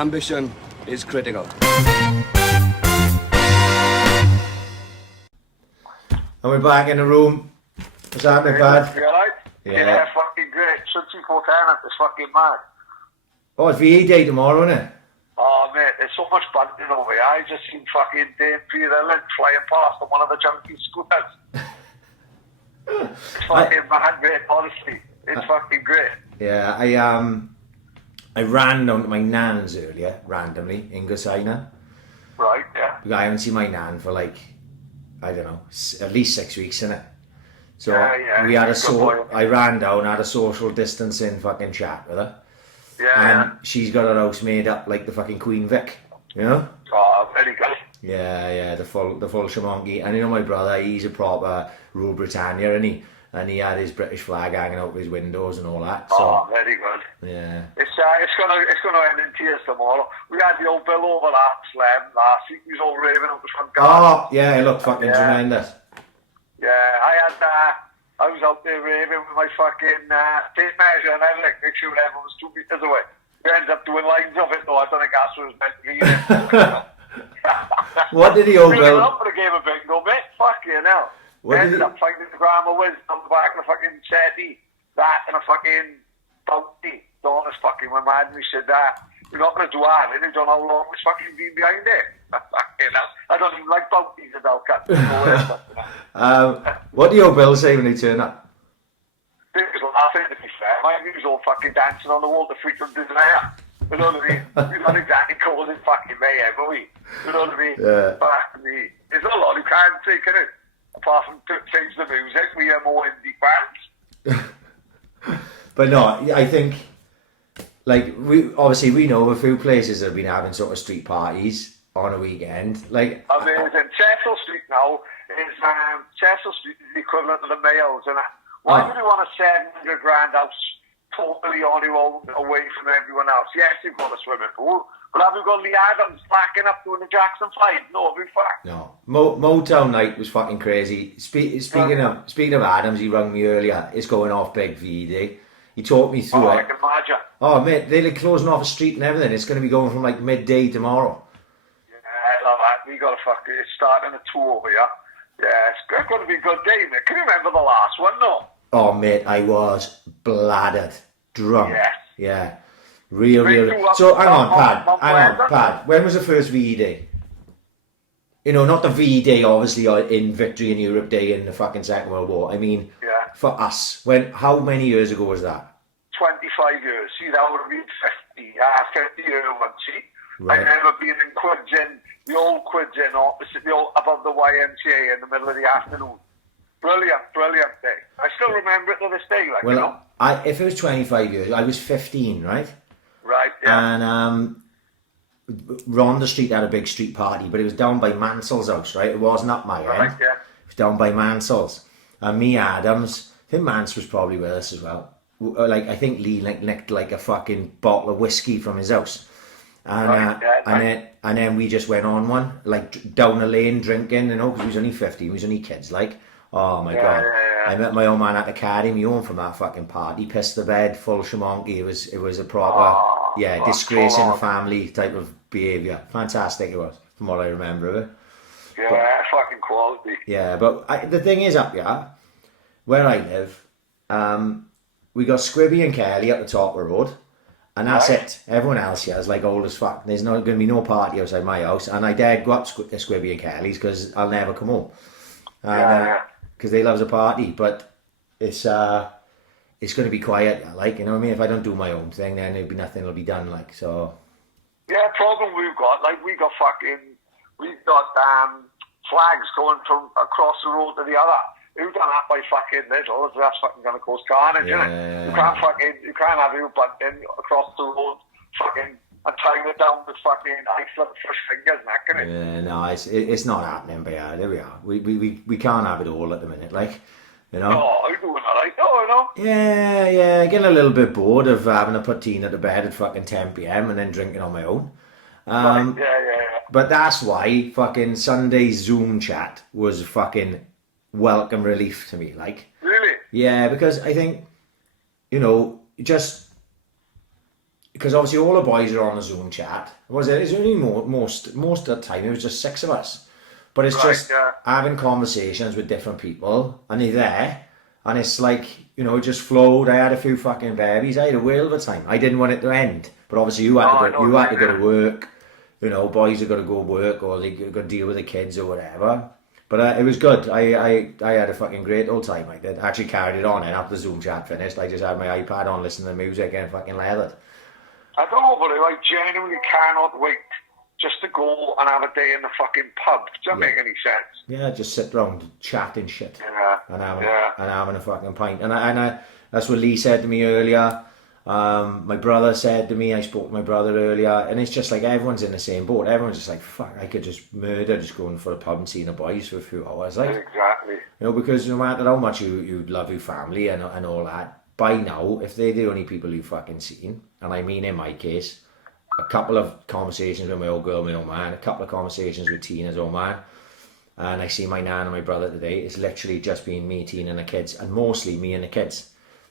Ambition is critical. And we're back in the room. What's happening, Pad? You alright? Yeah. Fucking great. Such Port Tennant is fucking mad. Oh, it's VE Day tomorrow, isn't it? Oh, mate, there's so much bunting over here. I just seen fucking Dame Peter Lynn flying past on one of the junkie scooters. It's fucking mad, mate, honestly. It's fucking great. Yeah, I ran down to my nan's earlier, randomly, in Gosina. Right, yeah. Because I haven't seen my nan for like, I don't know, at least 6 weeks, innit? So Yeah, we had I ran down, had a social distancing fucking chat with her. Yeah, And she's got her house made up like the fucking Queen Vic, you know? Oh, very good. Yeah, the full shamonky. And you know my brother, he's a proper Rule Britannia, and he had his British flag hanging out of his windows and all that. So, Oh, very good. yeah. It's gonna end in tears tomorrow. We had the old Bill over last week. He was all raving up the front garden. Oh, yeah, it looked fucking tremendous. Yeah, I was out there raving with my fucking tape measure and everything, make sure everyone was 2 meters away. We ended up doing lines of it though. I don't think that's what it was meant to be. What did the old We Bill... went up for a game of bingo, mate. Fuck you now. We ended up finding the grammar whiz on the back of the fucking settee. That and a fucking bounty. Donna's fucking went mad and we said that. You're not going to do that. And you don't know how long it's fucking been behind it. Fucking hell. I don't even like bounties at Alcat. What did the old Bill say when he turned up? He was laughing, to be fair. He was all fucking dancing on the wall to freedom desire. You know what I mean? We're not exactly called it fucking mayhem, are we? You know what I mean? Yeah. But there's a lot who can't take it. Apart from change the music, we are more indie bands. But no, I think, like, we know a few places that have been having sort of street parties on a weekend. Like, Amazing. Cecil Street now is Cecil Street is the equivalent of the Males, and why would you want a 700 grand house totally on your own, away from everyone else? Yes, you've got a swimming pool, but have you got Lee Adams backing up doing the Jackson 5? No, have you fucked? No. Motown night was fucking crazy. Speaking of Adams, he rang me earlier. It's going off big VD. He talked me through it. I can imagine. Oh, mate, they're like closing off a street and everything. It's going to be going from like midday tomorrow. Yeah, I love that. We got to fucking, it's starting a tour over here. Yeah, it's going to be a good day, mate. Can you remember the last one, no? Oh, mate, I was bladdered, drunk. Yes. Yeah. Real. So, hang on, Pad. When was the first VE Day? You know, not the VE Day, obviously, in Victory in Europe Day in the fucking Second World War. I mean, for us, how many years ago was that? 25 years. See, that would have been 50 years once, see? Right. I remember being in Quidgen, the old Quidgen, opposite above the YMCA in the middle of the afternoon. Brilliant day. I still remember it to this day, like, well, you know? if it was 25 years, I was 15, right? Right, yeah. And Rhondda Street had a big street party, but it was down by Mansell's house, right? It wasn't up my end. Yeah. It was down by Mansell's. And me, Adams, I think Mance was probably with us as well. Like, I think Lee nicked like a fucking bottle of whiskey from his house. And and then we just went on one, like down a lane drinking, you know, because we was only 15, we was only kids, like. Oh my God. Yeah. I met my old man at the carry me home from that fucking party, pissed the bed, full shamonky. It was a proper, disgrace in the family type of behaviour. Fantastic it was, from what I remember of it. Yeah, fucking quality. Yeah, but the thing is up here, where I live, we got Squibby and Kelly up the top of the road, and that's it. Everyone else here is like old as fuck. There's not going to be no party outside my house, and I dare go up to Squibby and Kelly's because I'll never come home. Because they love a party, but it's going to be quiet, like, you know what I mean? If I don't do my own thing, then there'll be nothing will be done, like, so. Yeah, problem we've got, like, we've got flags going from across the road to the other. Who've done that by fucking little? That's fucking going to cause carnage, isn't it? You can't have you bunting across the road fucking and tying it down with fucking Iceland fish fingers, that, can it? Yeah, no, it's not happening, but yeah, there we are. We can't have it all at the minute, like, you know. Oh, I'm doing alright, you know. Yeah, getting a little bit bored of having to put Tina to bed at fucking 10 p.m. and then drinking on my own. Right, yeah. But that's why fucking Sunday's Zoom chat was fucking welcome relief to me, like. Really? Yeah, because I think, you know, just because obviously all the boys are on the Zoom chat. It's only most of the time it was just 6 of us. But it's just having conversations with different people, and they're there, and it's like, you know, it just flowed. I had a few fucking babies. I had a whale of a time. I didn't want it to end, but obviously you had to go to work. You know, boys have got to go work, or they got to deal with the kids or whatever. But it was good. I had a fucking great old time. I did. I actually carried it on, and after the Zoom chat finished, I just had my iPad on, listening to music, and fucking leathered. I don't know, but I genuinely cannot wait just to go and have a day in the fucking pub. Does that make any sense? Yeah, just sit round chatting shit. And having a fucking pint. And I that's what Lee said to me earlier. My brother said to me, I spoke to my brother earlier, and it's just like everyone's in the same boat. Everyone's just like, fuck, I could just going for a pub and seeing the boys for a few hours. Like, exactly. You know, because no matter how much you love your family and all that, by now, if they're the only people you've fucking seen, and I mean in my case, a couple of conversations with my old girl, my old man, a couple of conversations with Tina's old man, and I see my nan and my brother today, it's literally just been me, Tina and the kids, and mostly me and the kids.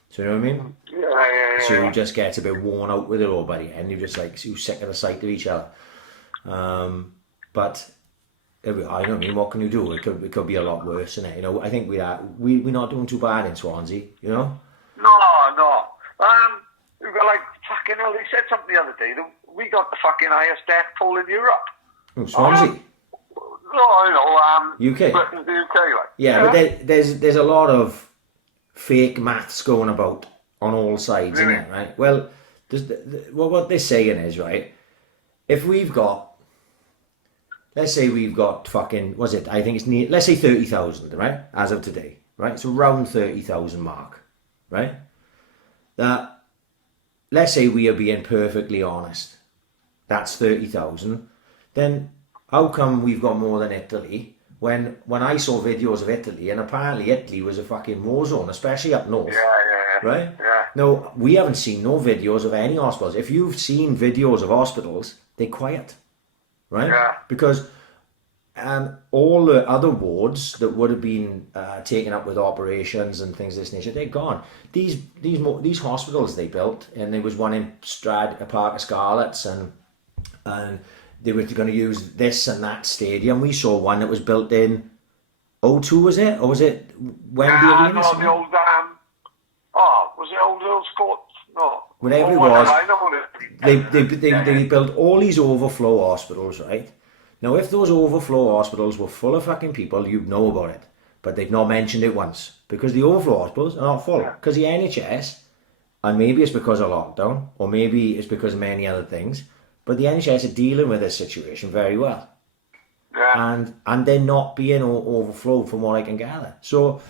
So you know what I mean? Yeah. So you just get a bit worn out with it all by the end. You're just like, you're sick of the sight of each other. But I don't mean, what can you do? It could be a lot worse, isn't it? You know, I think we're not doing too bad in Swansea, you know? No. Like, fucking hell, they said something the other day that we got the fucking highest death toll in Europe. Oh, Swansea? No, I know. UK? Britain, the UK, like. Yeah, but there's a lot of fake maths going about on all sides, isn't it, right? Well, what they're saying is, right, if we've got, let's say we've got fucking, I think it's near, let's say 30,000, right, as of today, right? It's around 30,000 mark, right? That, let's say we are being perfectly honest, that's 30,000, then how come we've got more than Italy? When I saw videos of Italy, and apparently Italy was a fucking war zone, especially up north. Yeah. Right? Yeah. No, we haven't seen no videos of any hospitals. If you've seen videos of hospitals, they're quiet. Right? Yeah. Because all the other wards that would have been taken up with operations and things of this nature, they're gone. These hospitals they built, and there was one in Park of Scarlets, and they were going to use this and that stadium. We saw one that was built in O2, was it? Or was it Wembley Arena? No, the old, was it Old Earl's Court? No. Whatever it was, they built all these overflow hospitals, right? Now, if those overflow hospitals were full of fucking people, you'd know about it. But they've not mentioned it once. Because the overflow hospitals are not full. Because the NHS, and maybe it's because of lockdown, or maybe it's because of many other things, but the NHS are dealing with this situation very well. Yeah. And they're not being overflowed from what I can gather. So,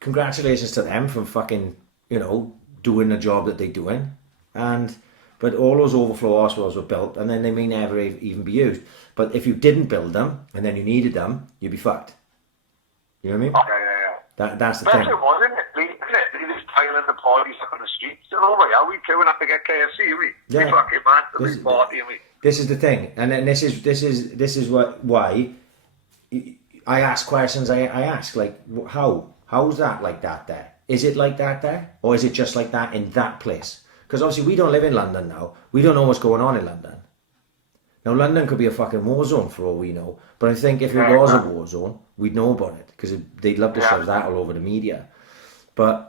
congratulations to them for fucking, you know, doing the job that they're doing. But all those overflow hospitals were built, and then they may never even be used. But if you didn't build them, and then you needed them, you'd be fucked. You know what I mean? Yeah. That's the thing. That's it, wasn't it? They just piling the parties up on the streets. And are we queuing up to get KFC, are we? Yeah. We fucking mad to be party, are we? This is the thing, and then this is why I ask questions. I ask, like, how's that like that there? Is it like that there, or is it just like that in that place? Because obviously we don't live in London now. We don't know what's going on in London. Now London could be a fucking war zone for all we know. But I think if it was a war zone, we'd know about it, because they'd love to shove that all over the media. But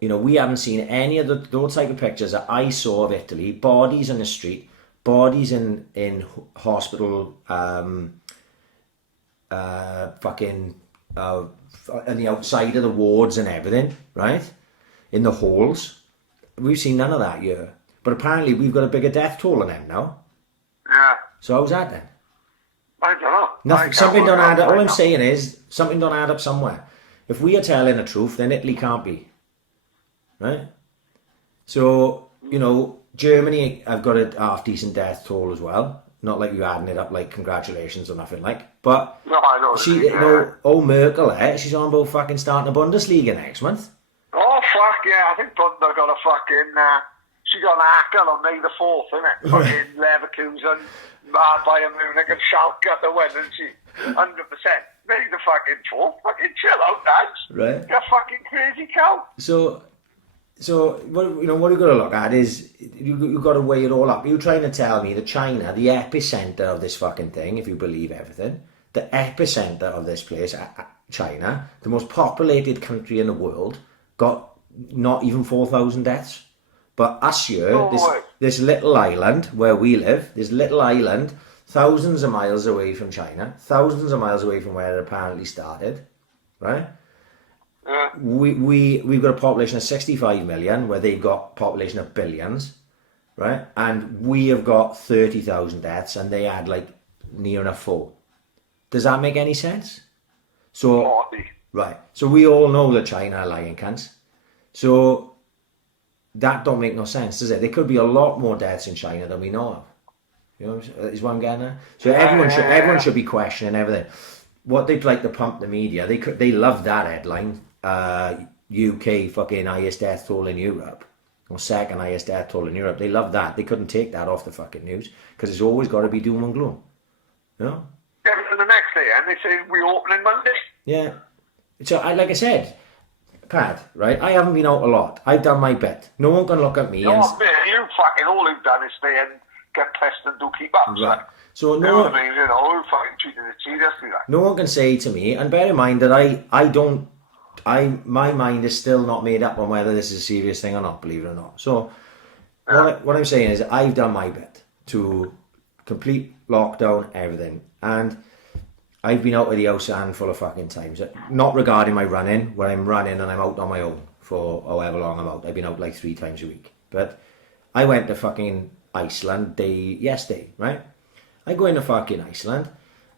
you know, we haven't seen any of those type of pictures that I saw of Italy. Bodies in the street. Bodies in hospital, on the outside of the wards and everything, right? In the halls. We've seen none of that here. But apparently we've got a bigger death toll than them now. Yeah. So how's that then? I don't know. Something don't add up. All I'm saying is, something don't add up somewhere. If we are telling the truth, then Italy can't be. Right? So, you know, Germany have got a half-decent death toll as well. Not like you're adding it up like congratulations or nothing like. But no, I know. Merkel, she's on about fucking starting a Bundesliga next month. Oh, fuck, yeah. I think Bunda got a fucking... she got an hacker on May the 4th, innit? Fucking Leverkusen, Bayern Munich and Schalke at the win, isn't she? 100%. May the fucking 4th. Fucking chill out, lads. Right. You're fucking crazy cow. So... So what you've got to look at is you've got to weigh it all up. You're trying to tell me that China, the epicenter of this fucking thing, if you believe everything, the epicenter of this place, China, the most populated country in the world, got not even 4,000 deaths. But us here, this little island where we live, this little island, thousands of miles away from China, thousands of miles away from where it apparently started, right? We've got a population of 65 million, where they've got a population of billions, right? And we have got 30,000 deaths, and they had like near enough 4. Does that make any sense? So, right. So we all know that China are lying cunts. So that don't make no sense, does it? There could be a lot more deaths in China than we know of. You know, is what I'm getting at. So everyone should be questioning everything. What they'd like to pump the media, they love that headline. UK fucking highest death toll in Europe, or second highest death toll in Europe. They love that. They couldn't take that off the fucking news because it's always got to be doom and gloom. You know? Yeah, but the next day, and they say we're opening Monday. Yeah. So like I said, Pat, right? I haven't been out a lot. I've done my bit. No one can look at me. No, you fucking all you've done is stay and get pissed and do keep up. Right. So you know what I mean? You know, you fucking treated it seriously. Like. No one can say to me, and bear in mind that my mind is still not made up on whether this is a serious thing or not, believe it or not. So what I'm saying is I've done my bit to complete lockdown, everything. And I've been out of the house a handful of fucking times. Not regarding my running, where I'm running and I'm out on my own for however long I'm out. I've been out like 3 times a week. But I went to fucking Iceland yesterday, right? I go into fucking Iceland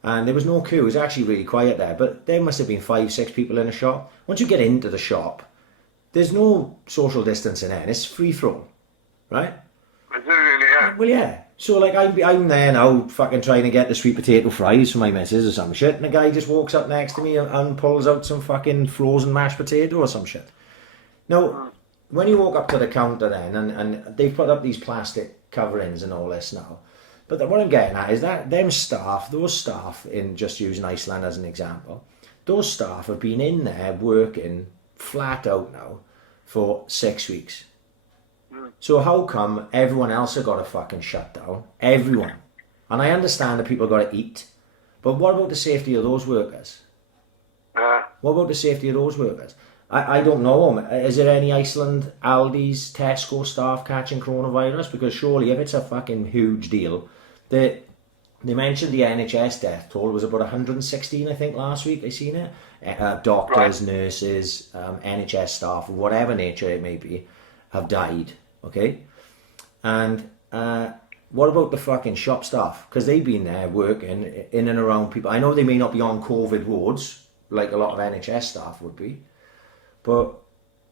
and there was no queue. It was actually really quiet there. But there must have been 5-6 people in a shop. Once you get into the shop, there's no social distancing in. It's free for all, right? Is it really? Yeah. Well, yeah. So, like, I'm there now fucking trying to get the sweet potato fries for my missus or some shit, and the guy just walks up next to me and pulls out some fucking frozen mashed potato or some shit. Now, when you walk up to the counter then, and they've put up these plastic coverings and all this now, but what I'm getting at is that those staff, in just using Iceland as an example, those staff have been in there working flat out now for 6 weeks. So how come everyone else have got to fucking shut down? Everyone. And I understand that people got to eat, but what about the safety of those workers? What about the safety of those workers? I don't know. Is there any Iceland, Aldi's, Tesco staff catching coronavirus? Because surely if it's a fucking huge deal, they mentioned the NHS death toll was about 116, I think, last week. I seen it. Doctors, nurses, NHS staff, whatever nature it may be, have died. Okay, and what about the fucking shop staff? Because they've been there working in and around people. I know they may not be on COVID wards like a lot of NHS staff would be, but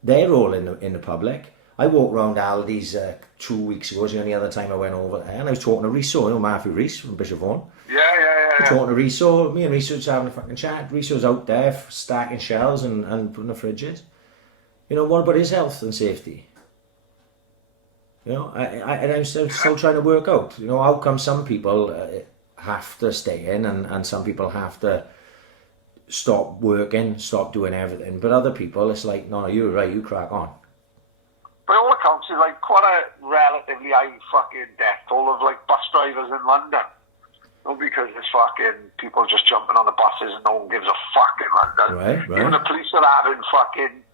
they're all in the public. I walked around Aldi's 2 weeks ago. It was the only other time I went over there, and I was talking to Riso, you know, Matthew Rees from Bishop Vaughan. Yeah. Talking to Riso, me and Riso was having a fucking chat. Riso's out there stacking shelves and putting the fridges. You know, what about his health and safety? You know, I'm still trying to work out, you know, how come some people have to stay in and some people have to stop working, stop doing everything, but other people, it's like, no, you're right, you crack on. By all accounts, it's like quite a relatively high fucking death toll of like bus drivers in London. Not because there's fucking people just jumping on the buses and no one gives a fuck in London. Right. Even the police are having fucking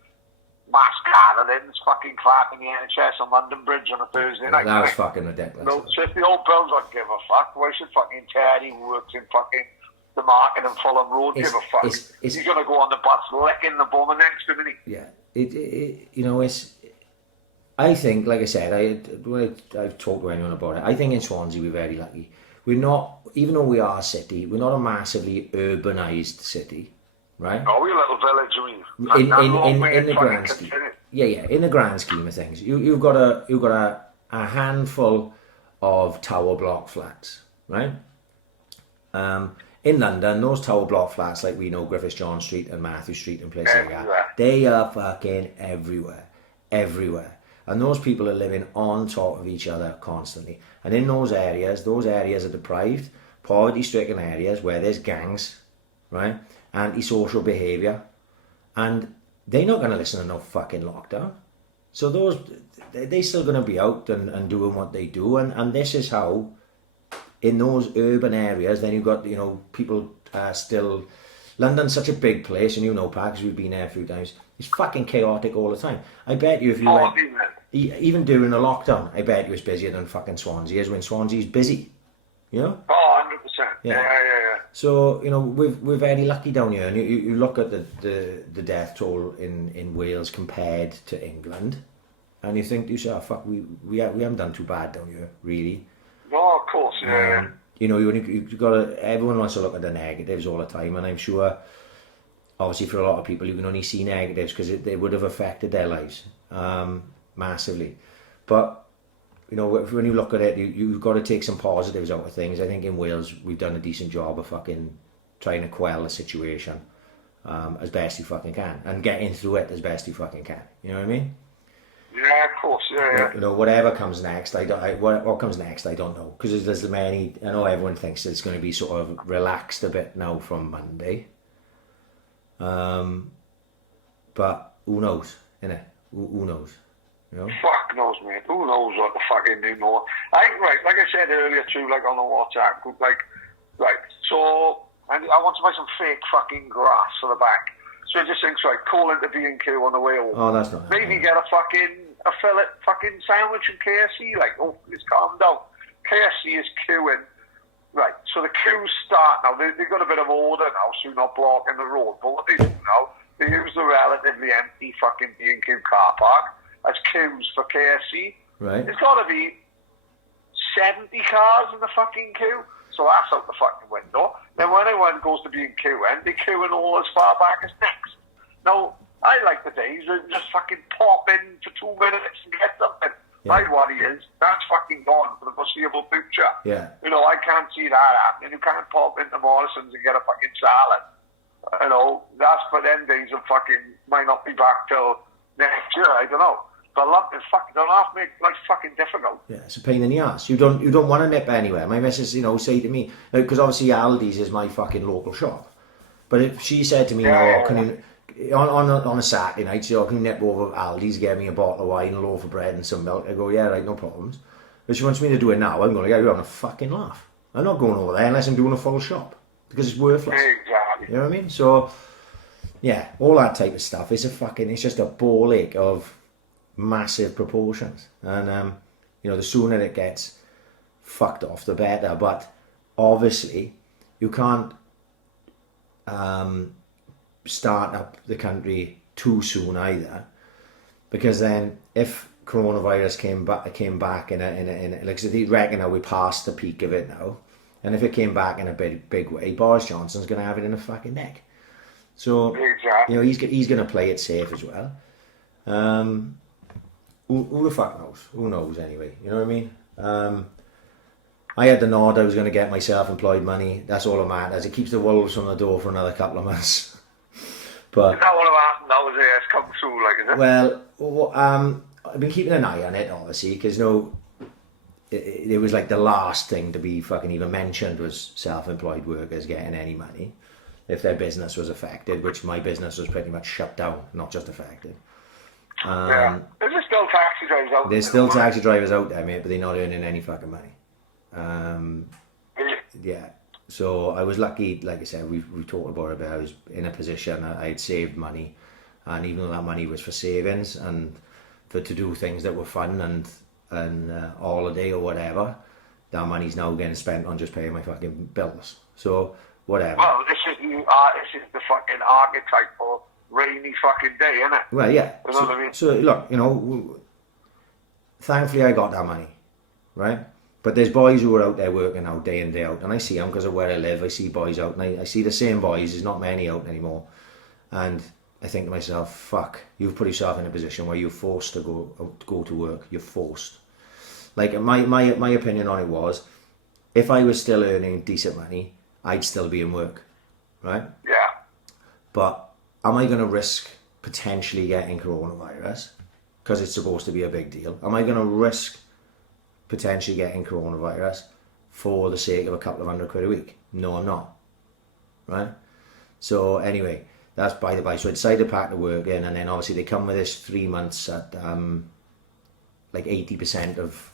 mass gatherings, fucking clapping the NHS on London Bridge on a Thursday night. That was fucking ridiculous. No, so if the old bills don't give a fuck, why should fucking Paddy, who works in fucking the market and Fulham Road, give a fuck? He's going to go on the bus licking the bum next to me. Yeah, you know, I think, like I said, I've talked to anyone about it, I think in Swansea we're very lucky. We're not, even though we are a city, we're not a massively urbanised city. Right? Oh, we're a little village, in the grand scheme. Yeah, in the grand scheme of things, you've got a handful of tower block flats, right? In London, those tower block flats, like we know Griffiths John Street and Matthew Street and places like that, they are fucking everywhere. And those people are living on top of each other constantly. And in those areas are deprived, poverty-stricken areas where there's gangs, right? Antisocial behaviour, and they're not going to listen to no fucking lockdown. So those, they're still going to be out and doing what they do, and this is how, in those urban areas, then you've got, you know, people still, London's such a big place, and you know, Pat, 'cause we've been there a few times, it's fucking chaotic all the time. I bet you if you went, even during the lockdown, I bet you it's busier than fucking Swansea is when Swansea's busy, you know? Oh, 100%. Yeah. So, you know, we're very lucky down here, and you look at the death toll in Wales compared to England, and you think to yourself, fuck, we haven't done too bad down here, really. No, of course, yeah. You know, you've got to, everyone wants to look at the negatives all the time, and I'm sure, obviously for a lot of people, you can only see negatives because they would have affected their lives massively. But, you know, when you look at it, you've got to take some positives out of things. I think in Wales, we've done a decent job of fucking trying to quell the situation as best you fucking can, and getting through it as best you fucking can. You know what I mean? Yeah, of course, yeah. You know, whatever comes next, what comes next, I don't know. Because there's many, I know everyone thinks it's going to be sort of relaxed a bit now from Monday. But who knows, innit? Who knows? You know? Fuck knows, mate. Who knows what the fucking anymore? Right, like I said earlier too, like on the WhatsApp group, so I want to buy some fake fucking grass for the back. So I just think, right, call into B&Q on the way home. Oh, that's not maybe get a fillet fucking sandwich from KFC, like, oh, it's calmed down. KFC is queuing. Right, so the queues start now. They've got a bit of order now, so you're not blocking the road. But what they do now, they use the relatively empty fucking B&Q car park as queues for KFC. Right. There's got to be 70 cars in the fucking queue, so that's out the fucking window. Then when anyone goes to B&Q end, they queue in all as far back as next. Now, I like the days where you just fucking pop in for 2 minutes and get something. Yeah. My worry is, that's fucking gone for the foreseeable future. Yeah. You know, I can't see that happening. You can't pop into Morrison's and get a fucking salad. You know, that's for them days of fucking, might not be back till next year, I don't know. But London fucking don't have to make life fucking difficult. Yeah, it's a pain in the ass. You don't want to nip anywhere. My missus, you know, say to me, because obviously Aldi's is my fucking local shop. But if she said to me, can you, on a Saturday night, she can you nip over Aldi's, get me a bottle of wine, a loaf of bread and some milk? I go, yeah, right, no problems. But she wants me to do it now. I'm going, yeah, you're having a fucking laugh. I'm not going over there unless I'm doing a full shop, because it's worthless. Exactly. You know what I mean? So, yeah, all that type of stuff is it's just a ball ache of massive proportions, and you know, the sooner it gets fucked off, the better. But obviously, you can't start up the country too soon either, because then if coronavirus came back in a like, so they reckon now we're past the peak of it now, and if it came back in a big way, Boris Johnson's gonna have it in the fucking neck. So exactly. You know, he's gonna play it safe as well. Who the fuck knows? Who knows anyway? You know what I mean? I had the nod I was going to get my self-employed money. That's all that matters. It keeps the wolves from the door for another couple of months. But is that what happened now? Is it come through, like, is it? Well, I've been keeping an eye on it, obviously, because it was like the last thing to be fucking even mentioned was self-employed workers getting any money if their business was affected, which my business was pretty much shut down, not just affected. Yeah. Is there still taxi drivers out there? There's still taxi drivers out there, mate, but they're not earning any fucking money. Yeah. So I was lucky, like I said, we talked about it, but I was in a position I'd saved money, and even though that money was for savings and to do things that were fun and holiday or whatever, that money's now getting spent on just paying my fucking bills. So whatever. Well, this is the fucking archetype for rainy fucking day, isn't it? Well, yeah. You know what I mean? So look, you know, thankfully I got that money, right? But there's boys who are out there working out day in, day out, and I see them because of where I live. I see boys out, and I see the same boys. There's not many out anymore, and I think to myself, fuck, you've put yourself in a position where you're forced to go to work. You're forced. Like my opinion on it was, if I was still earning decent money, I'd still be in work, right? Yeah. But am I going to risk potentially getting coronavirus because it's supposed to be a big deal? Am I going to risk potentially getting coronavirus for the sake of a couple of £100 a week? No, I'm not. Right? So anyway, that's by the by. So I decided to pack the work in, and then obviously they come with this 3 months at like 80% of,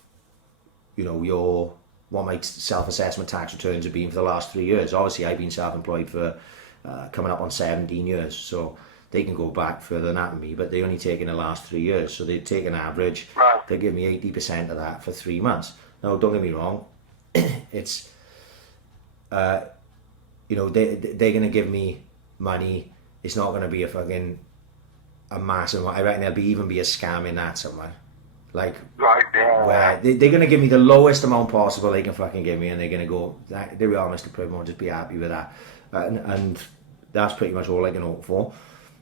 you know, your what my self-assessment tax returns have been for the last 3 years. Obviously, I've been self-employed for coming up on 17 years, so they can go back further than that than me, but they only take in the last 3 years. So they take an average, they give me 80% of that for 3 months. Now, don't get me wrong, it's, you know, they're going to give me money. It's not going to be a massive, I reckon there'll even be a scam in that somewhere. Like, where they're going to give me the lowest amount possible they can fucking give me, and they're going to go, there we are, Mr. Prim, just be happy with that. And that's pretty much all I can hope for.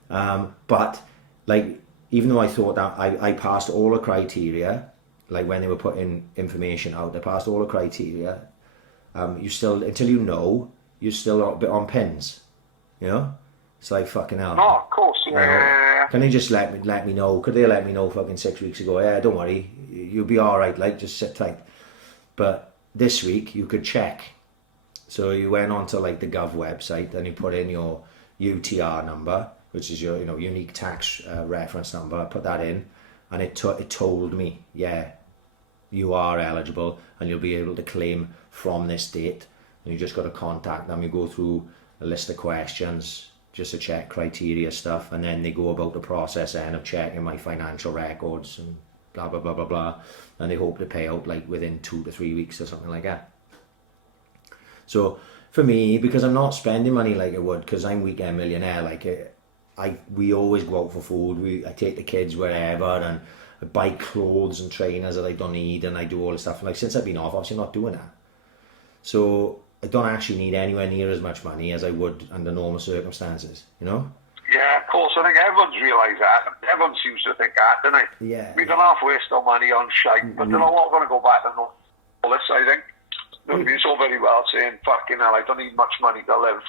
But, like, even though I thought that I passed all the criteria, like when they were putting information out, I passed all the criteria, you still, until you know, you're still a bit on pins, you know? It's like fucking hell. No, of course, Can they just let me know? Could they let me know fucking 6 weeks ago? Yeah, don't worry, you'll be all right. Like, just sit tight. But this week you could check. So you went onto like the Gov website and you put in your UTR number, which is your unique tax reference number. Put that in, and it told me, yeah, you are eligible and you'll be able to claim from this date. And you just got to contact them. You go through a list of questions just to check criteria stuff, and then they go about the process then of checking my financial records and blah blah blah blah blah, and they hope to pay out like within 2 to 3 weeks or something like that. So for me, because I'm not spending money like I would, because I'm weekend millionaire, like we always go out for food. I take the kids wherever, and I buy clothes and trainers that I don't need, and I do all this stuff. And like, since I've been off, obviously I'm not doing that. So I don't actually need anywhere near as much money as I would under normal circumstances, you know? Yeah, of course. I think everyone's realised that. Everyone seems to think that, don't they? Yeah. We don't half waste our money on shite, but you know what? We're going to go back to normal this, I think. It's all very well saying, fucking hell, I don't need much money to live.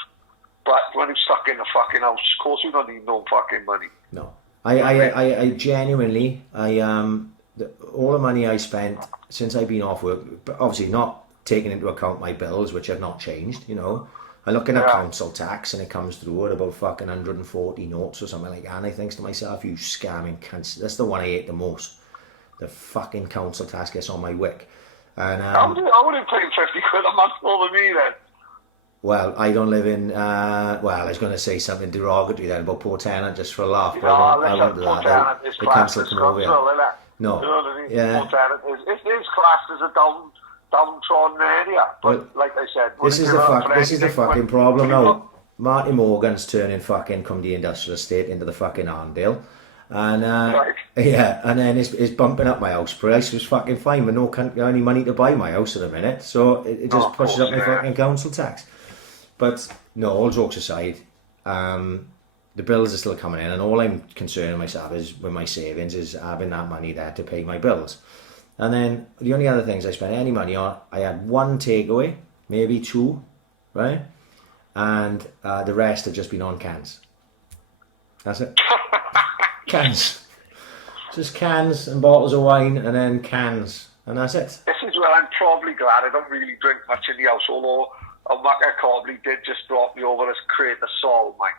But when you're stuck in a fucking house, of course you don't need no fucking money. No. I genuinely, all the money I spent since I've been off work, but obviously not taking into account my bills, which have not changed, you know. I look at council tax and it comes through at about fucking 140 notes or something like that, and I think to myself, you scamming cunts. That's the one I hate the most. The fucking council tax gets on my wick. And I would have paid 50 quid a month more than me then. Well, I don't live in, well, I was going to say something derogatory then about Port Tennant just for a laugh, but I won't do Port that. Tennant is The classed council as come over here. Scunthorpe, No. You know what I mean? Yeah. Port Tennant is classed as a downtrodden area. But like I said, this is the fucking problem now. Marty Morgan's turning fucking come the industrial estate into the fucking Arndale. And yeah, and then it's bumping up my house price, was fucking fine, but no can't get any money to buy my house at the minute, so it just pushes up my fucking council tax. But no, all jokes aside, the bills are still coming in, and all I'm concerning myself is with my savings is having that money there to pay my bills. And then the only other things I spent any money on, I had one takeaway, maybe two, right? And the rest have just been on cans. That's it. Cans. Just cans and bottles of wine, and then cans, and that's it. This is where I'm probably glad I don't really drink much in the house, although Macca Cobley did just drop me over this crate of salt, mate.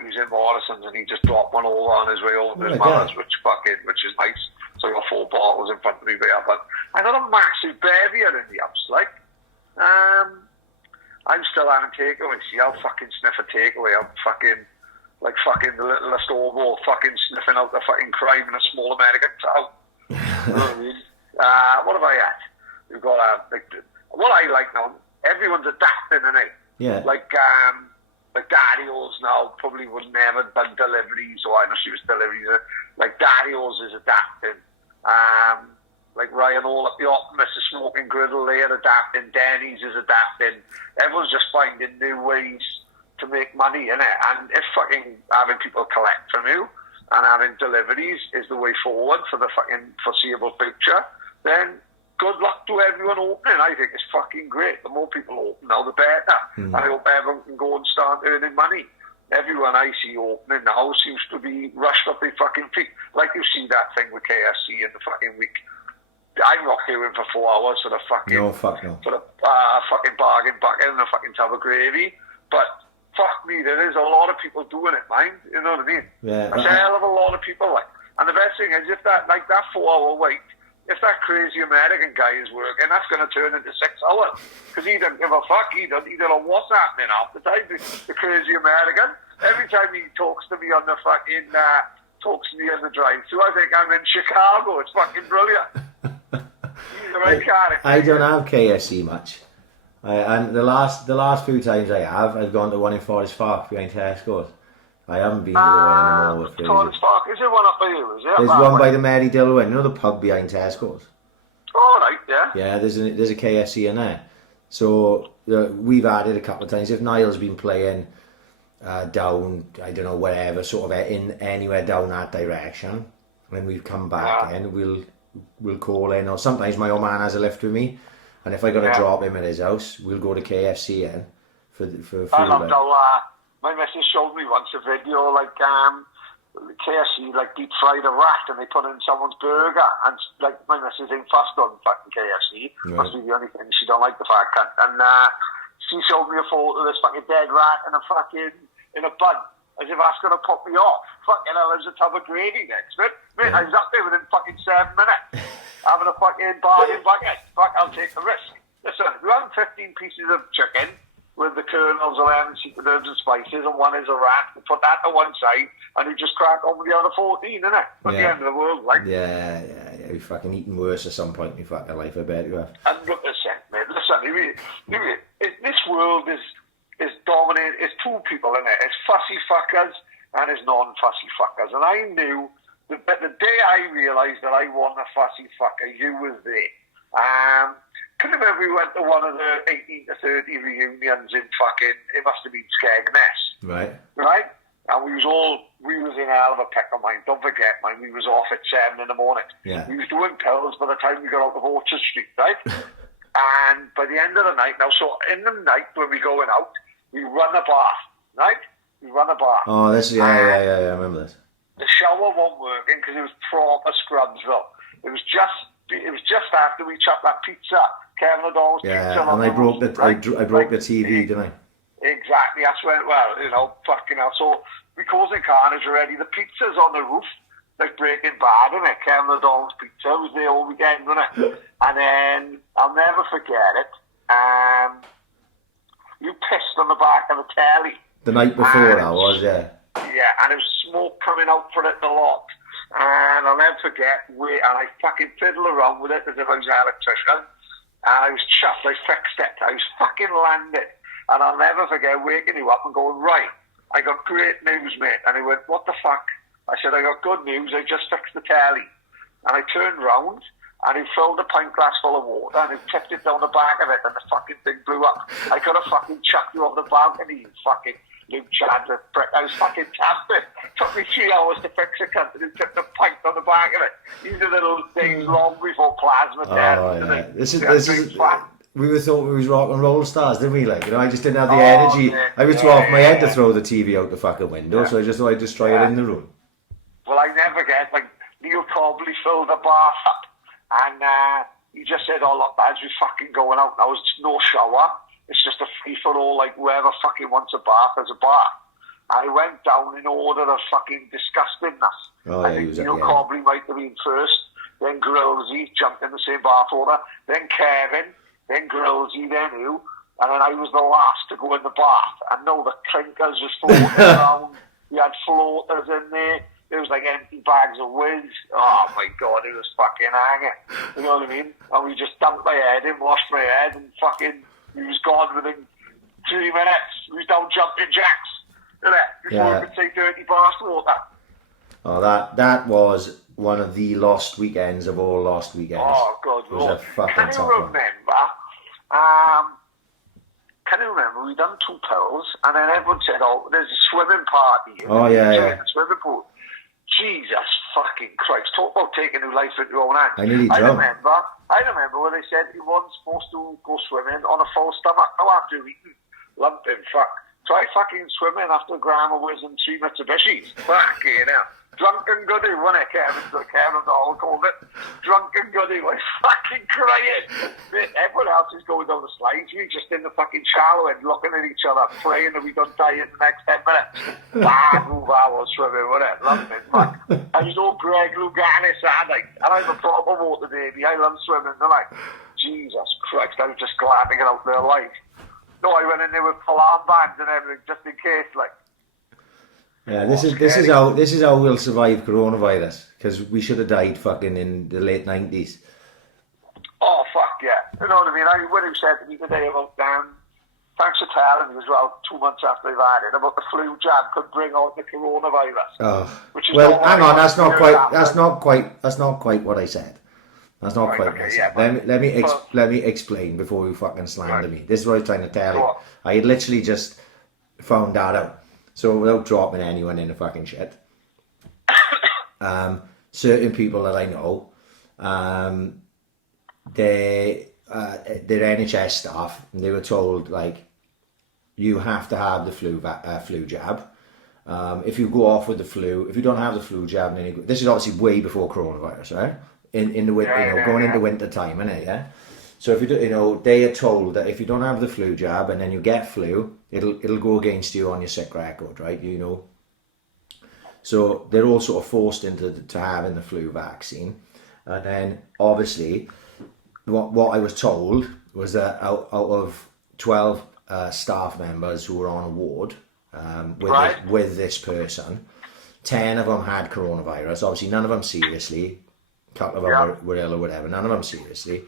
He's in Morrison's and he just dropped one over on his way home to his mother's, which is nice. So I got 4 bottles in front of me there, but I got a massive bevy in the house, like. I'm still having takeaway. See, I'll fucking sniff a takeaway. I'm fucking the littlest hobo fucking sniffing out the fucking crime in a small American town. You know what I mean? What have I had? We've got what I like now, everyone's adapting, innit? Yeah. Like Daddy-O's now probably would never done deliveries, or I know she was deliveries. Like Daddy-O's is adapting. Like Ryan All at the Optimist, the smoking griddle there, adapting. Denny's is adapting. Everyone's just finding new ways to make money, innit? And if fucking having people collect from you and having deliveries is the way forward for the fucking foreseeable future, then good luck to everyone opening. I think it's fucking great. The more people open now, the better. And I hope everyone can go and start earning money. Everyone I see opening now seems to be rushed up their fucking feet. Like you see that thing with KFC in the fucking week. I'm not queuing for 4 hours for the fucking... No, fuck no. For the fucking bargain bucket and a fucking tub of gravy. But fuck me, there is a lot of people doing it, mind. You know what I mean? Yeah. There's a hell of a lot of people, like. And the best thing is, if that 4-hour wait, if that crazy American guy is working, that's going to turn into 6 hours. Because he doesn't give a fuck. He don't know what's happening half the time. The crazy American. Every time he talks to me on the fucking, talks to me on the drive-thru, I think I'm in Chicago. It's fucking brilliant. He's the right character. I don't have KFC much. And the last few times I have, I've gone to one in Forest Park behind Tesco's. I haven't been to the one anymore. Forest Park, is there one up by you? Is there? There's one by the Mary Dillwyn, you know the pub behind Tesco's? Oh, right, yeah. Yeah, there's a KFC in there. So we've had it a couple of times. If Niall's been playing down, I don't know, wherever, sort of in anywhere down that direction, when we've come back in, we'll call in. Or sometimes my old man has a lift with me, and if I got to drop him at his house, we'll go to KFC in for food. I loved how my missus showed me once a video like KFC like deep fried a rat and they put it in someone's burger, and like my missus ain't fussed on fucking KFC. Right. Must be the only thing she don't like, the fat cunt. And she showed me a photo of this fucking dead rat in a bun, as if that's gonna put me off. Fucking hell, there's a tub of gravy next to it. Mate, I was up there within fucking 7 minutes having a fucking bargain bucket. Fuck, I'll take the risk. Listen, if you have 15 pieces of chicken with the kernels, 11 secret herbs and spices, and one is a rat, you put that to one side, and you just crack on with the other 14, innit? At the end of the world, like. Yeah. You're fucking eating worse at some point in your fucking life, I bet you have. 100%, mate. Listen, this world is dominated. It's two people, innit? It's fussy fuckers and it's non-fussy fuckers. And I knew that the day I realised that I wasn't a fussy fucker, you was there. Can you remember we went to one of the 18 to 30 reunions in fucking, it must have been Skegness. Right? And we was in a hell of a peck of mine. Don't forget, man, we was off at 7 in the morning. Yeah. We was doing pills by the time we got out of Orchard Street, right? And by the end of the night, now, so in the night when we going out, we run a bath, right? We run a bath. Oh, I remember this. The shower wasn't working because it was proper Scrubsville. It was just after we chopped that pizza, Kevin O'Donnell's pizza. Yeah, and I broke the TV, didn't I? Exactly, that's when, fucking hell. So, because in Carnage already, the pizza's on the roof, like Breaking Bad, isn't it? Kevin O'Donnell's pizza was there all weekend, wasn't it? And then, I'll never forget it, you pissed on the back of the telly. The night before, I was, yeah. Yeah, and there was smoke coming out for it a lot. And I'll never forget, and I fucking fiddled around with it as if I was an electrician. And I was chuffed, I fixed it, I was fucking landed. And I'll never forget waking you up and going, right, I got great news, mate. And he went, what the fuck? I said, I got good news, I just fixed the telly. And I turned round, and he filled a pint glass full of water, and he tipped it down the back of it, and the fucking thing blew up. I could have fucking chucked you off the balcony, you fucking Luke Chandler prick. I was fucking tapping. Took me 3 hours to fix a cunt, and he tipped a pint on the back of it. These are little things long before plasma death. Oh, yeah. This is we thought we was rock and roll stars, didn't we? Like, you know, I just didn't have the energy. Yeah, I was too off my head to throw the TV out the fucking window, so I just thought I'd just try it in the room. Well, I never get, like, Neil Cobley filled the bath up, and he just said, oh, look, lads, we're fucking going out now. It's no shower. It's just a free-for-all, like, whoever fucking wants a bath, there's a bath. I went down in order of fucking disgustingness. Oh, I think Neil Cobley might have been first, then Grillsy jumped in the same bath order, then Kevin, then Grillsy, then you, and then I was the last to go in the bath. And no, the clinkers just floating around. You had floaters in there. There was like empty bags of whiz. Oh my God, it was fucking hanging. You know what I mean? And we just dumped my head in, washed my head, and fucking, he was gone within 3 minutes. He was down jumping jacks. Before we could say dirty bath water. Oh, that was one of the lost weekends of all lost weekends. Oh, God. It was a fucking Can you remember, we done 2 pills, and then everyone said, oh, there's a swimming party. Yeah. Swimming pool. Jesus fucking Christ. Talk about taking your life into your own hands. I nearly jumped. I remember when they said you weren't supposed to go swimming on a full stomach. No, after eating lumping fuck. Try fucking swimming after a gram of whiz and 3 Mitsubishis. Fucking hell. Drunken Goody, wasn't it? Kevin all called it. Drunken Goody was fucking crying. Everyone else is going down the slides. We just in the fucking shallow end looking at each other, praying that we don't die in the next 10 minutes. Move I was swimming, wasn't it? Loved it, fuck. I was all Greg Louganis, and I'm a proper water baby. I love swimming. They're like, Jesus Christ, I was just glad to get out there alive. No, I went in there with full armbands and everything, just in case, like. Yeah, this is how we'll survive coronavirus, because we should have died fucking in the late 90s. Oh fuck yeah! You know what I mean? When he said to me today about thanks for telling me as well 2 months after I've had it about the flu jab could bring on the coronavirus. Oh, which is well, hang on, that's not quite what I said. That's not quite what I said. Yeah, let me explain before you fucking slander me. This is what I was trying to tell you. I had literally just found that out. So without dropping anyone in the fucking shit, certain people that I know, they're NHS staff, and they were told, like, you have to have the flu jab. If you go off with the flu, if you don't have the flu jab, then this is obviously way before coronavirus, right? In the winter, going into winter time, innit? Yeah. So if you do, they are told that if you don't have the flu jab and then you get flu, it'll go against you on your sick record, right? So they're all sort of forced into having the flu vaccine, and then obviously, what I was told was that out of 12 staff members who were on a ward with this person, 10 of them had coronavirus. Obviously, none of them seriously. A couple of them were ill or whatever. None of them seriously.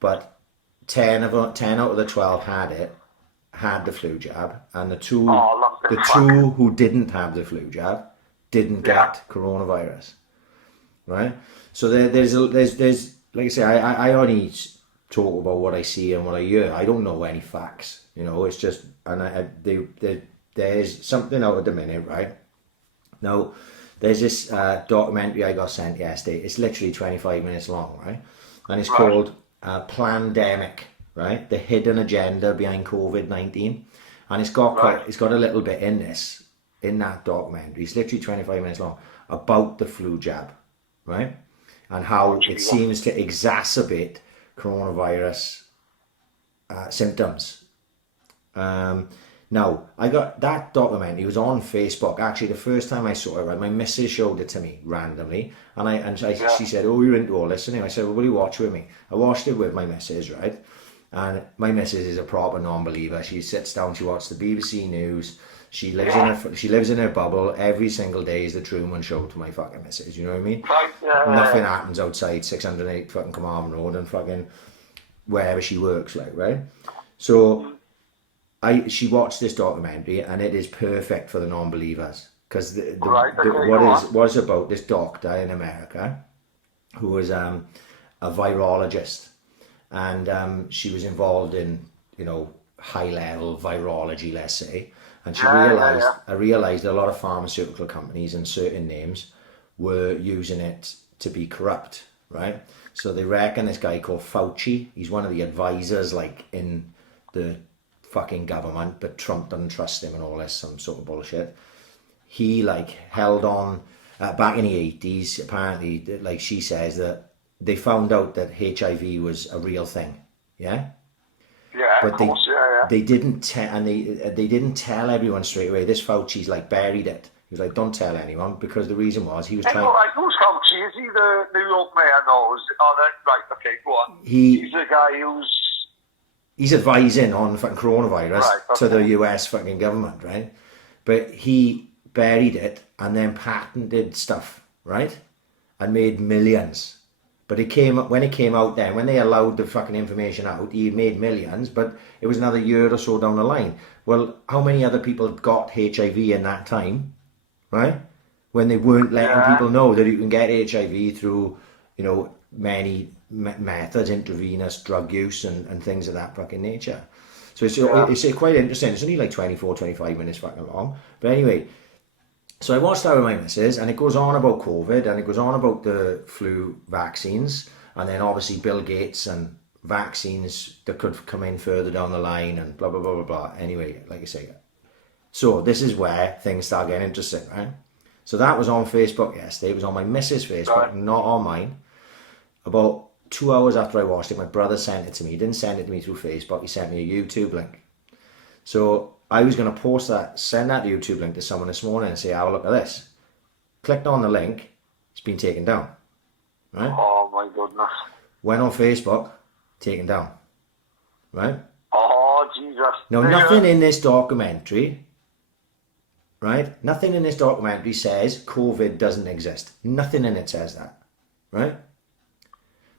But 10 out of the 12 had the flu jab, and the two who didn't have the flu jab didn't get coronavirus, right? So there's like I say, I only talk about what I see and what I hear. I don't know any facts, It's just, and there's something out at the minute, right? Now, there's this documentary I got sent yesterday. It's literally 25 minutes long, right? And it's called Plandemic, right? The hidden agenda behind COVID-19, and it's got a little bit in that documentary. It's literally 25 minutes long about the flu jab, right? And how it seems to exacerbate coronavirus symptoms. Now, I got that documentary. It was on Facebook. Actually, the first time I saw it, right, my missus showed it to me randomly, and she said, "Oh, you're into all this," and I said, "Well, will you watch with me?" I watched it with my missus, right? And my missus is a proper non-believer. She sits down, she watches the BBC News. She lives in her bubble. Every single day is the Truman Show to my fucking missus. You know what I mean? Nothing happens outside 608 fucking Command Road and fucking wherever she works, like, right? So she watched this documentary, and it is perfect for the non-believers, because what is about this doctor in America who was a virologist, and she was involved in high-level virology, let's say, and she realized a lot of pharmaceutical companies and certain names were using it to be corrupt, right? So they reckon this guy called Fauci, he's one of the advisors, like, in the fucking government, but Trump doesn't trust him and all this, some sort of bullshit. He, like, held on back in the 80s, apparently, like she says, that they found out that HIV was a real thing, but they didn't they didn't tell everyone straight away. This Fauci's, like, buried it. He was like, don't tell anyone, because the reason was he was trying. Like, who's Fauci? Is he the New York mayor? No, right? Okay, go on. He's the guy he's advising on fucking coronavirus to the US fucking government, right? But he buried it and then patented stuff, right? And made millions. But when it came out then, when they allowed the fucking information out, he made millions, but it was another year or so down the line. Well, how many other people got HIV in that time, right? When they weren't letting people know that you can get HIV through, many methods, intravenous drug use and things of that fucking nature. So it's quite interesting. It's only like 25 minutes fucking long. But anyway, so I watched that with my missus, and it goes on about COVID, and it goes on about the flu vaccines, and then obviously Bill Gates and vaccines that could come in further down the line, and blah, blah, blah, blah, blah. Anyway, like I say, so this is where things start getting interesting, right? So that was on Facebook yesterday. It was on my missus' Facebook, not on mine. About 2 hours after I watched it, my brother sent it to me. He didn't send it to me through Facebook. He sent me a YouTube link. So I was going to post that, send that YouTube link to someone this morning and say, "Oh, look at this." Clicked on the link. It's been taken down. Right? Oh my goodness. Went on Facebook, taken down. Right? Oh Jesus. Now, nothing in this documentary, right? Nothing in this documentary says COVID doesn't exist. Nothing in it says that, right?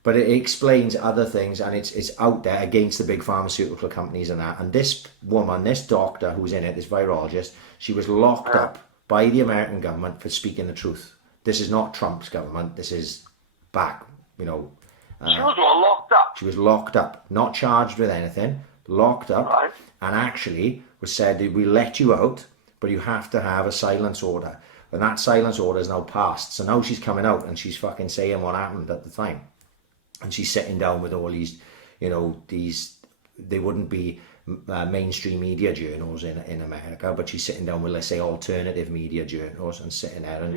But it explains other things, and it's out there against the big pharmaceutical companies and that. And this woman, this doctor who's in it, this virologist, she was locked up by the American government for speaking the truth. This is not Trump's government. This is back, you know. She was locked up. She was locked up, not charged with anything, locked up, Right. and actually was said that we let you out, but you have to have a silence order. And that silence order is now passed. So now she's coming out and she's fucking saying what happened at the time. And she's sitting down with all these, you know, they wouldn't be mainstream media journals in America, but she's sitting down with, let's say, alternative media journals and sitting there and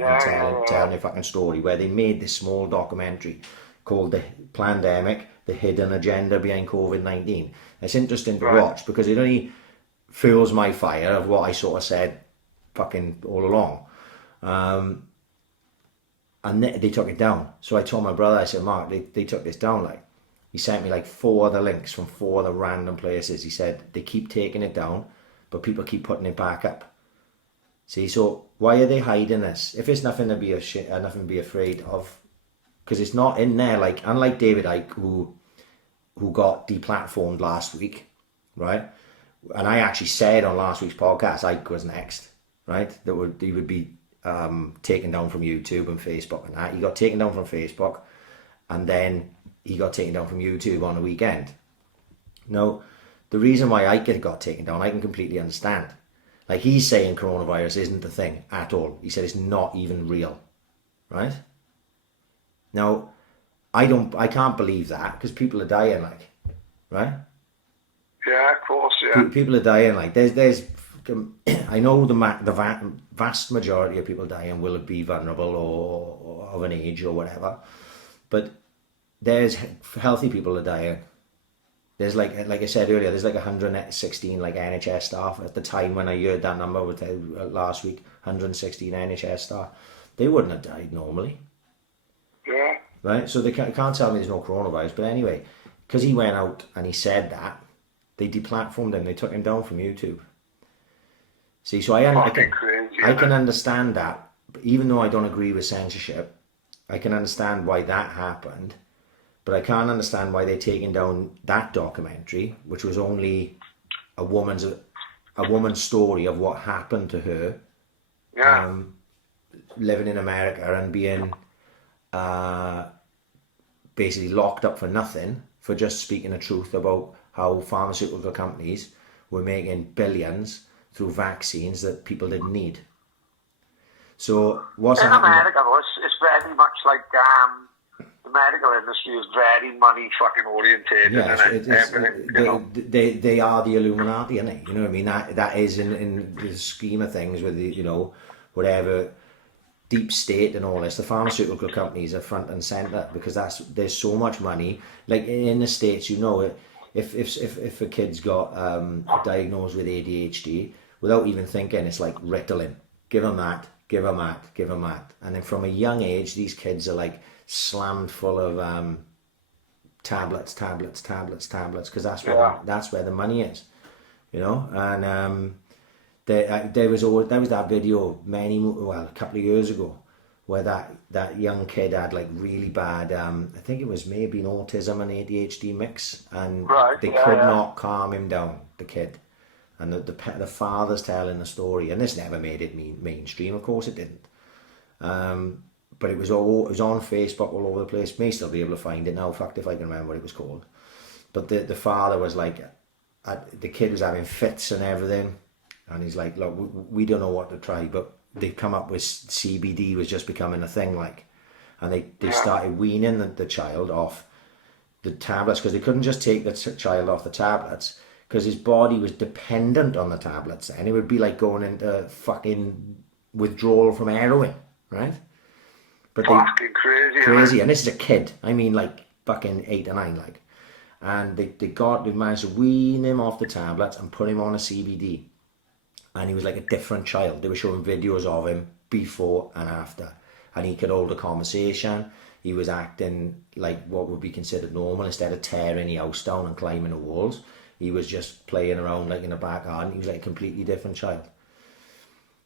telling a fucking story where they made this small documentary called The Plandemic, The Hidden Agenda Behind COVID-19. It's interesting to watch because it only fuels my fire of what I sort of said fucking all along. And they took it down. So I told my brother, I said, "Mark, they took this down." Like, he sent me like 4 other links from 4 other random places. He said, they keep taking it down, but people keep putting it back up. See, so why are they hiding this? If it's nothing to be nothing to be afraid of, because it's not in there. Like, unlike David Icke, who got deplatformed last week, right? And I actually said on last week's podcast, Icke was next, right? He would be taken down from YouTube and Facebook and that. He got taken down from Facebook, and then he got taken down from YouTube on the weekend. Now, the reason why Icke got taken down, I can completely understand. Like, he's saying coronavirus isn't the thing at all. He said it's not even real, right? Now, I can't believe that, because people are dying, like, right? Yeah, of course, yeah. People are dying, like, there's I know the vast majority of people dying will be vulnerable or of an age or whatever, but there's healthy people are dying. There's like I said earlier, there's like 116 like NHS staff at the time when I heard that number with last week. 116 NHS staff, they wouldn't have died normally. Yeah. Right, so they can't tell me there's no coronavirus. But anyway, because he went out and he said that, they deplatformed him. They took him down from YouTube. See, so I can understand that, even though I don't agree with censorship. I can understand why that happened, but I can't understand why they're taking down that documentary, which was only a woman's story of what happened to her, living in America and being basically locked up for nothing, for just speaking the truth about how pharmaceutical companies were making billions through vaccines that people didn't need. So what's in happening? America, though, it's very much like the medical industry is very money fucking orientated. Yeah, they are the Illuminati, isn't it? You know what I mean? That is in the scheme of things with the, you know, whatever deep state and all this. The pharmaceutical companies are front and center because there's so much money. Like in the States, you know, if a kid's got diagnosed with ADHD, without even thinking, it's like Ritalin. Give them that, give them that, give them that. And then from a young age, these kids are like slammed full of tablets, because that's where the money is, you know. And there was that video a couple of years ago, where that young kid had like really bad, I think it was maybe an autism and ADHD mix, and they could not calm him down, the kid. And the father's telling the story, and this never made it mainstream, of course it didn't. But it was on Facebook all over the place. May still be able to find it now, fucked if I can remember what it was called. But the father was like, the kid was having fits and everything, and he's like, look, we don't know what to try, but they come up with CBD was just becoming a thing, like, and they started weaning the child off the tablets, because they couldn't just take the child off the tablets, because his body was dependent on the tablets, and it would be like going into fucking withdrawal from heroin. right? But fucking crazy. crazy, and this is a kid. I mean, like fucking 8 or 9, like. And they managed to wean him off the tablets and put him on a CBD, and he was like a different child. They were showing videos of him before and after, and he could hold a conversation. He was acting like what would be considered normal. Instead of tearing the house down and climbing the walls, he was just playing around like in the back garden. He was like a completely different child.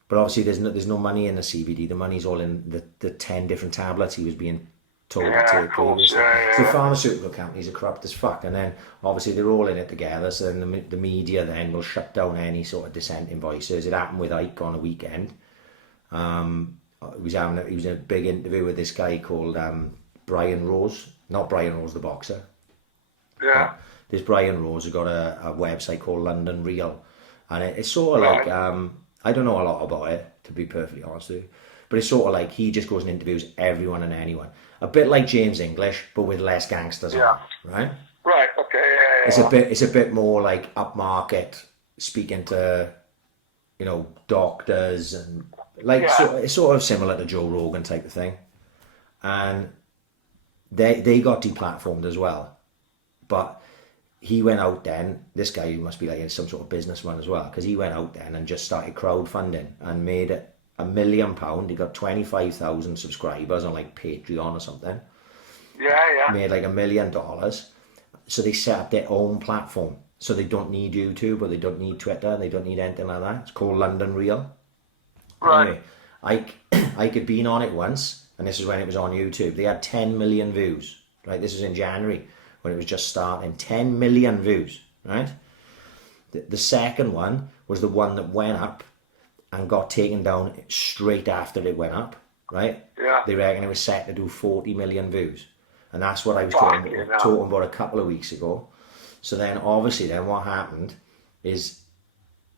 But obviously there's no money in the CBD. The money's all in the 10 different tablets he was being told to take. So the pharmaceutical companies are corrupt as fuck, and then obviously they're all in it together. So then the media then will shut down any sort of dissenting voices. It happened with Ike on a weekend. He was in a big interview with this guy called Brian Rose, not Brian Rose the boxer. Yeah. This Brian Rose has got a website called London Real, and it's sort of like I don't know a lot about it, to be perfectly honest with you, but it's sort of like he just goes and interviews everyone and anyone. A bit like James English, but with less gangsters on, right? Right, okay, It's a bit more like upmarket, speaking to, you know, doctors and like it's sort of similar to Joe Rogan type of thing. And they got deplatformed as well. But he went out then, this guy must be like some sort of businessman as well, because he went out then and just started crowdfunding and made it £1 million. He got 25,000 subscribers on like Patreon or something. Yeah. Made like $1 million. So they set up their own platform. So they don't need YouTube, or they don't need Twitter, they don't need anything like that. It's called London Real. Right. Anyway, I had been on it once, and this is when it was on YouTube. They had 10 million views. Right, this was in January when it was just starting. 10 million views. Right. The second one was the one that went up and got taken down straight after it went up. Right. Yeah. They reckon it was set to do 40 million views, and that's what I was talking about a couple of weeks ago. So then, obviously, then what happened is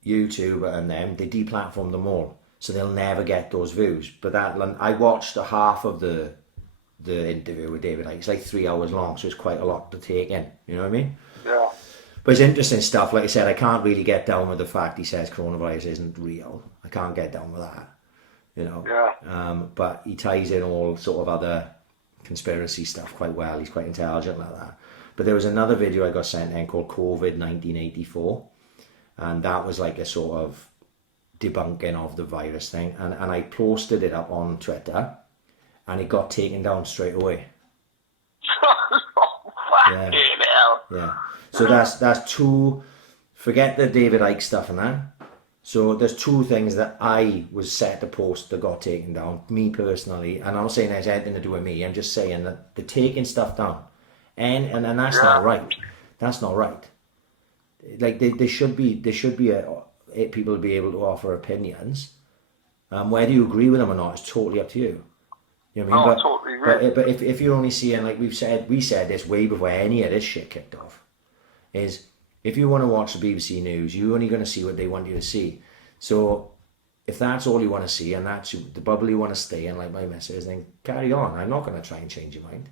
YouTube and them, they deplatformed them all, so they'll never get those views. But I watched a half of the interview with David Icke. It's like 3 hours long, so it's quite a lot to take in. You know what I mean? Yeah. But it's interesting stuff. Like I said, I can't really get down with the fact he says coronavirus isn't real. I can't get down with that. You know. Yeah. But he ties in all sort of other conspiracy stuff quite well. He's quite intelligent like that. But there was another video I got sent in called COVID 1984, and that was like a sort of debunking of the virus thing, and I posted it up on Twitter, and it got taken down straight away. Yeah. So that's two. Forget the David Icke stuff and that. So there's two things that I was set to post that got taken down. Me personally, and I'm not saying it has anything to do with me. I'm just saying that they're taking stuff down. And that's not right. That's not right. Like they should be people to be able to offer opinions. Whether you agree with them or not is totally up to you. You know what I mean? I totally agree. But if you're only seeing, like we said this way before any of this shit kicked off, is if you want to watch the BBC News, you're only going to see what they want you to see. So if that's all you want to see and that's the bubble you want to stay in, like my message, then carry on. I'm not going to try and change your mind.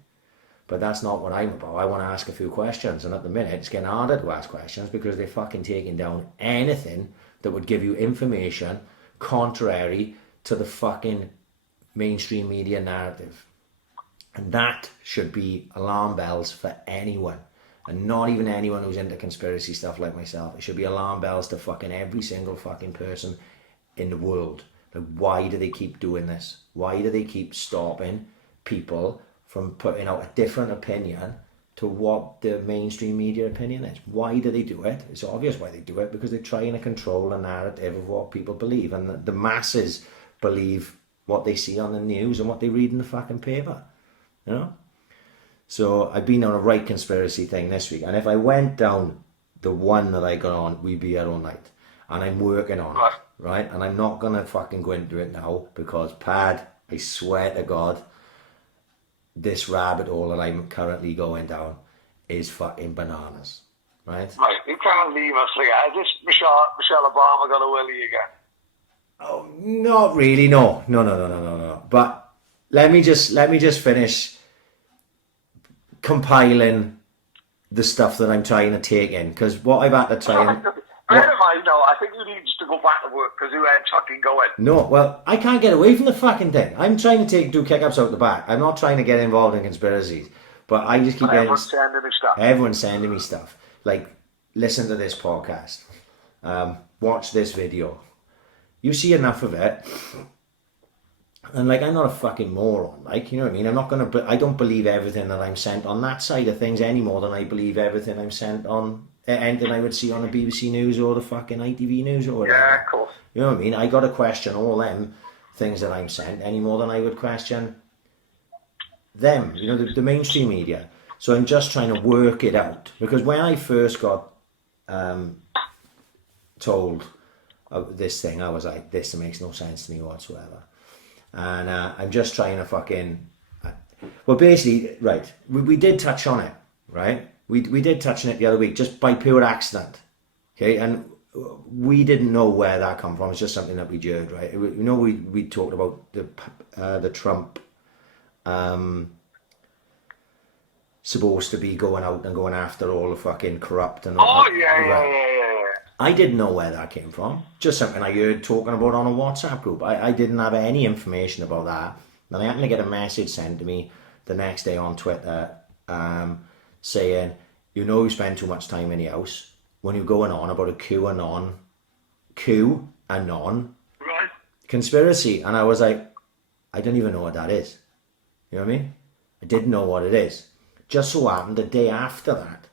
But that's not what I'm about. I want to ask a few questions, and at the minute it's getting harder to ask questions because they're fucking taking down anything that would give you information contrary to the fucking mainstream media narrative. And that should be alarm bells for anyone, and not even anyone who's into conspiracy stuff like myself. It should be alarm bells to fucking every single fucking person in the world. Like, why do they keep doing this? Why do they keep stopping people from putting out a different opinion to what the mainstream media opinion is? Why do they do it? It's obvious why they do it, because they're trying to control the narrative of what people believe, and the masses believe what they see on the news and what they read in the fucking paper, you know? So I've been on a right conspiracy thing this week, and if I went down the one that I got on, we'd be here all night, and I'm working on it, right? And I'm not gonna fucking go into it now because, Pad, I swear to God, this rabbit hole that I'm currently going down is fucking bananas, right? Right, you can't leave us like that. Is this Michelle Obama got a willy again? Oh, not really, no. But let me just finish compiling the stuff that I'm trying to take in, because what I've had to try and I don't mind, no. I think you need to go back to work because you ain't fucking going. No, well, I can't get away from the fucking thing. I'm trying to do kick-ups out the back. I'm not trying to get involved in conspiracies. But I just keep getting... Everyone's sending me stuff. Everyone's sending me stuff. Like, listen to this podcast. Watch this video. You see enough of it. And, like, I'm not a fucking moron. Like, you know what I mean? I'm not going to... I don't believe everything that I'm sent on that side of things any more than I believe everything I'm sent on... anything I would see on the BBC News or the fucking ITV News or whatever. Yeah, of course. You know what I mean? I got to question all them things that I'm sent any more than I would question them, you know, the mainstream media. So I'm just trying to work it out. Because when I first got told of this thing, I was like, this makes no sense to me whatsoever. And I'm just trying to fucking... well, basically, right, we did touch on it, right? We did touch on it the other week, just by pure accident, okay? And we didn't know where that come from. It's just something that we heard, right? You know, we talked about the Trump supposed to be going out and going after all the fucking corrupt and all. Oh, yeah. I didn't know where that came from. Just something I heard talking about on a WhatsApp group. I didn't have any information about that. And I happened to get a message sent to me the next day on Twitter saying, you know, you spend too much time in the house when you're going on about a QAnon Right. conspiracy. And I was like, I don't even know what that is. You know what I mean? I didn't know what it is. Just so happened the day after that,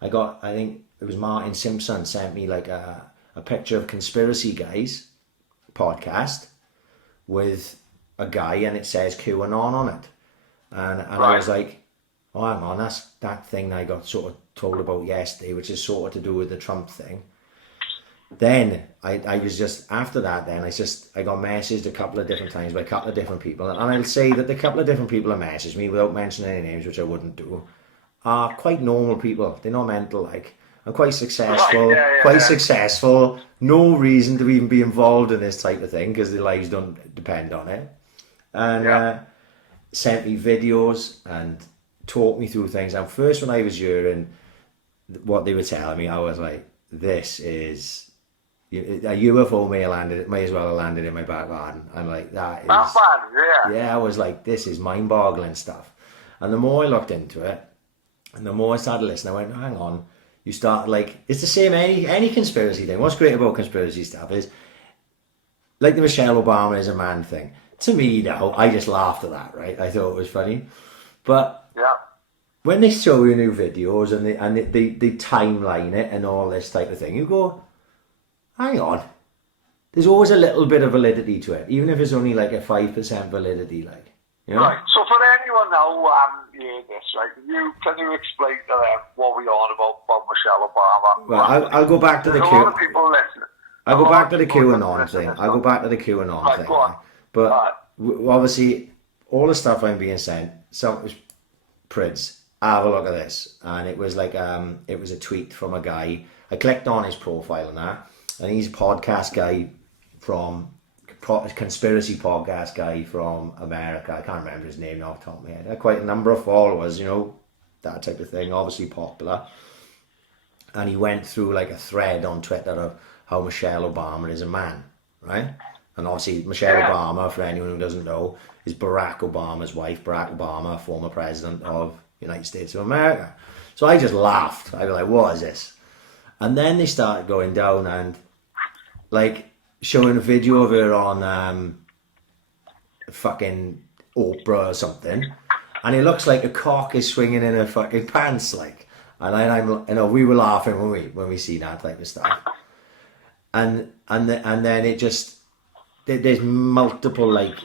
I think it was Martin Simpson sent me like a picture of Conspiracy Guys podcast with a guy and it says QAnon on it. And right. I was like, oh, hang on, that's that thing I got sort of told about yesterday, which is sort of to do with the Trump thing. Then I was just, after that then, I got messaged a couple of different times by a couple of different people. And I'll say that the couple of different people that messaged me, without mentioning any names, which I wouldn't do, are quite normal people. They're not mental, like. I'm quite successful, successful. No reason to even be involved in this type of thing because their lives don't depend on it. And sent me videos and taught me through things. And first when I was hearing what they were telling me, I was like, this is... a UFO may as well have landed in my back garden. I'm like, that is... Not bad, Yeah, I was like, this is mind-boggling stuff. And the more I looked into it, and the more I started listening, I went, hang on. You start like, it's the same any conspiracy thing. What's great about conspiracy stuff is, like the Michelle Obama is a man thing. To me now, I just laughed at that, right? I thought it was funny. But when they show you new videos and they timeline it and all this type of thing, you go, hang on. There's always a little bit of validity to it, even if it's only like a 5% validity, like. You know? Right, so for anyone now who hasn't heard this, right, can you explain to them what we're on about Michelle Obama? Well, I'll go back to the There's a lot of people listening. I'll go back to the QAnon thing. I'll go back to the QAnon thing. Go on. But obviously, all the stuff I'm being sent, some was Prids. Have a look at this. And it was like, it was a tweet from a guy. I clicked on his profile and that, and he's a podcast guy from... conspiracy podcast guy from America. I can't remember his name off the top of my head. Had quite a number of followers, you know, that type of thing, obviously popular. And he went through like a thread on Twitter of how Michelle Obama is a man, right? And obviously Michelle Obama, for anyone who doesn't know, is Barack Obama's wife. Barack Obama, former president of the United States of America. So I just laughed. I was like, what is this? And then they started going down and like showing a video of her on fucking Oprah or something, and it looks like a cock is swinging in her fucking pants, like. And I'm, you know, we were laughing when we see that type of stuff, and then it just there's multiple like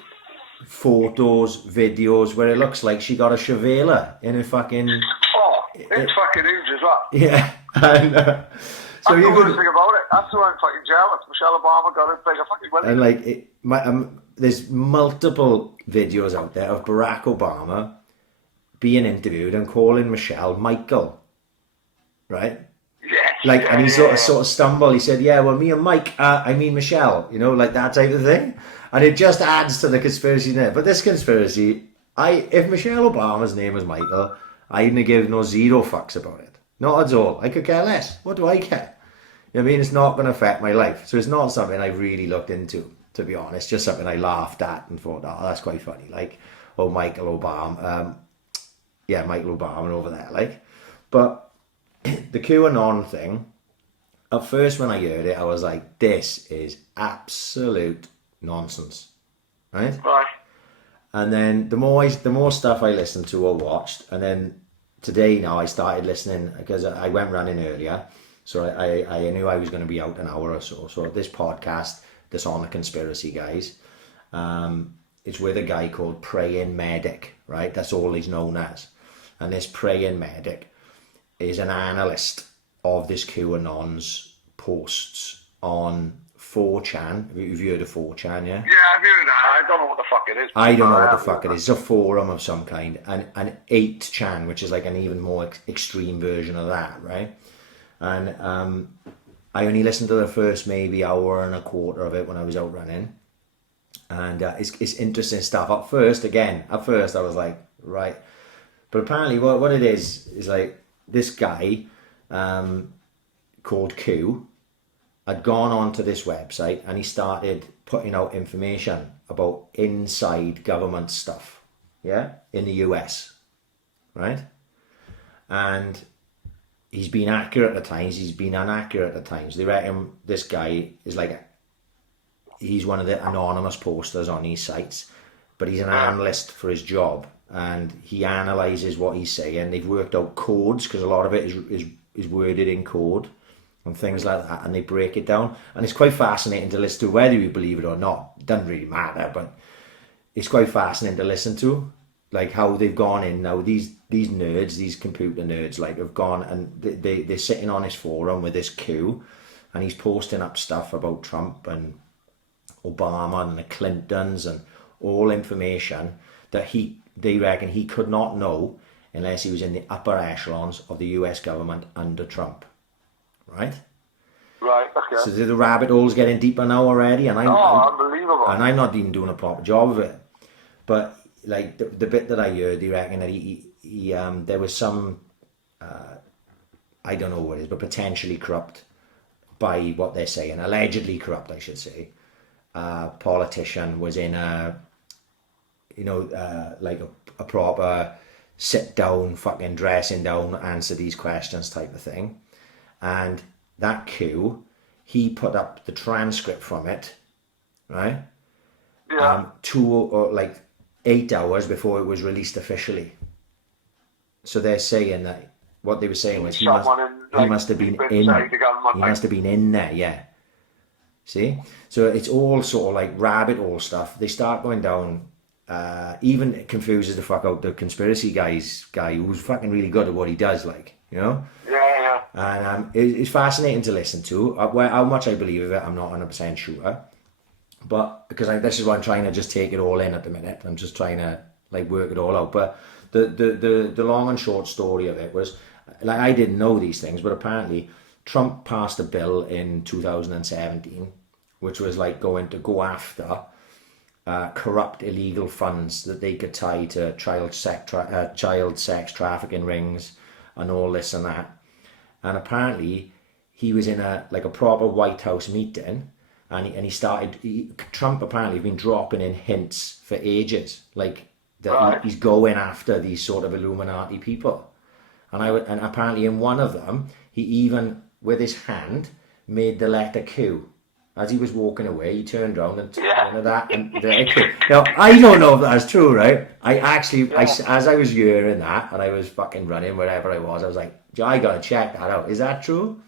photos, videos where it looks like she got a Chevela in her fucking. Oh, it's fucking huge as well. Yeah, and. So that's the worst thing about it. That's why I'm fucking jealous. Michelle Obama got it bigger fucking willing. And like, there's multiple videos out there of Barack Obama being interviewed and calling Michelle Michael, right? Yes. Like, and he sort of stumbled. He said, "Yeah, well, me and Mike, I mean Michelle," you know, like that type of thing. And it just adds to the conspiracy there. But this conspiracy, if Michelle Obama's name was Michael, I wouldn't give no zero fucks about it. Not at all. I could care less. What do I care? I mean, it's not going to affect my life. So it's not something I really looked into, to be honest. Just something I laughed at and thought, oh, that's quite funny. Like, oh, Michael Obama. Michael Obama over there, like. But the QAnon thing, at first when I heard it, I was like, this is absolute nonsense, right? Right. And then the more stuff I listened to or watched, and then today now I started listening because I went running earlier, so I knew I was going to be out an hour or so. So this podcast, this on the conspiracy guys, it's with a guy called Praying Medic, right? That's all he's known as. And this Praying Medic is an analyst of this QAnon's posts on 4chan. Have you heard of 4chan, yeah? Yeah, I've heard that. I don't know what the fuck it is. I don't know what the fuck it is. It's a forum of some kind. And 8chan, which is like an even more extreme version of that, right? And I only listened to the first maybe hour and a quarter of it when I was out running. And it's interesting stuff. At first I was like, right. But apparently what it is like this guy called Q had gone onto this website and he started putting out information about inside government stuff, yeah, in the US, right? And he's been accurate at times, he's been inaccurate at times. They reckon this guy is like, he's one of the anonymous posters on these sites, but he's an analyst for his job and he analyses what he's saying. They've worked out codes because a lot of it is worded in code and things like that, and they break it down, and it's quite fascinating to listen to, whether you believe it or not. It doesn't really matter, but it's quite fascinating to listen to, like how they've gone in now. These nerds, these computer nerds, like have gone and they're sitting on his forum with this Q, and he's posting up stuff about Trump and Obama and the Clintons and all information that they reckon he could not know unless he was in the upper echelons of the US government under Trump. Right? Right, okay. So the rabbit hole's getting deeper now already, and unbelievable. And I'm not even doing a proper job of it. But like the bit that I heard, they reckon that he there was some I don't know what it is, but potentially corrupt by what they're saying, allegedly corrupt, I should say. Politician was in a like a proper sit down, fucking dressing down, answer these questions type of thing. And that Q, he put up the transcript from it, right? Yeah. 2 or like 8 hours before it was released officially. So they're saying that what they were saying was he must have been in there, yeah. See? So it's all sort of like rabbit hole stuff. They start going down, even it confuses the fuck out the conspiracy guy who's fucking really good at what he does, like, you know? Yeah. And it's fascinating to listen to. How much I believe of it, I'm not 100% sure. But because this is why I'm trying to just take it all in at the minute. I'm just trying to like work it all out. But the long and short story of it was, like, I didn't know these things, but apparently Trump passed a bill in 2017, which was like going to go after corrupt illegal funds that they could tie to child sex trafficking rings and all this and that. And apparently he was in a proper White House meeting, and Trump apparently been dropping in hints for ages, like that he's going after these sort of Illuminati people. And apparently in one of them, he even, with his hand, made the letter Q. As he was walking away, he turned around and one of that and the letter Q. Now, I don't know if that's true, right? As I was hearing that, and I was fucking running wherever I was like, I gotta check that out. Is that true?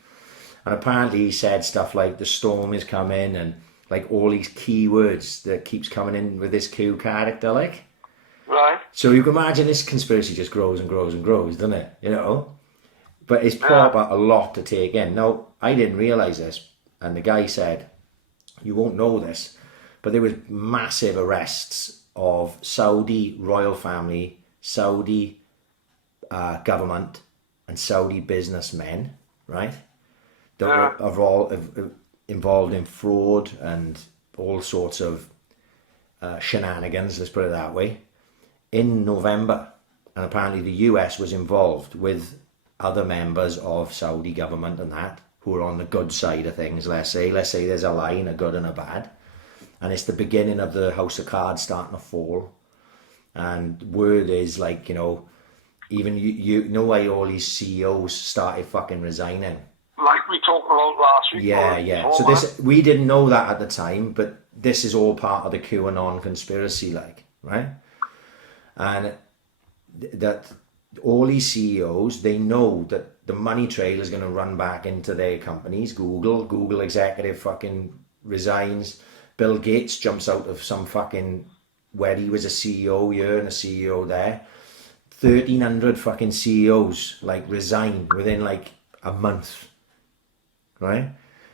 And apparently he said stuff like the storm is coming and like all these keywords that keeps coming in with this Q character, like. Right. So you can imagine this conspiracy just grows and grows and grows, doesn't it? You know? But it's proper a lot to take in. Now, I didn't realise this, and the guy said, you won't know this, but there was massive arrests of Saudi royal family, Saudi government, and Saudi businessmen, right? That were all involved in fraud and all sorts of shenanigans, let's put it that way, in November. And apparently the US was involved with other members of Saudi government and that, who are on the good side of things, let's say there's a line, a good and a bad, and it's the beginning of the house of cards starting to fall, and word is like, you know, even you know why all these CEOs started fucking resigning. Like we talked about last week. Yeah. So this, we didn't know that at the time, but this is all part of the QAnon conspiracy, like, right? And that all these CEOs, they know that the money trail is going to run back into their companies. Google executive fucking resigns. Bill Gates jumps out of some fucking, where he was a CEO here and a CEO there. 1,300 fucking CEOs like resign within like a month, right?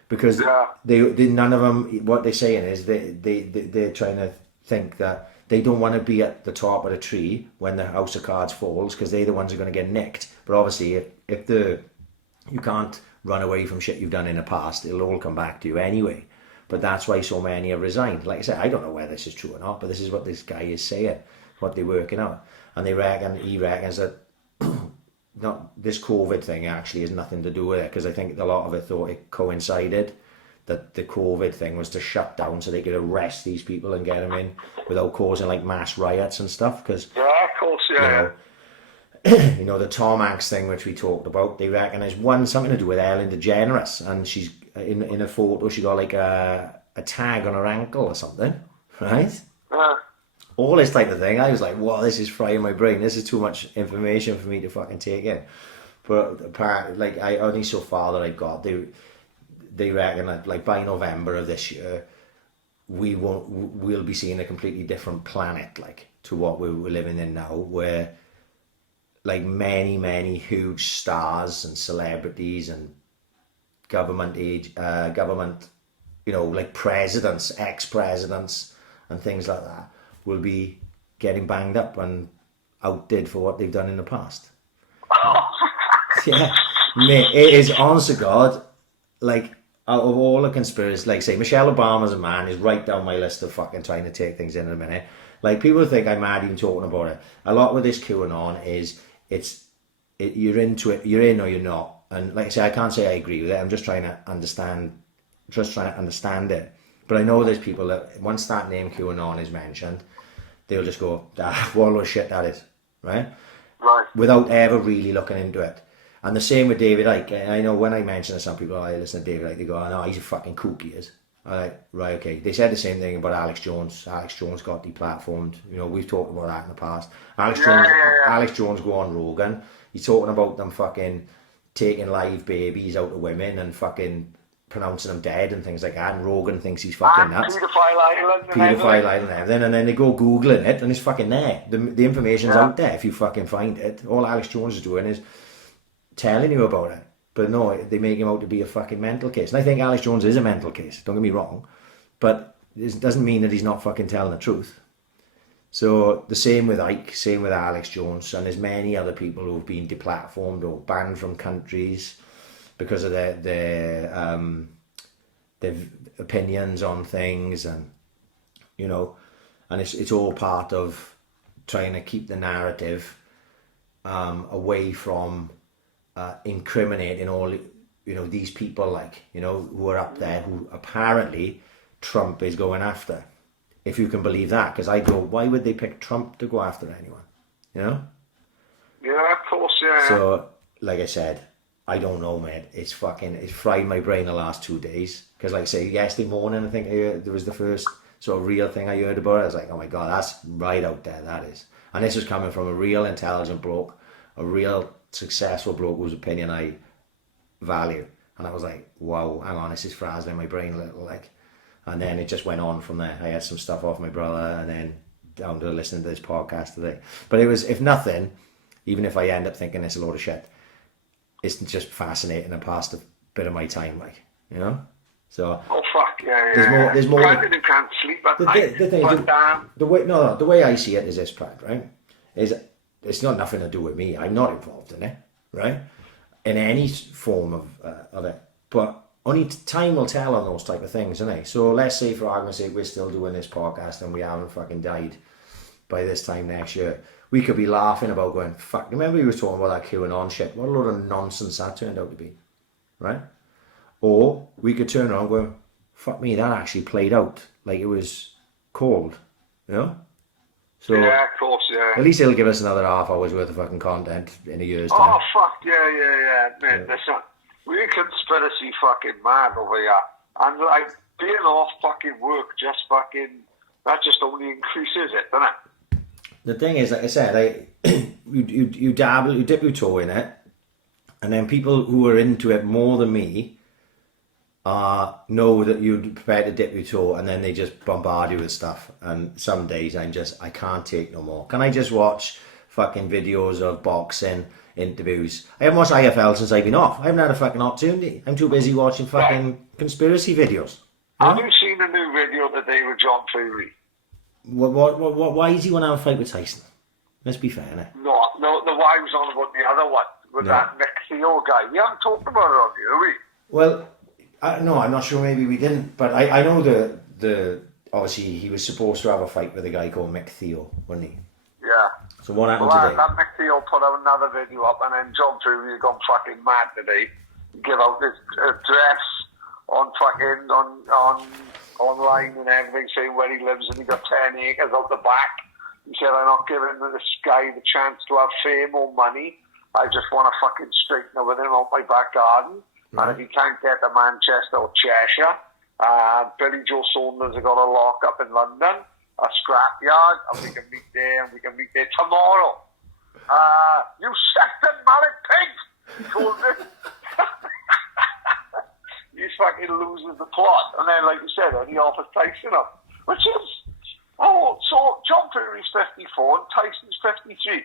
Because they none of them, what they're saying is they're trying to think that they don't want to be at the top of the tree when the house of cards falls, because they're the ones who are going to get nicked. But obviously if you can't run away from shit you've done in the past, it'll all come back to you anyway. But that's why so many have resigned. Like I said, I don't know whether this is true or not, but this is what this guy is saying, what they're working out. And he reckons that not this COVID thing actually has nothing to do with it, because I think a lot of it thought it coincided that the COVID thing was to shut down so they could arrest these people and get them in without causing like mass riots and stuff. Because of course, you know the Tom Hanks thing which we talked about, they reckon there's something to do with Ellen DeGeneres, and she's in a photo she got like a tag on her ankle or something, right? All this type of thing. I was like, wow, this is frying my brain. This is too much information for me to fucking take in. But apparently, like, I only so far that I got, they reckon that like by November of this year, we'll be seeing a completely different planet, like, to what we're living in now, where like many huge stars and celebrities and government, you know, like presidents, ex-presidents and things like that will be getting banged up and outdid for what they've done in the past. Yeah, mate, it is, honest to God, like, out of all the conspiracies, like say Michelle Obama's a man is right down my list of fucking trying to take things in a minute. Like, people think I'm mad even talking about it. A lot with this QAnon is you're into it, you're in or you're not. And like I say, I can't say I agree with it. I'm just trying to understand it. But I know there's people that once that name QAnon is mentioned, they'll just go, what a load of shit that is, right? Right. Without ever really looking into it. And the same with David Icke. I know when I mention to some people, I listen to David Icke, they go, oh no, he's a fucking kook, he is. I'm like, right, okay. They said the same thing about Alex Jones. Alex Jones got deplatformed. You know, we've talked about that in the past. Alex Jones go on Rogan. He's talking about them fucking taking live babies out of women and fucking pronouncing them dead and things like that. And Rogan thinks he's fucking nuts. Paedophile Island and everything. And then they go Googling it and it's fucking there. The information's out there if you fucking find it. All Alex Jones is doing is telling you about it. But no, they make him out to be a fucking mental case. And I think Alex Jones is a mental case, don't get me wrong. But it doesn't mean that he's not fucking telling the truth. So the same with Ike, same with Alex Jones, and there's many other people who've been deplatformed or banned from countries because of their opinions on things, and you know, and it's all part of trying to keep the narrative away from incriminating all, you know, these people, like, you know, who are up there who apparently Trump is going after. If you can believe that, because I go, why would they pick Trump to go after anyone? You know? Yeah, of course, yeah. So, like I said, I don't know, mate. It's fried my brain the last 2 days. Because, like I say, yesterday morning, I think there was the first sort of real thing I heard about it. I was like, oh my God, that's right out there, that is. And this was coming from a real intelligent bloke, a real successful bloke whose opinion I value. And I was like, wow, hang on, this is frazzling my brain a little, like. And then it just went on from there. I had some stuff off my brother and then down to listening to this podcast today. But it was, if nothing, even if I end up thinking it's a load of shit, it's just fascinating and passed a bit of my time, like, you know? So, oh fuck, yeah. There's more. Granted, you can't sleep at night. The way I see it is this, Brad, right? Is it's not nothing to do with me. I'm not involved in it, right? In any form of it. But only time will tell on those type of things, isn't it? So let's say, for argument's sake, we're still doing this podcast and we haven't fucking died by this time next year. We could be laughing about going, fuck, remember we were talking about that QAnon shit? What a load of nonsense that turned out to be, right? Or we could turn around and go, fuck me, that actually played out like it was called, you know? So yeah, of course, yeah. at least it'll give us another half hour's worth of fucking content in a year's time. Oh, fuck, yeah. Mate, listen, we're conspiracy fucking mad over here. And, like, being off fucking work just fucking, that just only increases it, doesn't it? The thing is, like I said, you dabble, you dip your toe in it, and then people who are into it more than me know that you're prepared to dip your toe, and then they just bombard you with stuff. And some days I can't take no more. Can I just watch fucking videos of boxing interviews? I haven't watched IFL since I've been off. I haven't had a fucking opportunity. I'm too busy watching fucking conspiracy videos. Have you seen a new video today with John Fury? Why is he want to have a fight with Tyson? Let's be fair, innit? No, the wives on about the other one with that Nick Theo guy. We haven't talked about it on here, have we? Well, no, I'm not sure. Maybe we didn't, but I know the obviously he was supposed to have a fight with a guy called Mick Theo, wasn't he? Yeah. So what happened Well, today? that Mick Theo put out another video up, and then John Fury gone fucking mad today. Give out this address on fucking on online and everything, saying where he lives, and he got 10 acres out the back. He said, "I'm not giving this guy the chance to have fame or money. I just want to fucking straighten up with him out my back garden." And if he can't get to Manchester or Cheshire, Billy Joe Saunders have got a lock up in London, a scrapyard, and we can meet there, tomorrow. You second mallet pig, he calls it. He fucking loses the plot. And then, like you said, he offers Tyson up. Which is, so John Fury's 54 and Tyson's 53.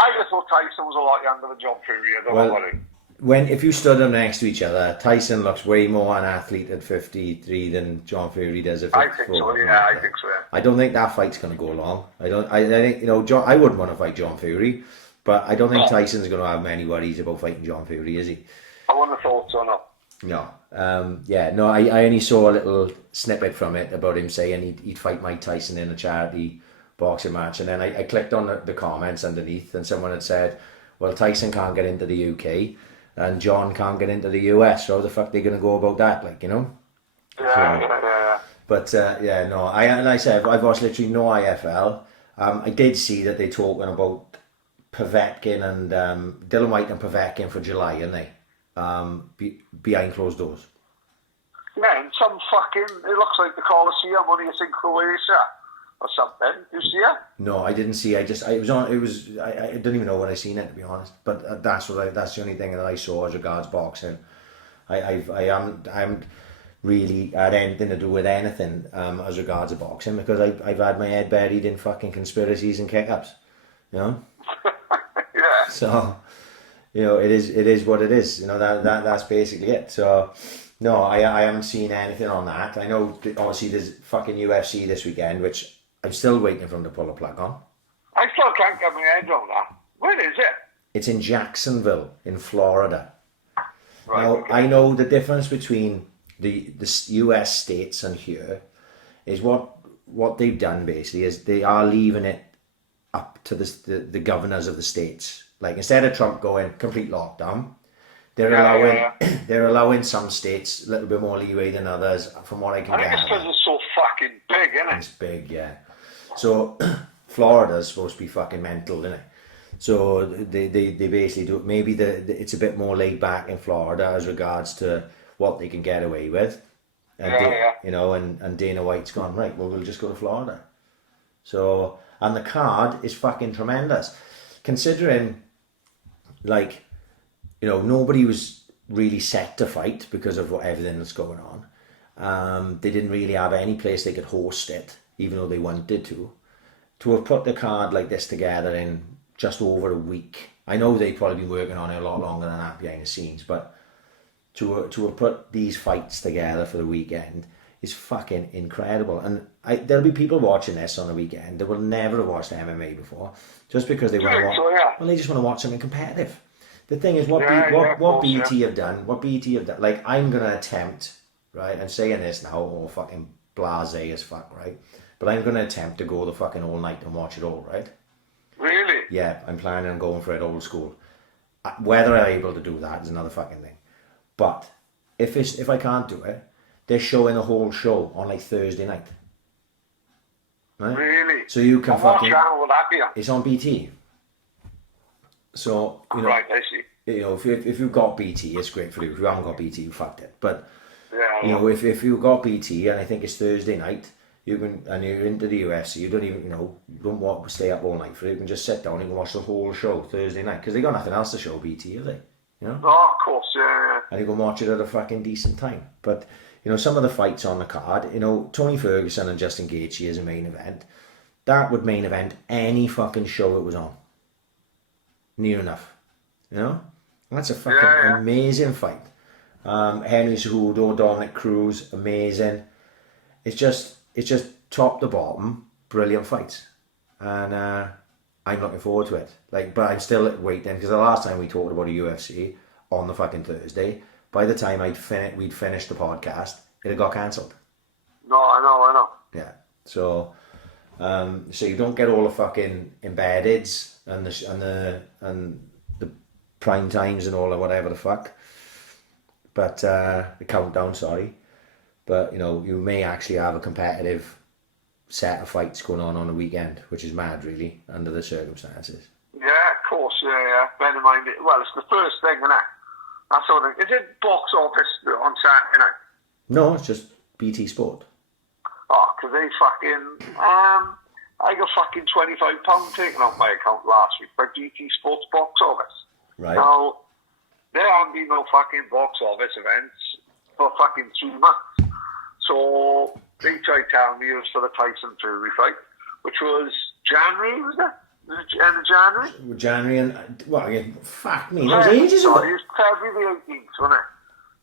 I just thought Tyson was a lot younger than John Fury. I don't know what he... If you stood them next to each other, Tyson looks way more an athlete at 53 than John Fury does at 54. I think so, yeah, I think so. Yeah. I don't think that fight's going to go long. I think, I wouldn't want to fight John Fury, but I don't think Tyson's going to have many worries about fighting John Fury, is he? I wouldn't have thought so, no. No. I only saw a little snippet from it about him saying he'd fight Mike Tyson in a charity boxing match, and then I clicked on the comments underneath, and someone had said, well, Tyson can't get into the UK, and John can't get into the US, so how the fuck are they going to go about that, like, you know? Yeah. But, like I said, I've watched literally no IFL. I did see that they're talking about Povetkin and Dylan White and Povetkin for July, aren't they? Behind closed doors. Yeah, and some fucking, it looks like the Coliseum, only it's in Croatia or something. You see it? No, I didn't see. I don't even know when I seen it, to be honest. But that's the only thing that I saw as regards boxing. I haven't really had anything to do with anything as regards to boxing, because I've had my head buried in fucking conspiracies and kick-ups, you know. Yeah. So, it is what it is. That's basically it. So, no, I haven't seen anything on that. I know obviously there's fucking UFC this weekend, which I'm still waiting for them to pull the plug on. I still can't get my head on that. Where is it? It's in Jacksonville, in Florida. Right, now, okay. I know the difference between the US states and here is what they've done basically is they are leaving it up to the governors of the states. Like, instead of Trump going complete lockdown, they're allowing some states a little bit more leeway than others, from what I can gather. I think it's because it's so fucking big, isn't it? It's big, yeah. So Florida's supposed to be fucking mental, isn't it? So they basically do. Maybe it's a bit more laid back in Florida as regards to what they can get away with, and and Dana White's gone, right, well, we'll just go to Florida. So, and the card is fucking tremendous, considering, like, nobody was really set to fight because of everything that's going on. They didn't really have any place they could host it, even though they wanted to. To have put the card like this together in just over a week, I know they've probably been working on it a lot longer than that behind the scenes, but to have put these fights together for the weekend is fucking incredible. And there'll be people watching this on the weekend that will never have watched MMA before, just because they want to watch. So, yeah. Well, they just want to watch something competitive. The thing is, what BT have done, like, I'm going to attempt, right, I'm saying this now, all fucking blasé as fuck, right, but I'm going to attempt to go the fucking all night and watch it all, right? Really? Yeah, I'm planning on going for it old school. Whether I'm able to do that is another fucking thing. But if I can't do it, they're showing the whole show on like Thursday night. Right? Really? So you can on what fucking. channel would that be on? It's on BT. So you know, Right, I see. you know, if you've got BT, it's great for you. If you haven't got BT, you fucked it. But Yeah, you know, if you've got BT, and I think it's Thursday night, you can, and you're into the UFC, you don't even, you know, you don't want to stay up all night for it. You can just sit down and watch the whole show Thursday night because they got nothing else to show BT, have they? You know. Oh, of course, yeah. And you can watch it at a fucking decent time. But you know, some of the fights on the card, you know, Tony Ferguson and Justin Gaethje as a main event, that would main event any fucking show it was on. Near enough, you know. That's a fucking amazing fight. Henry Cejudo, Dominic Cruz, amazing. It's just top to bottom, brilliant fights, and I'm looking forward to it. Like, but I'm still waiting because the last time we talked about a UFC on the fucking Thursday, by the time we'd finished the podcast, it had got cancelled. No, I know. Yeah. So you don't get all the fucking embeddeds and the prime times and all of whatever the fuck. But the countdown, sorry. But you know, you may actually have a competitive set of fights going on the weekend, which is mad, really, under the circumstances. Yeah, of course, yeah. Bear in mind, well, it's the first thing, isn't it? That sort of thing. Is it box office on Saturday night? No, it's just BT Sport. Oh, because they fucking, I got fucking £25 taken off my account last week by BT Sports box office. Right. Now, there haven't been no fucking box office events for fucking 3 months. So they tried telling me it was for the Tyson Fury fight, which was January, was it? Was it end of January? January and, well, fuck me, that was ages ago. Sorry, it was February the 18th, wasn't it?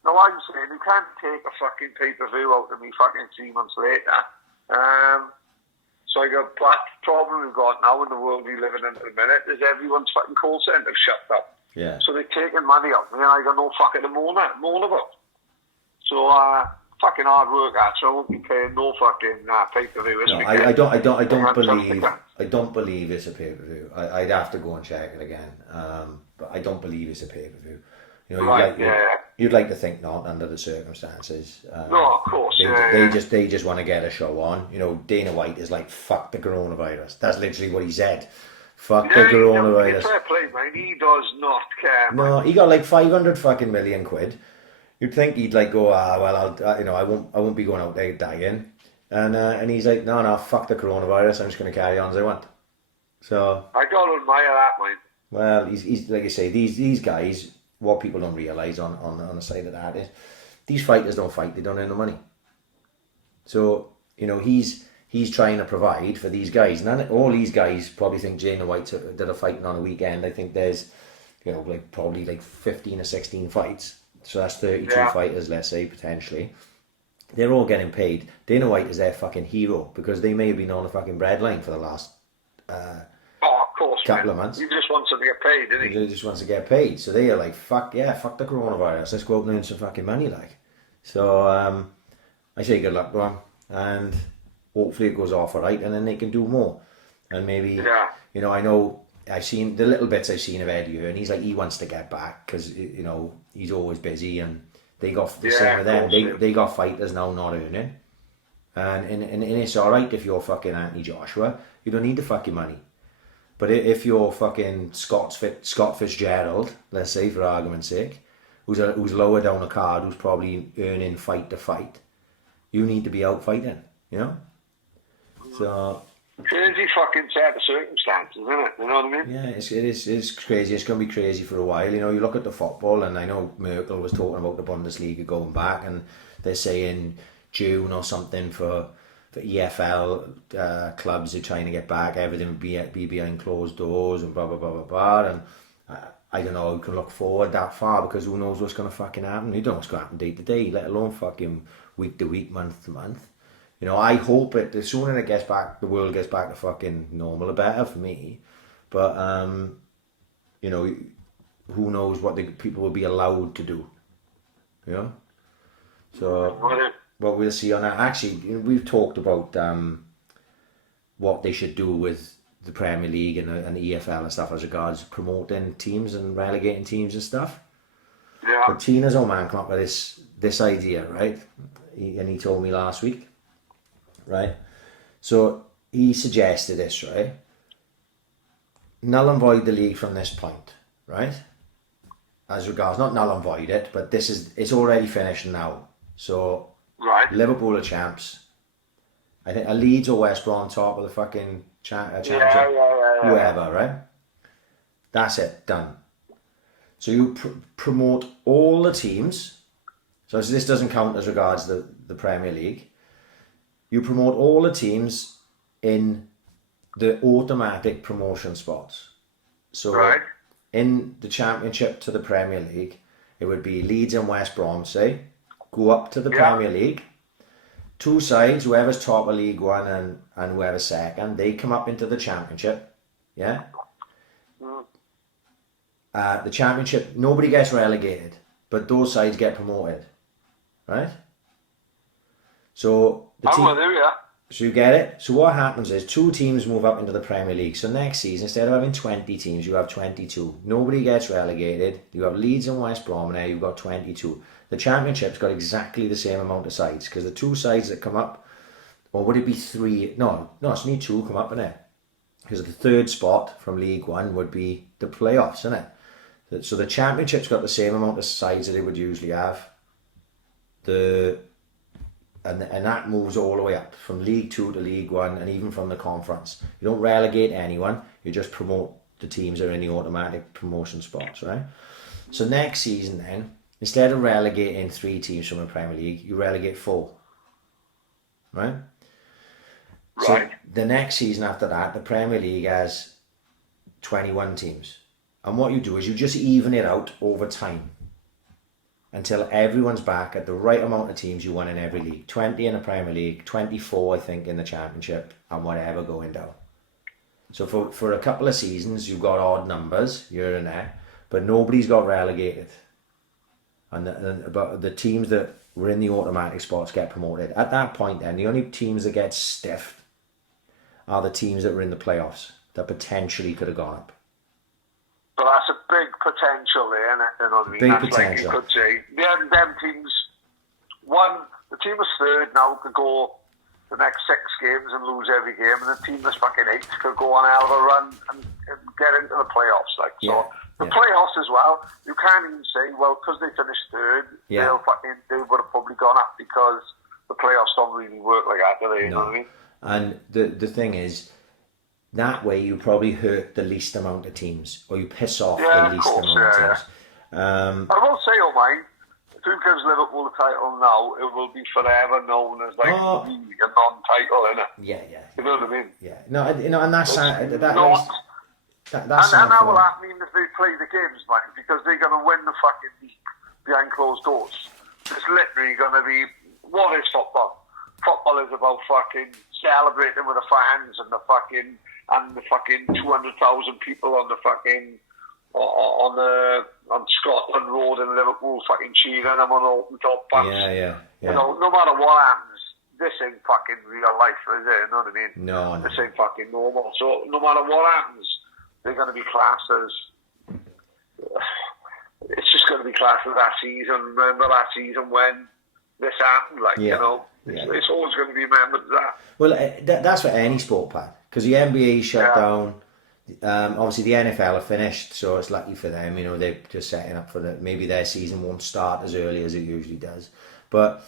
Now I'm saying you can't take a fucking pay-per-view out of me fucking 3 months later. So I got that problem we've got now in the world we live in at the minute is everyone's fucking call centre shut down. Yeah. So they're taking money out and then I got no fucking to moan about. So fucking hard work actually. I won't be paying no fucking pay-per-view this weekend. I don't believe it's a pay-per-view. I'd have to go and check it again. But I don't believe it's a pay-per-view. You know, you'd like to think not under the circumstances. No, of course. They just want to get a show on. You know, Dana White is like, fuck the coronavirus. That's literally what he said. Fuck the coronavirus. Fair play, man. He does not care. No, he got like 500 fucking million quid. You'd think he'd like go, well, I won't be going out there dying. And he's like, no, fuck the coronavirus. I'm just going to carry on as I want. So I don't admire that, man. Well, he's like you say, these guys. What people don't realise on the side of that is these fighters don't fight, they don't earn the money. So, you know, he's trying to provide for these guys. And all these guys probably think Dana White did a fighting on a weekend. I think there's, you know, like probably like 15 or 16 fights. So that's 32 fighters, let's say, potentially. They're all getting paid. Dana White is their fucking hero because they may have been on the fucking breadline for the last couple of months. He just wants to get paid, didn't he? He just wants to get paid. So they are like, fuck the coronavirus. Let's go out and earn some fucking money, like. So I say good luck to him, and hopefully it goes off alright, and then they can do more. And maybe, you know, I know I've seen the little bits I've seen of Eddie Hearn. He's like, he wants to get back because, you know, he's always busy, and they got the same with them. They got fighters now not earning, and it's alright if you're fucking Anthony Joshua. You don't need the fucking money. But if you're fucking Scott Fitzgerald, let's say for argument's sake, who's lower down the card, who's probably earning fight to fight, you need to be out fighting, you know? So crazy fucking set of circumstances, isn't it? You know what I mean? Yeah, it's crazy. It's going to be crazy for a while. You know, you look at the football, and I know Merkel was talking about the Bundesliga going back, and they're saying June or something for EFL clubs are trying to get back. Everything would be behind closed doors and blah blah blah blah blah. And I don't know. We can look forward that far because who knows what's going to fucking happen? You don't know what's going to happen day to day, let alone fucking week to week, month to month. You know, I hope the sooner it gets back, the world gets back to fucking normal, the better for me. But you know, who knows what the people will be allowed to do? You know, so. But we'll see on that. Actually, we've talked about what they should do with the Premier League and the EFL and stuff as regards promoting teams and relegating teams and stuff. Yeah. But Tina's old man come up with this idea, right? And he told me last week, right? So he suggested this, right? Null and void the league from this point, right? As regards, not null and void it, but it's already finished now. So Right. Liverpool are champs. I think a Leeds or West Brom top of the fucking championship. Yeah. Whoever, right? That's it, done. So you promote all the teams. So this doesn't count as regards the Premier League. You promote all the teams in the automatic promotion spots. So Right. in the Championship to the Premier League, it would be Leeds and West Brom, say, go up to the Premier League. Two sides, whoever's top of League One and whoever's second, they come up into the Championship. Yeah? The Championship, nobody gets relegated, but those sides get promoted. Right? So so you get it? So what happens is 2 teams move up into the Premier League. So next season, instead of having 20 teams, you have 22. Nobody gets relegated. You have Leeds and West Brom, and now you've got 22. The Championship's got exactly the same amount of sides, because the 2 sides that come up, or would it be 3? No, it's only 2 come up in it. Because the 3rd spot from League One would be the playoffs, isn't it? So the Championship's got the same amount of sides that it would usually have. And that moves all the way up from League 2 to League 1, and even from the conference. You don't relegate anyone, you just promote the teams that are in the automatic promotion spots, right? So next season then, instead of relegating 3 teams from the Premier League, you relegate 4, right? Right. So the next season after that, the Premier League has 21 teams. And what you do is you just even it out over time, until everyone's back at the right amount of teams you won in every league. 20 in the Premier League, 24 I think in the Championship, and whatever going down. So for a couple of seasons you've got odd numbers here and there, but nobody's got relegated. But the teams that were in the automatic spots get promoted. At that point then, the only teams that get stiffed are the teams that were in the playoffs that potentially could have gone up. But that's a big potential there, isn't it? You know what I mean? Big that's potential. Like you could say. Them teams, the team was 3rd now could go the next 6 games and lose every game, and the team that's fucking 8th could go on a hell of a run and get into the playoffs. So the playoffs as well, you can't even say, well, because they finished 3rd, they would have probably gone up, because the playoffs don't really work like that, do they? You know what I mean? And the thing is, that way you probably hurt the least amount of teams, or you piss off the least amount of teams. I will say, mine, if who gives Liverpool the title now, it will be forever known as like really a non-title, innit? Yeah. You know what I mean? Yeah. No, and that's and that that will mean if they play the games, mate, because they're going to win the fucking league behind closed doors. It's literally going to be, what is football? Football is about fucking celebrating with the fans and the fucking 200,000 people on the fucking on Scotland Road in Liverpool fucking cheering them on open top bus. Yeah. You know, no matter what happens, this ain't fucking real life, is it? You know what I mean? No. This ain't fucking normal. So no matter what happens, they're going to be classed as. It's just going to be classed as that season. Remember that season when this happened? You know. It's always going to be remembered that. Well, that's for any sport, Pat, because the NBA shut down. Obviously, the NFL are finished, so it's lucky for them. You know, they're just setting up for maybe their season won't start as early as it usually does. But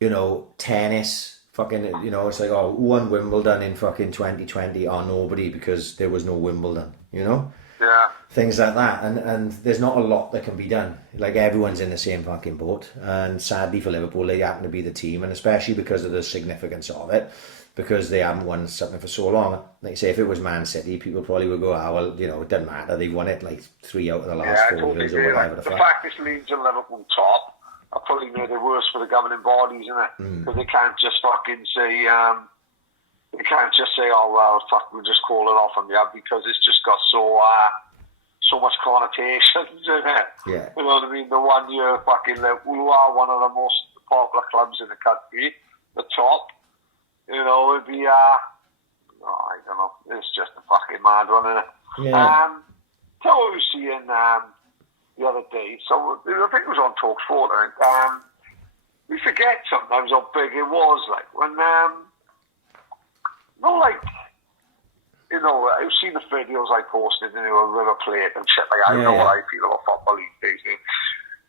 you know, tennis, fucking, you know, it's like, oh, who won Wimbledon in fucking 2020? Oh, nobody, because there was no Wimbledon. You know. Yeah. Things like that, and there's not a lot that can be done. Like, everyone's in the same fucking boat, and sadly for Liverpool, they happen to be the team, and especially because of the significance of it, because they haven't won something for so long. Like, say, if it was Man City, people probably would go, well, you know, it doesn't matter, they won it like 3 out of the last 4 years or whatever. The fact this Leeds and Liverpool top are probably made it worse for the governing bodies, isn't it? Because they can't just fucking say, oh well, fuck, we'll just call it off on you, because it's just got so much connotations in it. Yeah. You know what I mean? The 1 year fucking Liverpool, who are one of the most popular clubs in the country, the top, you know, it'd be I don't know, it's just a fucking mad one, isn't it? Yeah. Tell what we see in the other day, so I think it was on Talk Sport, I think. we forget sometimes how big it was. Like when, I've seen the videos I posted in River Plate and shit. Like I know what I feel about football these days.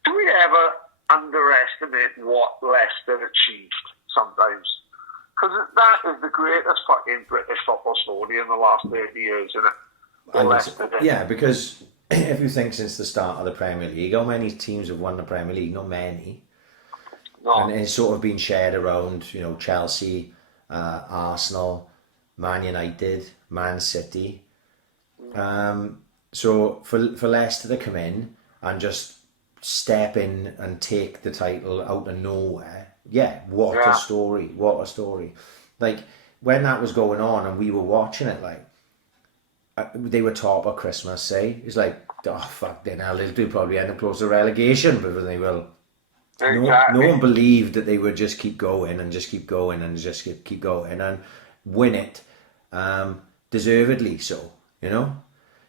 Do we ever underestimate what Leicester achieved sometimes? Because that is the greatest fucking British football story in the last 30 years, isn't it? Yeah, because if you think since the start of the Premier League, how many teams have won the Premier League? Not many. No. And it's sort of been shared around, Chelsea, Arsenal, Man United, Man City. So for Leicester to come in and just step in and take the title out of nowhere, what a story. Like, when that was going on and we were watching it, like, they were top of Christmas, say. It's like, oh, fuck, then they'll probably end up close to relegation, but they will. Exactly. No one believed that they would just keep going and just keep going and just keep going and win it, deservedly so. They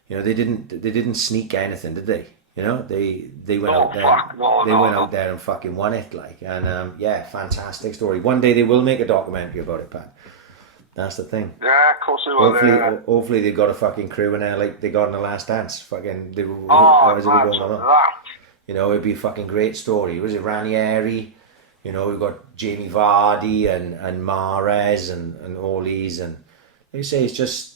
didn't sneak anything, did they? They went out there. Went out there and fucking won it, like, and fantastic story. One day they will make a documentary about it, Pat. That's the thing. Yeah, of course they will. Hopefully they've got a fucking crew in there like they got in The Last Dance. Fucking, it'd be a fucking great story. Was it Ranieri? We've got Jamie Vardy and Mahrez and all these, and they say it's just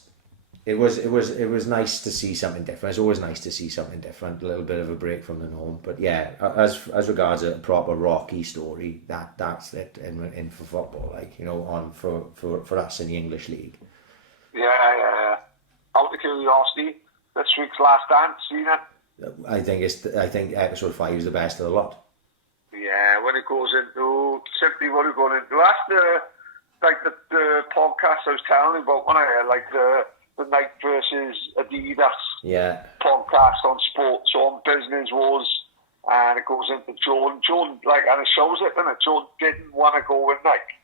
it was nice to see something different. It's always nice to see something different, a little bit of a break from the norm. But yeah, as regards a proper Rocky story, that's it in for football, like, on for us in the English league. Yeah. Out of curiosity, this week's Last Dance, seen it? I think episode 5 is the best of the lot. Yeah, when it goes into simply what it's going into. That's the podcast I was telling you about when I had like the Nike versus Adidas podcast on sports, on business wars, and it goes into Jordan, and it shows it, doesn't it? Jordan didn't want to go with Nike.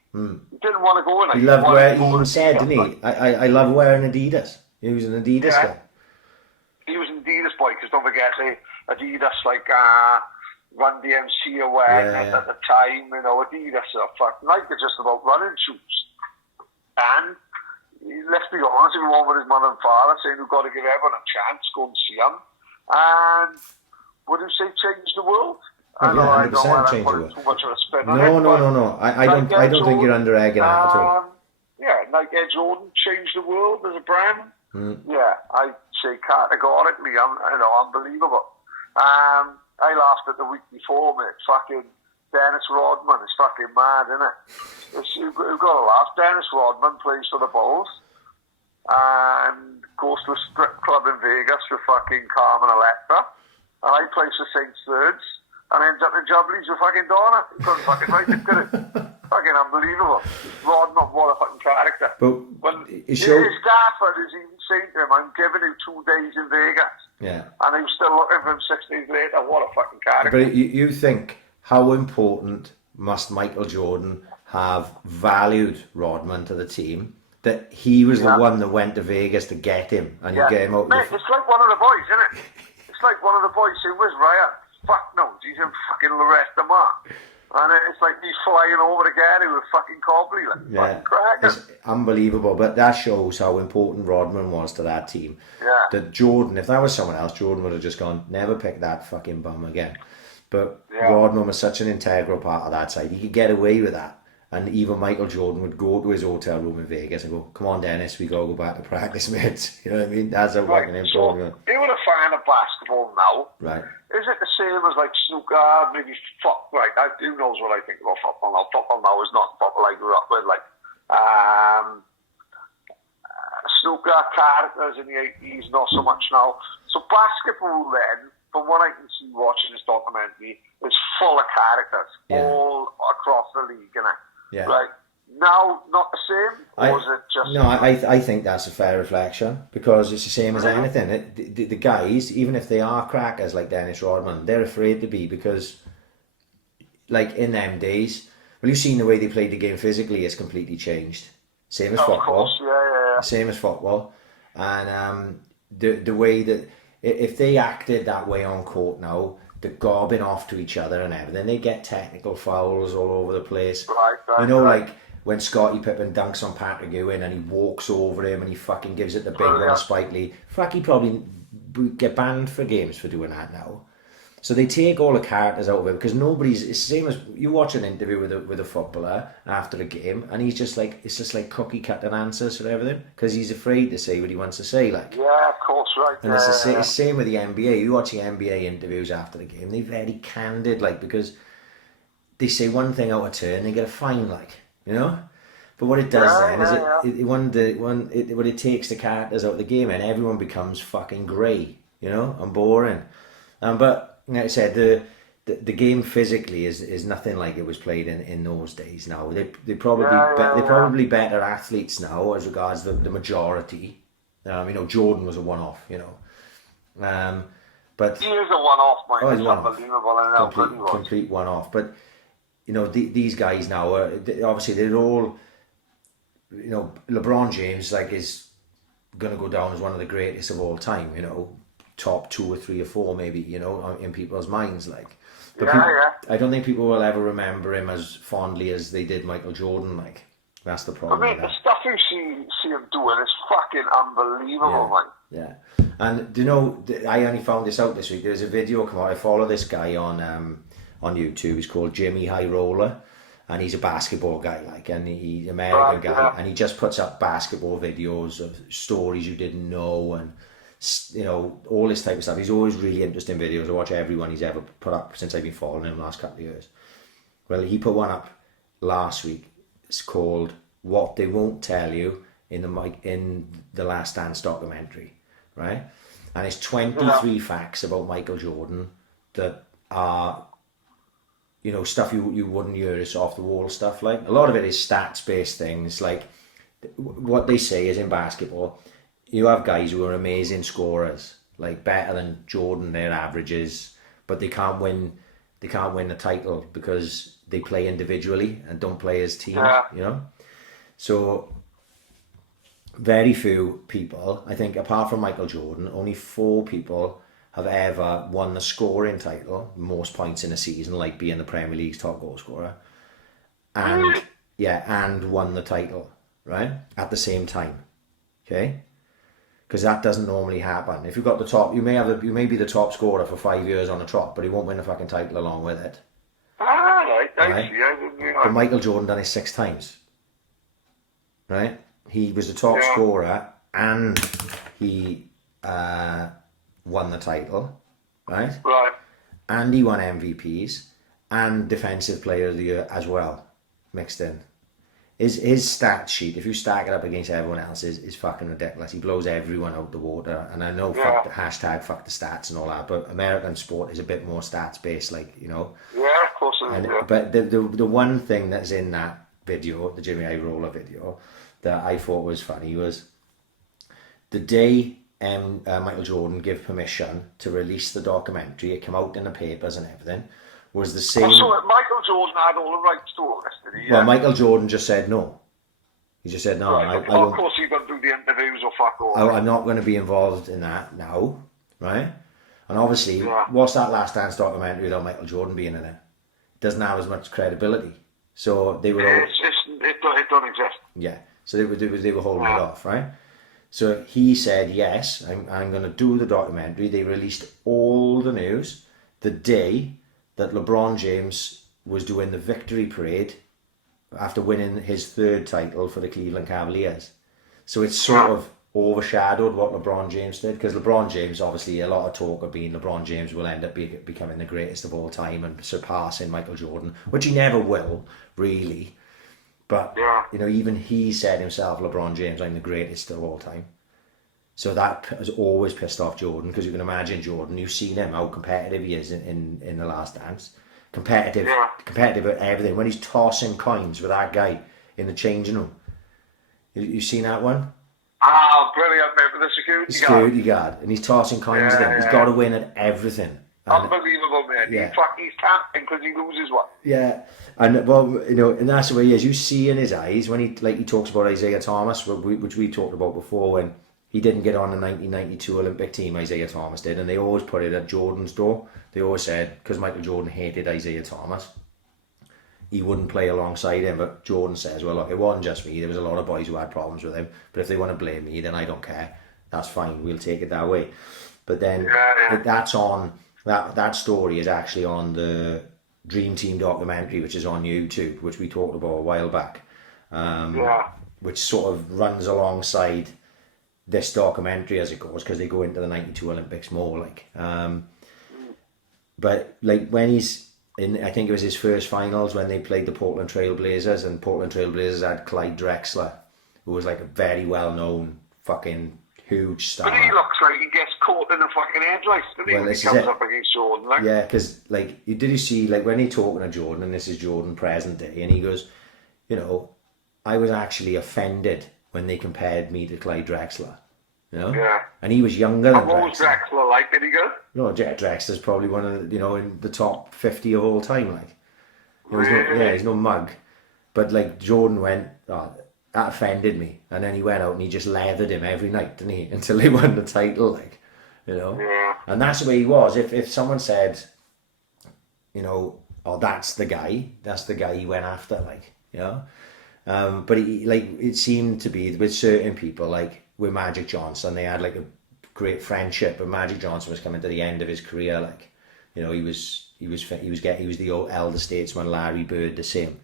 He didn't want to go with Nike. He loved wearing, he even said, didn't he? I love wearing Adidas. He was an Adidas guy. He was an Adidas boy, because don't forget, Adidas, like, Run DMC or wearing at the time, Adidas are Nike are just about running shoes. And let's be honest, he was one with his mother and father saying we've got to give everyone a chance, go and see him. And would you say change the world? I don't know, change the world. Too much of a spin No. I don't think you're under egging at all. Nike Air Jordan changed the world as a brand. Yeah, I'd say categorically, unbelievable. I laughed at the week before, mate. Fucking Dennis Rodman is fucking mad, isn't it? You've got to laugh. Dennis Rodman plays for the Bulls and goes to a strip club in Vegas with fucking Carmen Electra, and I play for St. Thirds and ends up in Jubblies with fucking Donna. He couldn't fucking write it, could it? Fucking unbelievable. Rodman, what a fucking character. But his Stafford is even saying to him, I'm giving you 2 days in Vegas. Yeah. And he was still looking for him 6 days later. What a fucking character. But you think, how important must Michael Jordan have valued Rodman to the team, that he was the one that went to Vegas to get him and get him out? Mate, it's like one of the boys, isn't it? It's like one of the boys saying, where's Ryan? Fuck no, he's in fucking Lorette de Mar. And it's like he's flying over to get him with fucking Cobley, like fucking cracking. It's unbelievable, but that shows how important Rodman was to that team. Yeah. That Jordan, if that was someone else, Jordan would have just gone, never pick that fucking bum again. But Rodman was such an integral part of that side. He could get away with that. And even Michael Jordan would go to his hotel room in Vegas and go, come on, Dennis, we got to go back to practice, mates. You know what I mean? That's how fucking important. So, you're a fan of basketball now. Right. Is it the same as like snooker? Maybe who knows what I think about football now? Football now is not football I grew up with. Like snooker characters in the 80s, not so much now. So basketball then, from what I can see watching this documentary, is full of characters all across the league, innit? Yeah. Like, now, not the same? Or is it just... No, I think that's a fair reflection, because it's the same as anything. The guys, even if they are crackers like Dennis Rodman, they're afraid to be, because, like, in them days, well, you've seen the way they played the game physically, it's completely changed. Same as football. Of course, yeah. Same as football. And the way that... If they acted that way on court now, they're gobbing off to each other and everything. They get technical fouls all over the place. Right, you know, right. like when Scottie Pippen dunks on Patrick Ewing and he walks over him and he fucking gives it the big one, Spike Lee. Fuck, he probably get banned for games for doing that now. So they take all the characters out of it because nobody's. It's the same as you watch an interview with a footballer after a game, and he's just like it's just like cookie cutting answers for everything because he's afraid to say what he wants to say. Like Yeah, of course, right. and it's the same with the NBA. You watch the NBA interviews after the game; they're very candid, like because they say one thing out of turn, they get a fine, like you know. But what it does is it takes the characters out of the game, and everyone becomes fucking grey, you know, and boring. But like I said, the game physically is nothing like it was played in those days. Now they're probably better athletes now as regards the majority. You know, Jordan was a one-off. You know, but he is a one-off, man. Oh, It's unbelievable, and complete one-off. But you know, these guys now are obviously they're all. You know, LeBron James is going to go down as one of the greatest of all time. You know. Top 2 or 3 or 4 maybe, you know, in people's minds, like. But I don't think people will ever remember him as fondly as they did Michael Jordan, like. That's the problem. I mean, the stuff you see him doing is fucking unbelievable, man. Yeah. And do you know, I only found this out this week. There's a video come out. I follow this guy on YouTube. He's called Jimmy High Roller. And he's a basketball guy, like, and he's an American guy. And he just puts up basketball videos of stories you didn't know and you know, all this type of stuff. He's always really interesting videos. I watch every one he's ever put up since I've been following him the last couple of years. Well, he put one up last week. It's called "What They Won't Tell You" in the Last Dance documentary, right? And it's 23 facts about Michael Jordan that are, you know, stuff you wouldn't hear. It's off the wall stuff. Like a lot of it is stats based things. Like what they say is in basketball. You have guys who are amazing scorers, like better than Jordan, their averages, but they can't win the title because they play individually and don't play as teams, you know? So very few people, I think apart from Michael Jordan, only 4 people have ever won the scoring title, most points in a season, like being the Premier League's top goal scorer. And won the title, right? At the same time. Okay? Because that doesn't normally happen. If you've got the top, you may be the top scorer for 5 years on the trot, but he won't win the fucking title along with it. Right. But Michael Jordan done it 6 times. Right? He was the top scorer and he won the title. Right? Right. And he won MVPs and Defensive Player of the Year as well, mixed in. His stat sheet, if you stack it up against everyone else, is fucking ridiculous. He blows everyone out the water. And I know fuck the stats and all that, but American sport is a bit more stats based, like, you know. Yeah, of course it is. But the one thing that's in that video, the Jimmy I Roller video, that I thought was funny was the day Michael Jordan gave permission to release the documentary, it came out in the papers and everything, was the same. So Michael Jordan had all the rights to all this, did he? Well, Michael Jordan just said no. He just said no. Right, of course, he don't do the interviews or fuck all. I'm not going to be involved in that now, right? And obviously, what's that Last Dance documentary without Michael Jordan being in it? It doesn't have as much credibility. So they were. It don't exist. Yeah. So they were holding it off, right? So he said yes. I'm going to do the documentary. They released all the news the day that LeBron James was doing the victory parade after winning his 3rd title for the Cleveland Cavaliers. So it's sort of overshadowed what LeBron James did, because LeBron James, obviously, a lot of talk of being LeBron James will end up becoming the greatest of all time and surpassing Michael Jordan, which he never will, really. But, you know, even he said himself, LeBron James, I'm the greatest of all time. So that has always pissed off Jordan, because you can imagine Jordan, you've seen him, how competitive he is in The Last Dance. Competitive at everything. When he's tossing coins with that guy in the changing room. You seen that one? Ah, brilliant, mate, for the security guard. And he's tossing coins at him. He's got to win at everything. Unbelievable, man. He's camping because he loses one. Yeah. And, well, you know, and that's the way he is. You see in his eyes when he talks about Isaiah Thomas, which we talked about before, when he didn't get on the 1992 Olympic team, Isaiah Thomas did, and they always put it at Jordan's door. They always said, because Michael Jordan hated Isaiah Thomas, he wouldn't play alongside him, but Jordan says, well, look, it wasn't just me. There was a lot of boys who had problems with him, but if they want to blame me, then I don't care. That's fine. We'll take it that way. But then that's on, that story is actually on the Dream Team documentary, which is on YouTube, which we talked about a while back, which sort of runs alongside this documentary as it goes, because they go into the 92 Olympics more, like. But like when he's in, I think it was his first finals when they played the Portland Trail Blazers, and Portland Trail Blazers had Clyde Drexler, who was like a very well-known fucking huge star. But he looks like he gets caught in the fucking headlights, doesn't he, when he comes up against Jordan, like? Yeah, because like, did you see, like when he talking to Jordan, and this is Jordan present day, and he goes, you know, I was actually offended when they compared me to Clyde Drexler. You know? Yeah. And he was younger than Drexler. What was Drexler like? Did he go? No, Drexler's probably one of the, you know, in the top 50 of all time. Like, he's no mug. But like Jordan went, oh, that offended me, and then he went out and he just leathered him every night, didn't he? Until they won the title, like, you know. Yeah. And that's the way he was. If someone said, you know, oh, that's the guy he went after, like, you know. But he, like, it seemed to be with certain people, like with Magic Johnson, they had like a great friendship, but Magic Johnson was coming to the end of his career, like, you know, he was the old elder statesman, Larry Bird, the same.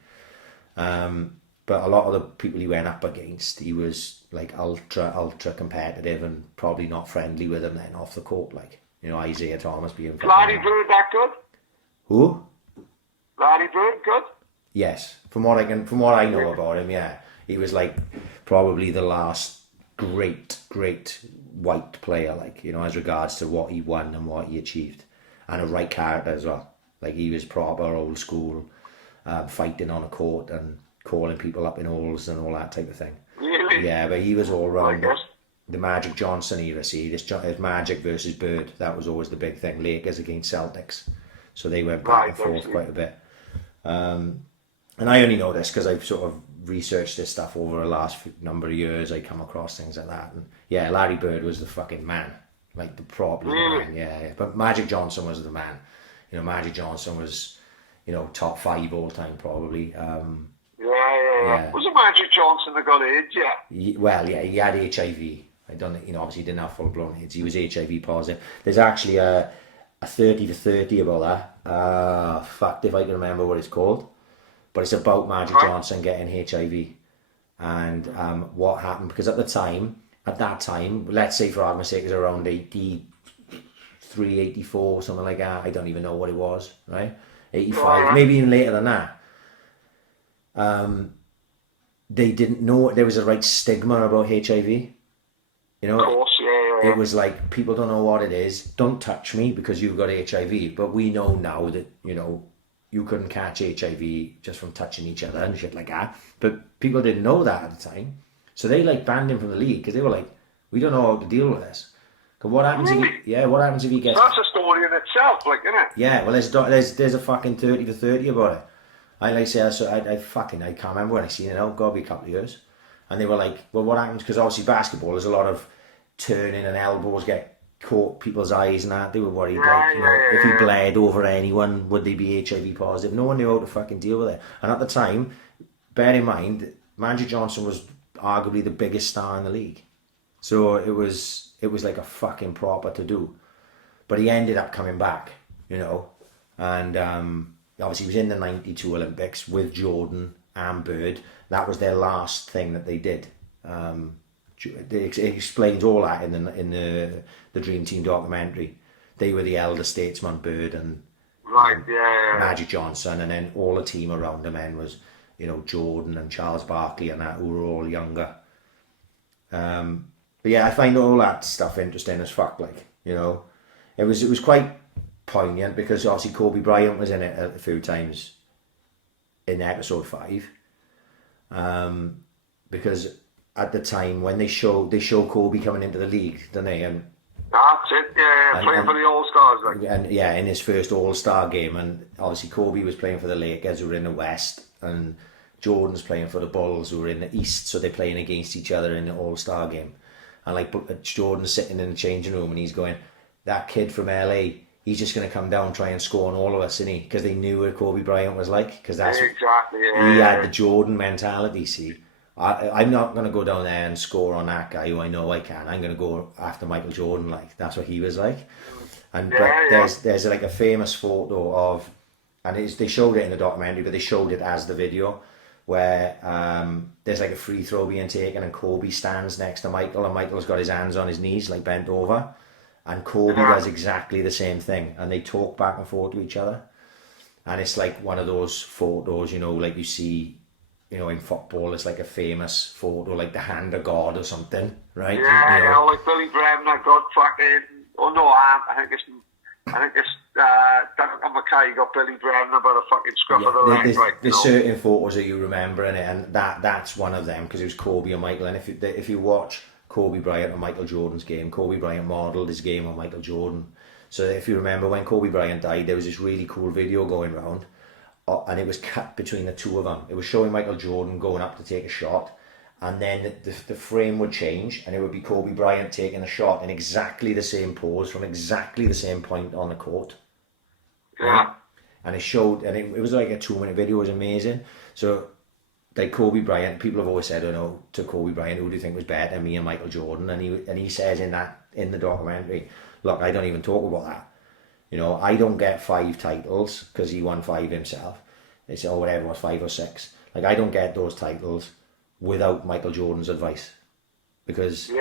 But a lot of the people he went up against, he was like ultra competitive and probably not friendly with them then off the court, like, you know, Isaiah Thomas being. Larry Bird that good? Who? Larry Bird good? Yes, from what I know about him, yeah, he was like probably the last great white player, like, you know, as regards to what he won and what he achieved, and a right character as well. Like, he was proper old school, fighting on a court and calling people up in holes and all that type of thing. Really? Yeah, but he was all round the Magic Johnson era. See, this Magic versus Bird, that was always the big thing. Lakers against Celtics, so they went back and forth quite a bit. And I only know this because I've sort of researched this stuff over the last number of years. I come across things like that, and yeah, Larry Bird was the fucking man, like the man. Yeah. But Magic Johnson was the man. You know, Magic Johnson was, you know, top 5 all time probably. Yeah. Was it Magic Johnson that got AIDS? Yeah. Well, yeah, he had HIV. I don't, you know, obviously he didn't have full blown AIDS. He was HIV positive. There's actually a 30 to 30 about that. Fucked if I can remember what it's called. But it's about Magic Johnson getting HIV and what happened, because at that time, let's say for argument's sake, it was around 83, 84, something like that. I don't even know what it was, right? 85, maybe even later than that. They didn't know there was a right stigma about HIV. You know, of course, yeah. It was like, people don't know what it is. Don't touch me because you've got HIV. But we know now that, you know, you couldn't catch HIV just from touching each other and shit like that. But people didn't know that at the time. So they like banned him from the league because they were like, we don't know how to deal with this. Because what happens what happens if he gets... That's a story in itself, like, isn't it? Yeah, well, there's a fucking 30 to 30 about it. I can't remember when I seen it now, gotta be a couple of years. And they were like, well, what happens? Because obviously basketball, there's a lot of turning and elbows get caught people's eyes and that. They were worried, if he bled over anyone, would they be HIV positive? No one knew how to fucking deal with it. And at the time, bear in mind, Magic Johnson was arguably the biggest star in the league. So it was like a fucking proper to do. But he ended up coming back, you know. And obviously he was in the 92 Olympics with Jordan and Bird. That was their last thing that they did. It explains all that in the Dream Team documentary. They were the elder statesman, Bird and Magic Johnson, and then all the team around them then was, you know, Jordan and Charles Barkley and that, who were all younger. But yeah, I find all that stuff interesting as fuck. Like, you know, it was quite poignant because obviously Kobe Bryant was in it a few times in episode 5, because at the time when they show Kobe coming into the league, don't they? And that's it, playing for the All-Stars. Like. And yeah, in his first All-Star game, and obviously Kobe was playing for the Lakers, who were in the West, and Jordan's playing for the Bulls, who were in the East, so they're playing against each other in the All-Star game. and like Jordan's sitting in the changing room and he's going, that kid from LA, he's just going to come down and try and score on all of us, isn't he? Because they knew what Kobe Bryant was like, because that's exactly, he had the Jordan mentality. See, I'm not going to go down there and score on that guy who I know I can. I'm going to go after Michael Jordan, like that's what he was like. And there's like a famous photo of, and they showed it in the documentary, but they showed it as the video, where there's like a free throw being taken and Kobe stands next to Michael and Michael's got his hands on his knees like bent over, and Kobe does exactly the same thing, and they talk back and forth to each other, and it's like one of those photos, you know, like you see, you know, in football, it's like a famous photo, like the hand of God or something, right? Yeah, you know, like Billy Bremner got fucking, I think it's Duncan Mackay got Billy Bremner by the fucking scruff of the leg, right? There's certain photos that you remember in it, and that's one of them, because it was Kobe and Michael. And if you watch Kobe Bryant and Michael Jordan's game, Kobe Bryant modelled his game on Michael Jordan. So if you remember when Kobe Bryant died, there was this really cool video going around, and it was cut between the two of them. It was showing Michael Jordan going up to take a shot, and then the frame would change and it would be Kobe Bryant taking a shot in exactly the same pose from exactly the same point on the court. Yeah. And it showed, and it was like a 2-minute video. It was amazing. So like Kobe Bryant, people have always said, you know, to Kobe Bryant, who do you think was better, me and Michael Jordan? And he says in the documentary, look, I don't even talk about that. You know, I don't get 5 titles because he won 5 himself. It's or whatever it was, 5 or 6. Like I don't get those titles without Michael Jordan's advice, because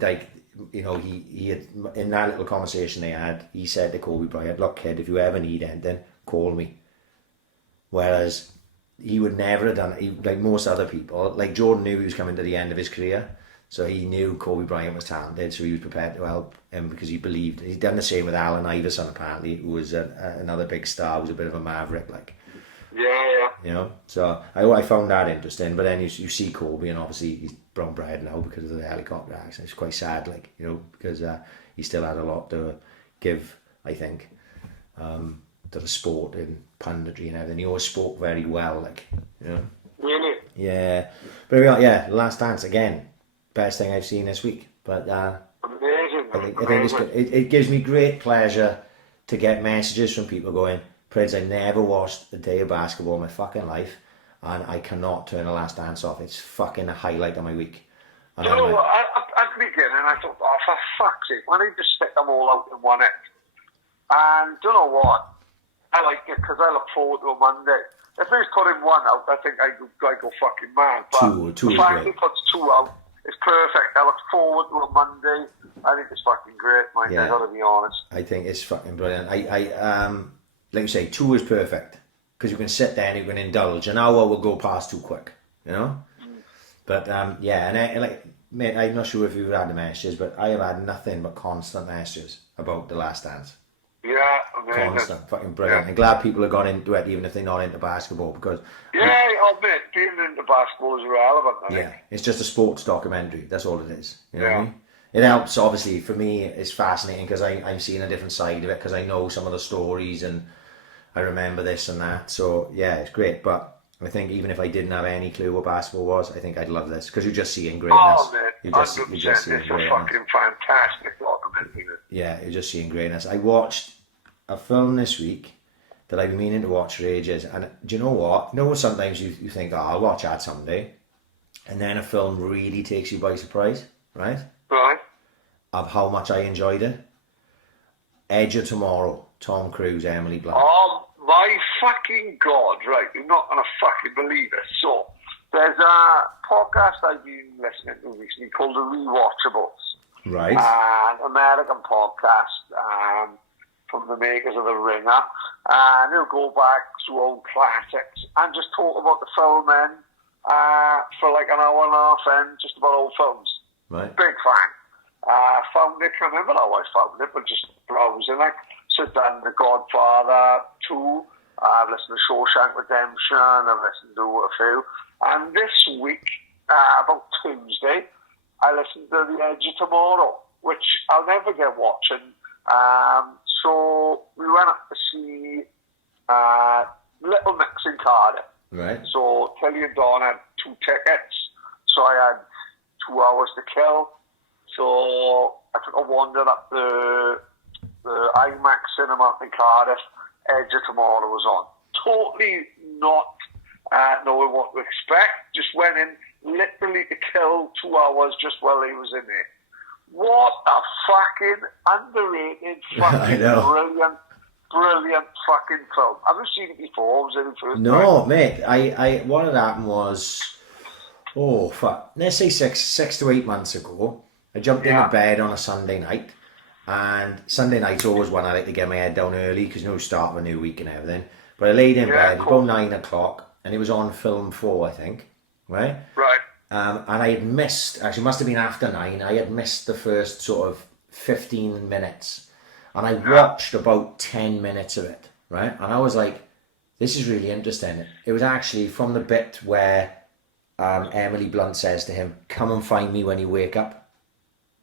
like, you know, he had, in that little conversation they had, he said to Kobe Bryant, look kid, if you ever need anything, call me. Whereas he would never have done it. Like most other people, like Jordan knew he was coming to the end of his career, so he knew Kobe Bryant was talented, so he was prepared to help him because he believed. He'd done the same with Allen Iverson, apparently, who was another big star, who was a bit of a maverick, like. Yeah. You know, so I found that interesting. But then you see Kobe, and obviously he's brown bread now because of the helicopter accident. It's quite sad, like, you know, because he still had a lot to give, I think, to the sport and punditry and everything. He always spoke very well, like, you know. Really? Yeah, but here we are. Yeah, Last Dance again, best thing I've seen this week. But amazing. I think it's good. It gives me great pleasure to get messages from people going, Preds, I never watched a day of basketball in my fucking life, and I cannot turn The Last Dance off. It's fucking a highlight of my week. And you know, I began and I thought, oh, for fuck's sake, why don't you just stick them all out in one end? And do you know what? I like it because I look forward to a Monday. If they put in one out, I think I go fucking mad. But two the fact he puts 2 out is perfect. I look forward to a Monday. I think it's fucking great, mate. I gotta be honest. I think it's fucking brilliant. Like you say, 2 is perfect because you can sit there and you can indulge. An hour will go past too quick, you know. But and like, mate, I'm not sure if you've had the messages, but I have had nothing but constant messages about The Last Dance. Yeah, amazing. Constant, fucking brilliant. I'm glad people have gone into it, even if they're not into basketball, because being into basketball is irrelevant. I think. It's just a sports documentary. That's all it is. You know what I mean? It helps, obviously. For me, it's fascinating because I'm seeing a different side of it because I know some of the stories and I remember this and that. So yeah, it's great. But I think even if I didn't have any clue what basketball was, I think I'd love this because you're just seeing greatness. Oh man, you're just seeing it's greatness. a fucking fantastic documentary. Yeah, you're just seeing greatness. I watched a film this week that I've been meaning to watch for ages, and do you know what? You know, sometimes you think, oh, I'll watch that someday, and then a film really takes you by surprise, right? Right. Of how much I enjoyed it. Edge of Tomorrow, Tom Cruise, Emily Blunt. Oh my fucking God, right, you're not going to fucking believe it. So, there's a podcast I've been listening to recently called The Rewatchables. Right. An American podcast from the makers of The Ringer. And they'll go back to old classics and just talk about the film then for like an hour and a half and just about old films. Right. Big fan. Found it, can't remember how I found it, but just browsing, like, so done The Godfather 2, I've listened to Shawshank Redemption, I've listened to a few, and this week, about Tuesday, I listened to The Edge of Tomorrow, which I'll never get watching. So we went up to see Little Mix in Cardiff. Right. So Kelly and Dawn had 2 tickets, so I had 2 hours to kill. So I took a wander up the IMAX cinema in Cardiff. Edge of Tomorrow was on. Totally not knowing what to expect. Just went in literally to kill 2 hours just while he was in there. What a fucking underrated, fucking brilliant fucking film. I've never seen it before. I was in it first No, mate. I what had happened was, let's say six to 8 months ago, I jumped into bed on a Sunday night, and Sunday night's always one I like to get my head down early because start of a new week and everything. But I laid in bed about 9 o'clock, and it was on film 4, I think, right? Right. And I had missed, actually must have been after 9, I had missed the first sort of 15 minutes. And I watched about 10 minutes of it, right? And I was like, this is really interesting. It was actually from the bit where Emily Blunt says to him, come and find me when you wake up.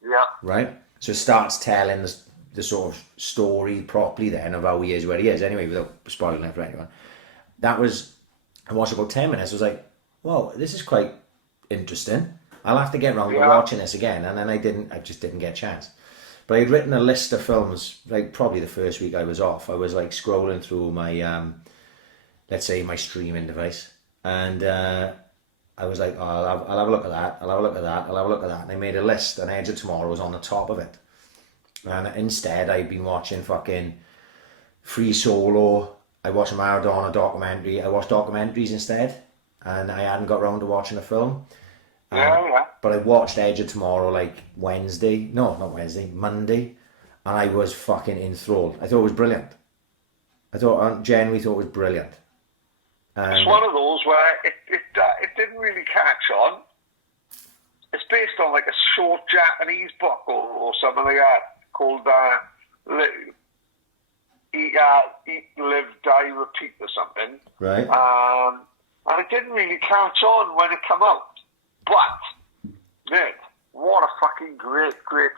Yeah. Right? So it starts telling the sort of story properly then of how he is where he is. Anyway, without spoiling it for anyone. I watched about 10 minutes. I was like, whoa, this is quite interesting. I'll have to get around to watching this again. And then I just didn't get a chance. But I'd written a list of films, like probably the first week I was off. I was like scrolling through my, let's say my streaming device. And I was like, I'll have a look at that. I'll have a look at that. I'll have a look at that. And I made a list, and Edge of Tomorrow was on the top of it. And instead, I'd been watching fucking Free Solo. I watched a Maradona documentary. I watched documentaries instead. And I hadn't got round to watching a film. But I watched Edge of Tomorrow like Monday. And I was fucking enthralled. I thought it was brilliant. I genuinely thought it was brilliant. It's one of those where it didn't really catch on. It's based on like a short Japanese book or something like that called Eat, Live, Die, Repeat or something. Right. And it didn't really catch on when it came out. But, man, what a fucking great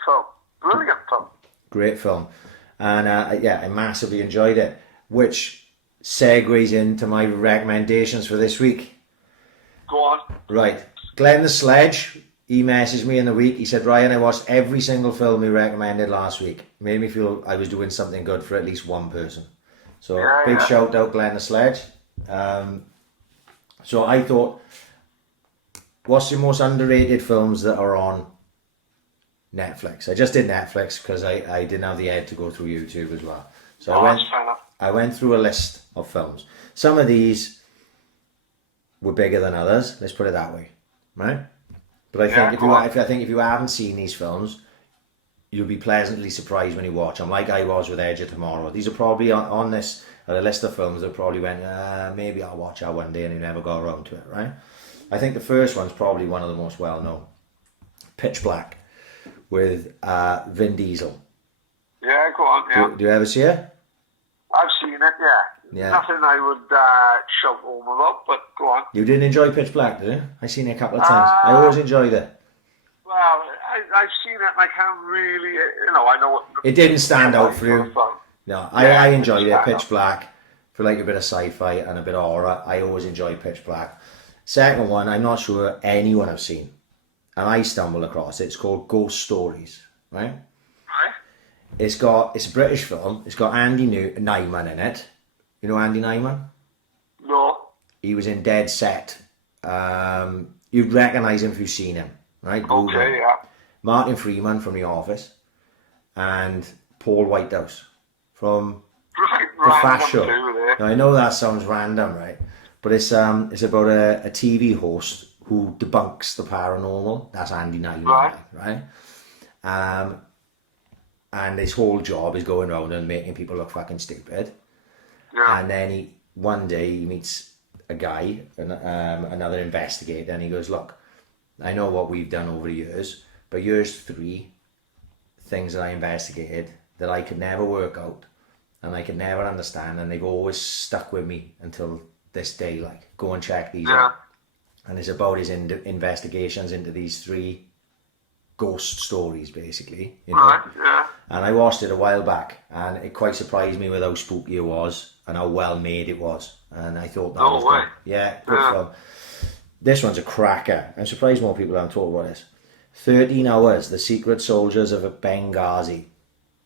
film. Brilliant film. Great film. And I massively enjoyed it, which segues into my recommendations for this week. Go on. Right. Glenn the Sledge, he messaged me in the week. He said, Ryan, I watched every single film you recommended last week. Made me feel I was doing something good for at least one person. So big shout out, Glenn the Sledge. So I thought, what's your most underrated films that are on Netflix? I just did Netflix because I didn't have the head to go through YouTube as well. So I went through a list of films. Some of these were bigger than others. Let's put it that way, right? But I think if you haven't seen these films, you'll be pleasantly surprised when you watch them. Like I was with Edge of Tomorrow. These are probably on this a list of films that probably went, maybe I'll watch that one day, and you never got around to it, right? I think the first one's probably one of the most well known. Pitch Black with Vin Diesel. Yeah, go on. Yeah. Do you ever see it? I've seen it, yeah. Nothing I would shout home about, but go on. You didn't enjoy Pitch Black, did you? I've seen it a couple of times. I always enjoyed it. Well, I've seen it and I can't really, I know what... It didn't stand out for you? No, I enjoyed it. Pitch Black, for like a bit of sci-fi and a bit of horror. I always enjoyed Pitch Black. Second one, I'm not sure anyone have seen, and I stumbled across it. It's called Ghost Stories, right? It's a British film. It's got Andy Nyman in it. You know Andy Nyman? No. He was in Dead Set. You'd recognise him if you've seen him, right? Okay, yeah. Martin Freeman from The Office, and Paul Whitehouse from The Fast Show. Now, I know that sounds random, right? But it's about a TV host who debunks the paranormal. That's Andy Nyman, right? And his whole job is going around and making people look fucking stupid. Yeah. And then one day he meets a guy, another investigator, and he goes, look, I know what we've done over the years, but here's 3 things that I investigated that I could never work out and I could never understand, and they've always stuck with me until this day. Like, go and check these out. And it's about his investigations into these 3 ghost stories, basically. And I watched it a while back, and it quite surprised me with how spooky it was and how well made it was. And I thought that was good. Yeah, good film. This one's a cracker. I'm surprised more people haven't talked about this. 13 Hours, The Secret Soldiers of Benghazi.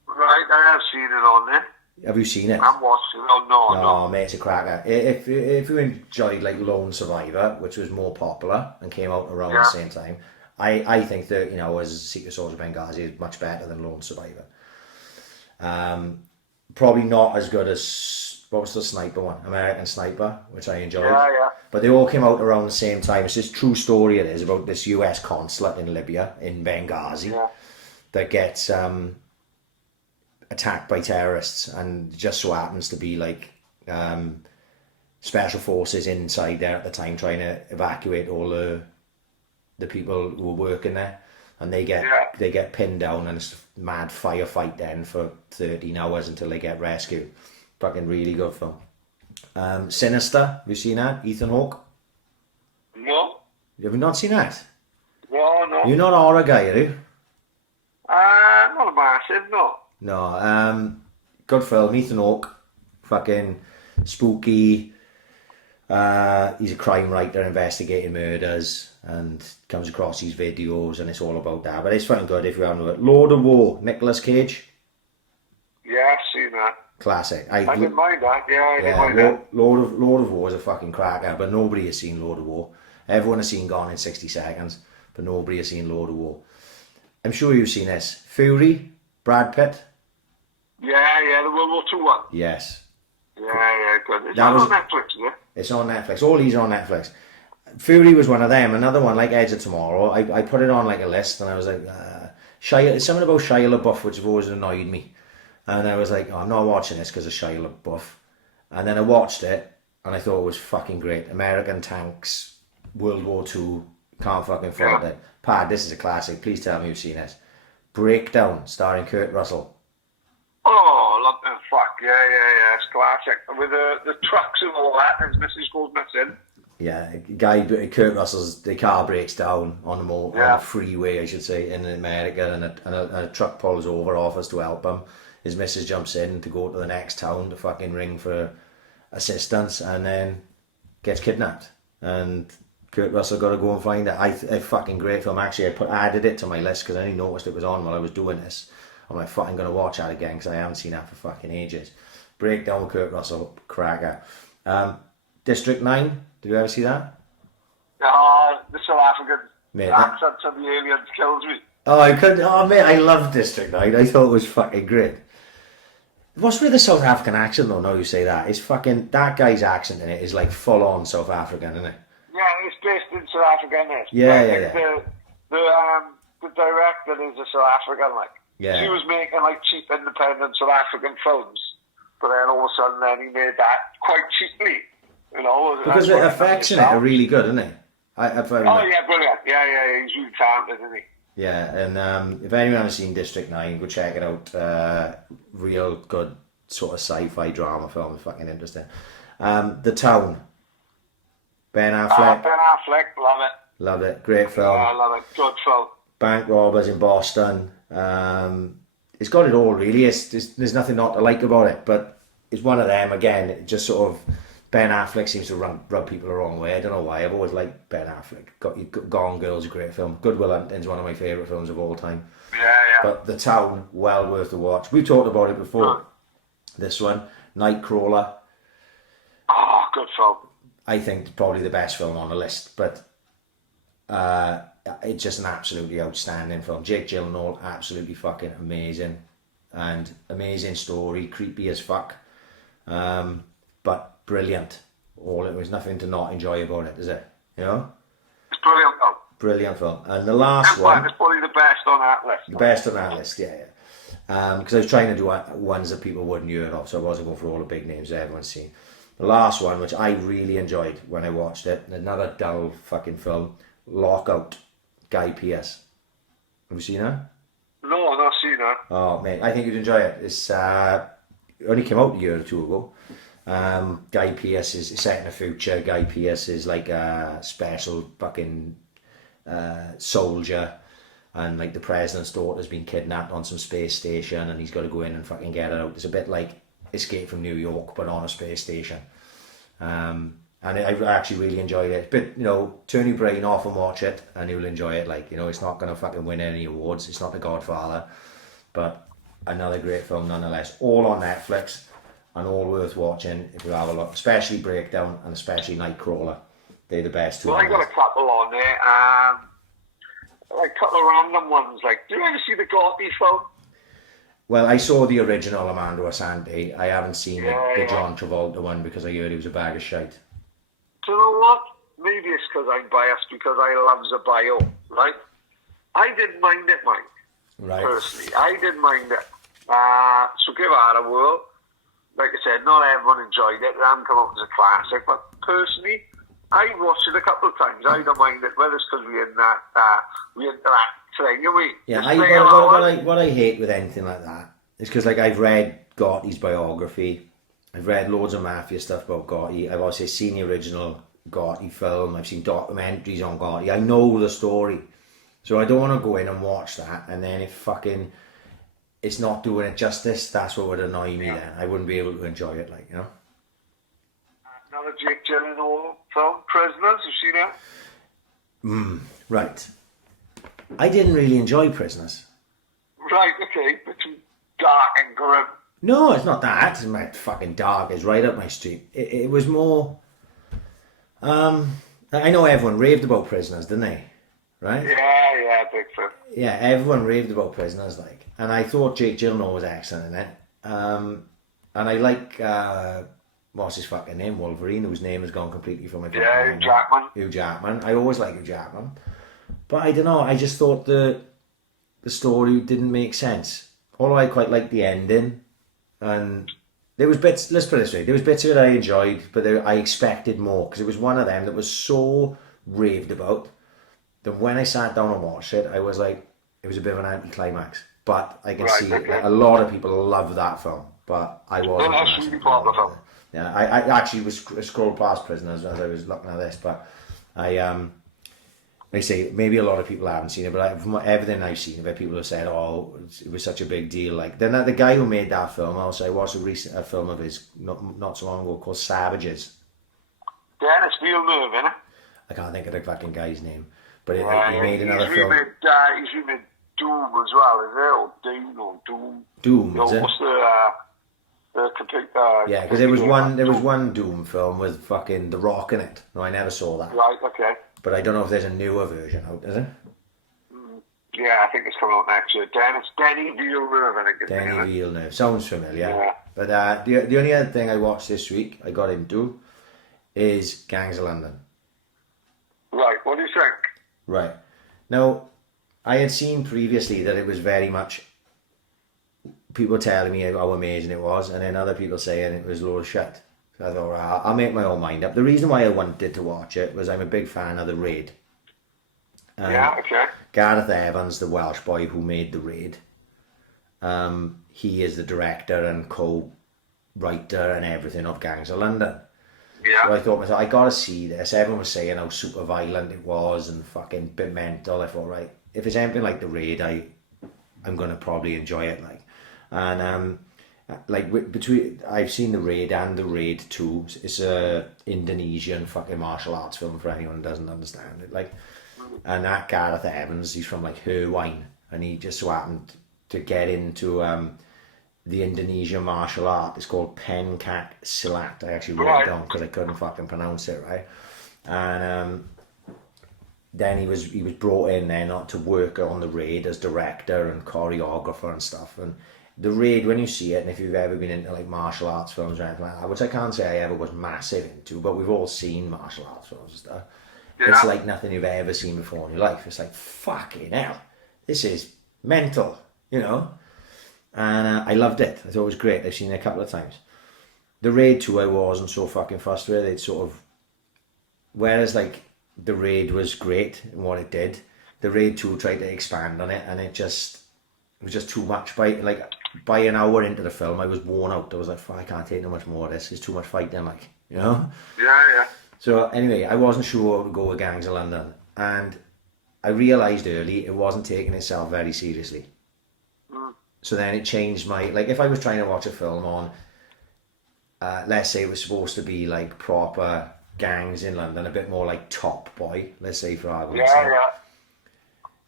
Right, I have seen it on there. Have you seen it? I'm watching it. Oh, no. Mate, it's a cracker. If you enjoyed like Lone Survivor, which was more popular and came out around the same time, I think 13 Hours, Secret Soldiers of Benghazi is much better than Lone Survivor. Probably not as good as, what was the Sniper one? American Sniper, which I enjoyed. Yeah. But they all came out around the same time. It's this true story it is about this US consulate in Libya, in Benghazi, that gets attacked by terrorists, and just so happens to be like special forces inside there at the time trying to evacuate all the people who were working there, and they get pinned down, and it's a mad firefight then for 13 hours until they get rescued. Fucking really good film. Sinister, have you seen that? Ethan Hawke? No. Have you not seen that? No. You're not a horror guy, are you? Not a massive, no. No, good film. Ethan Hawke, fucking spooky. He's a crime writer investigating murders and comes across these videos, and it's all about that. But it's fucking good if you haven't heard it. Lord of War, Nicolas Cage. Yeah, I've seen that. Classic. I didn't mind that. Yeah, I didn't mind that. Lord of War is a fucking cracker, but nobody has seen Lord of War. Everyone has seen Gone in 60 Seconds, but nobody has seen Lord of War. I'm sure you've seen this. Fury, Brad Pitt. Yeah, the World War II one. Yes. Yeah, good. It's on Netflix, is it? It's on Netflix. All these are on Netflix. Fury was one of them. Another one, like Edge of Tomorrow. I put it on like a list, and I was like, something about Shia LaBeouf, which have always annoyed me. And I was like, I'm not watching this because of Shia LaBeouf. And then I watched it, and I thought it was fucking great. American tanks, World War II, can't fucking fault it. Pad, this is a classic. Please tell me you've seen this. Breakdown, starring Kurt Russell. Oh, love that. Fuck, yeah, it's classic. With the trucks and all that, and Mrs. goes missing. Yeah, Kurt Russell's, the car breaks down on the freeway, I should say, in America, and a truck pulls over, offers to help him. His missus jumps in to go to the next town to fucking ring for assistance, and then gets kidnapped. And Kurt Russell got to go and find it. A fucking great film. Actually, I added it to my list because I only noticed it was on while I was doing this. I'm like, fucking going to watch that again because I haven't seen that for fucking ages. Breakdown with Kurt Russell, cracker. District 9, did you ever see that? The South African accent of the aliens kills me. Mate, I love District 9. I thought it was fucking great. What's with the South African accent though, now you say that? It's fucking, that guy's accent in it is like full on South African, isn't it? Yeah, it's based in South Africa, isn't it? Yeah. The director is a South African, like. Yeah. He was making like cheap independent South African films, but then all of a sudden he made that quite cheaply, you know. Because the effects in it are really good, isn't it? Yeah, brilliant. Yeah, he's really talented, isn't he? Yeah, and if anyone has seen District 9, go check it out. Real good sort of sci-fi drama film, fucking interesting. The Town. Ben Affleck. Love it. Great film. Yeah, I love it. Good film. Bank robbers in Boston. It's got it all really. There's nothing not to like about it, but it's one of them again. It just sort of, Ben Affleck seems to rub people the wrong way. I don't know why. I've always liked Ben Affleck. Gone Girl's a great film. Good Will Hunting's one of my favourite films of all time. Yeah. But The Town, well worth the watch. We've talked about it before. This one, Nightcrawler. Oh, good film. I think probably the best film on the list, but it's just an absolutely outstanding film. Jake Gyllenhaal, absolutely fucking amazing, and amazing story, creepy as fuck, but brilliant. There was nothing to not enjoy about it, is it? You know? It's brilliant film. Brilliant film. And the last one... It's probably the best on that list. The best on that list, yeah. Because I was trying to do ones that people wouldn't hear of, so I wasn't going for all the big names that everyone's seen. The last one, which I really enjoyed when I watched it, another dull fucking film, Lockout, Guy Pearce. Have you seen that? No, I've not seen that. Oh, mate, I think you'd enjoy it. It's it only came out a year or two ago. Guy Pearce is set in the future. Guy Pearce is like a special fucking soldier, and like the president's daughter's been kidnapped on some space station, and he's got to go in and fucking get her out. It's a bit like Escape from New York, but on a space station. And And I actually really enjoyed it. But, you know, turn your brain off and watch it and you'll enjoy it. Like, you know, it's not going to fucking win any awards. It's not The Godfather. But another great film nonetheless. All on Netflix and all worth watching if you have a look. Especially Breakdown and especially Nightcrawler. They're the best two. Well, I got a couple on there. Like a couple of random ones. Like, do you ever see the Gotti film? Well, I saw the original Armando Assante. I haven't seen the John Travolta one because I heard it was a bag of shite. Do you know what? Maybe it's because I'm biased because I love the bio, right? I didn't mind it, Mike. Right. Personally, I didn't mind it. So give that a whirl. Like I said, not everyone enjoyed it. It hasn't come out as a classic, but personally, I watched it a couple of times. I don't mind it, whether it's because we're in that thing, are we? Yeah, what I hate with anything like that is because, like, I've read Gotti's biography. I've read loads of mafia stuff about Gotti. I've also seen the original Gotti film. I've seen documentaries on Gotti. I know the story. So I don't want to go in and watch that and then it's not doing it justice. That's what would annoy me then. I wouldn't be able to enjoy it, like, you know. Another Jake Gyllenhaal film, Prisoners, you see that? Right. I didn't really enjoy Prisoners. Right, okay, but too dark and grim. No, it's not that. It's my fucking dark. It's right up my street. It was more... I know everyone raved about Prisoners, didn't they? Right? Yeah, big fan. Yeah, everyone raved about Prisoners, like. And I thought Jake Gyllenhaal was excellent in it. And I like... what's his fucking name? Wolverine, whose name has gone completely from my fucking Hugh Jackman. Hugh Jackman. I always like Hugh Jackman. But I don't know, I just thought the story didn't make sense. Although I quite liked the ending. And there was bits, let's put it this way, there was bits of it I enjoyed, but I expected more, because it was one of them that was so raved about that when I sat down and watched it, I was like, it was a bit of an anticlimax. But I can see that a lot of people love that film, but I wasn't. That's really popular film. Yeah, I actually was scrolled past Prisoners as I was looking at this, but I say maybe a lot of people haven't seen it, but from everything I've seen of it, people have said, "Oh, it was such a big deal." Like then the guy who made that film, also I watched a film of his not so long ago called Savages. Dennis Villeneuve, innit? I can't think of the fucking guy's name, but he made another film. He's remade Doom as well, is it? Or Doom or Doom? Doom, is it? What's the complete? Yeah, because there was one Doom film with fucking The Rock in it. No, I never saw that. Right, okay. But I don't know if there's a newer version out, is it? Yeah, I think it's coming out next year. Denny Villeneuve, I think it's Denny Villeneuve. Sounds familiar. Yeah. But the only other thing I watched this week, I got into, is Gangs of London. Right, what do you think? Right. Now, I had seen previously that it was very much people telling me how amazing it was, and then other people saying it was a load of shit. So I thought, right, I'll make my own mind up. The reason why I wanted to watch it was I'm a big fan of The Raid. Yeah, okay. Gareth Evans, the Welsh boy who made The Raid, he is the director and co-writer and everything of Gangs of London. Yeah. So I thought myself, I gotta see this. Everyone was saying how super violent it was and fucking bit mental. I thought, right, if it's anything like The Raid, I'm gonna probably enjoy it, like. And between I've seen The Raid and The Raid 2. It's a Indonesian fucking martial arts film for anyone who doesn't understand it. Like, and that Gareth Evans, he's from like Herwine, and he just so happened to get into the Indonesian martial art. It's called Pencak Silat. I actually wrote it down because I couldn't fucking pronounce it right. And then he was brought in there not to work on The Raid as director and choreographer and stuff. And The Raid, when you see it, and if you've ever been into like martial arts films or anything like that, which I can't say I ever was massive into, but we've all seen martial arts films and stuff. Yeah. It's like nothing you've ever seen before in your life. It's like, fucking hell, this is mental, you know? And I loved it. I thought it was great. I've seen it a couple of times. The Raid 2 I wasn't so fucking fussed with. It sort of, whereas like The Raid was great in what it did, The Raid 2 tried to expand on it, and it was just too much. By an hour into the film, I was worn out. I was like, fuck, I can't take no much more of this. It's too much fighting, like, you know? Yeah. So anyway, I wasn't sure what would go with Gangs of London, and I realised early it wasn't taking itself very seriously. So then it changed my, like, if I was trying to watch a film on, let's say it was supposed to be like proper gangs in London a bit more like Top Boy, let's say for argument's Yeah, sake. yeah.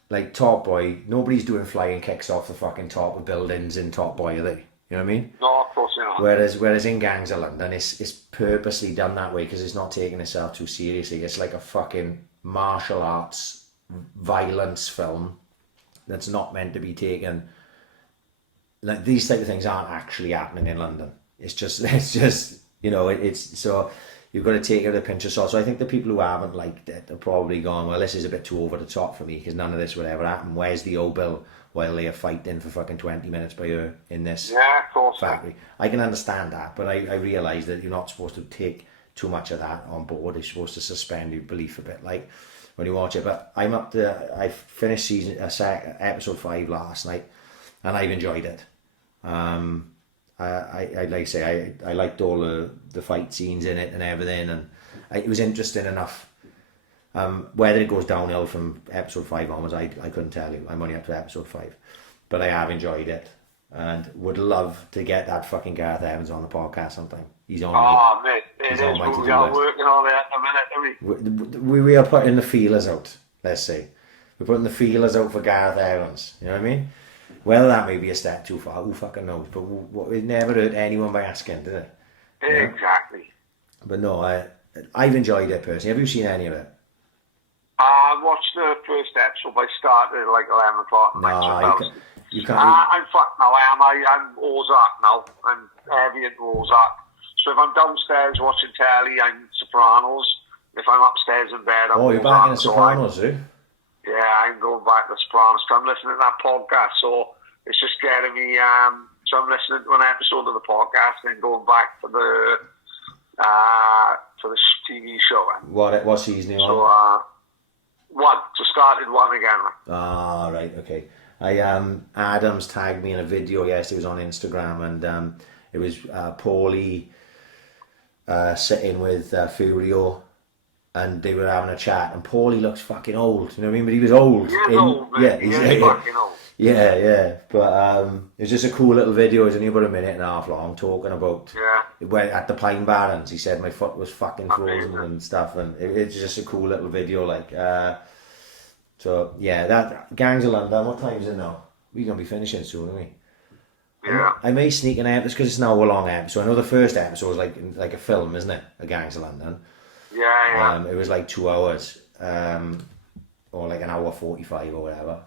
Like Top Boy, nobody's doing flying kicks off the fucking top of buildings in Top Boy, are they? You know what I mean? No, of course not. Whereas in Gangs of London, it's purposely done that way because it's not taking itself too seriously. It's like a fucking martial arts violence film that's not meant to be taken. Like these type of things aren't actually happening in London. It's just you know it's so you've got to take it with a pinch of salt. So I think the people who haven't liked it are probably gone, well, this is a bit too over the top for me because none of this would ever happen. Where's the old Bill while they are fighting for fucking 20 minutes per hour in this factory? I can understand that, but I realise that you're not supposed to take too much of that on board. You're supposed to suspend your belief a bit, like when you watch it. But I finished episode 5 last night, and I've enjoyed it. I like I say I liked all the fight scenes in it and everything, and it was interesting enough. Whether it goes downhill from episode 5 onwards, I couldn't tell you. I'm only up to episode 5, but I have enjoyed it and would love to get that fucking Gareth Evans on the podcast sometime. He's on. Oh, mate, we are working on it at the minute, we are putting the feelers out. Let's say we're putting the feelers out for Gareth Evans. You know what I mean? Well, that may be a step too far. Who fucking knows? But it never hurt anyone by asking, did it? Exactly. Yeah? But no, I've enjoyed it personally. Have you seen any of it? I watched the first episode. I started at like 11 o'clock. No, you can't. I'm fucked now. I'm Ozark now. I'm heavy into Ozark. So if I'm downstairs watching telly, I'm Sopranos. If I'm upstairs in bed, I'm you're back in the Sopranos, eh? Yeah, I'm going back to Sopranos. So I'm listening to that podcast, so it's just getting me. So I'm listening to an episode of the podcast, and then going back for the TV show. What season are you on? One. Just started one again. Ah, right, okay. Adams tagged me in a video yesterday. It was on Instagram, and it was Paulie sitting with Furio, and they were having a chat. And Paulie looks fucking old, you know what I mean? But he was old. He's fucking old. Yeah. But it was just a cool little video. It was only about a minute and a half long, talking about when at the Pine Barrens. He said my foot was fucking frozen and stuff, and it's just a cool little video, like. So yeah, that Gangs of London. What time is it now? We're gonna be finishing soon, aren't we? Yeah. I may sneak an episode because it's now a long episode. I know the first episode was like a film, isn't it? A Gangs of London. Yeah. It was like 2 hours, or like an hour 45 or whatever.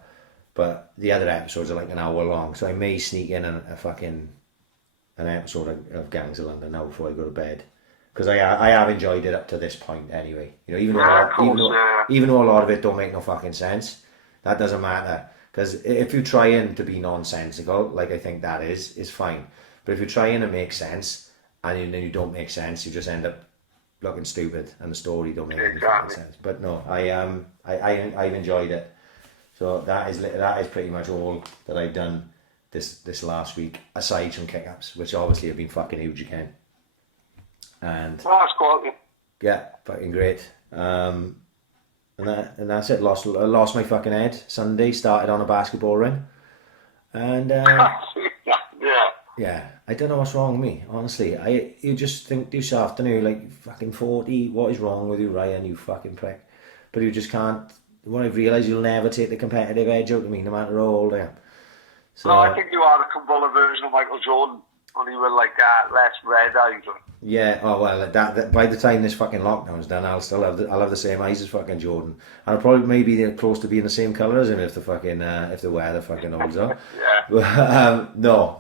But the other episodes are like an hour long, so I may sneak in an episode of Gangs of London now before I go to bed. Because I have enjoyed it up to this point anyway. You know, even though a lot of it don't make no fucking sense, that doesn't matter. Because if you're trying to be nonsensical, like I think that is fine. But if you're trying to make sense and then you don't make sense, you just end up looking stupid, and the story don't make any fucking sense. But no, I've enjoyed it. So that is pretty much all that I've done this last week, aside from kick-ups, which obviously have been fucking huge again. And that's quality. Yeah, fucking great. And that's it. Lost my fucking head Sunday. Started on a basketball ring, and yeah, I don't know what's wrong with me. Honestly, you just think to yourself, don't you, like fucking 40. What is wrong with you, Ryan? You fucking prick. But you just can't. What I've realised, you'll never take the competitive edge out of me, no matter how old I am. So, no, I think you are the Kumbulla version of Michael Jordan, only with like less red eyes. Yeah, oh well, that by the time this fucking lockdown's done, I'll have the same eyes as fucking Jordan. I'll probably maybe close to being the same colour as him if the weather fucking holds up. Yeah.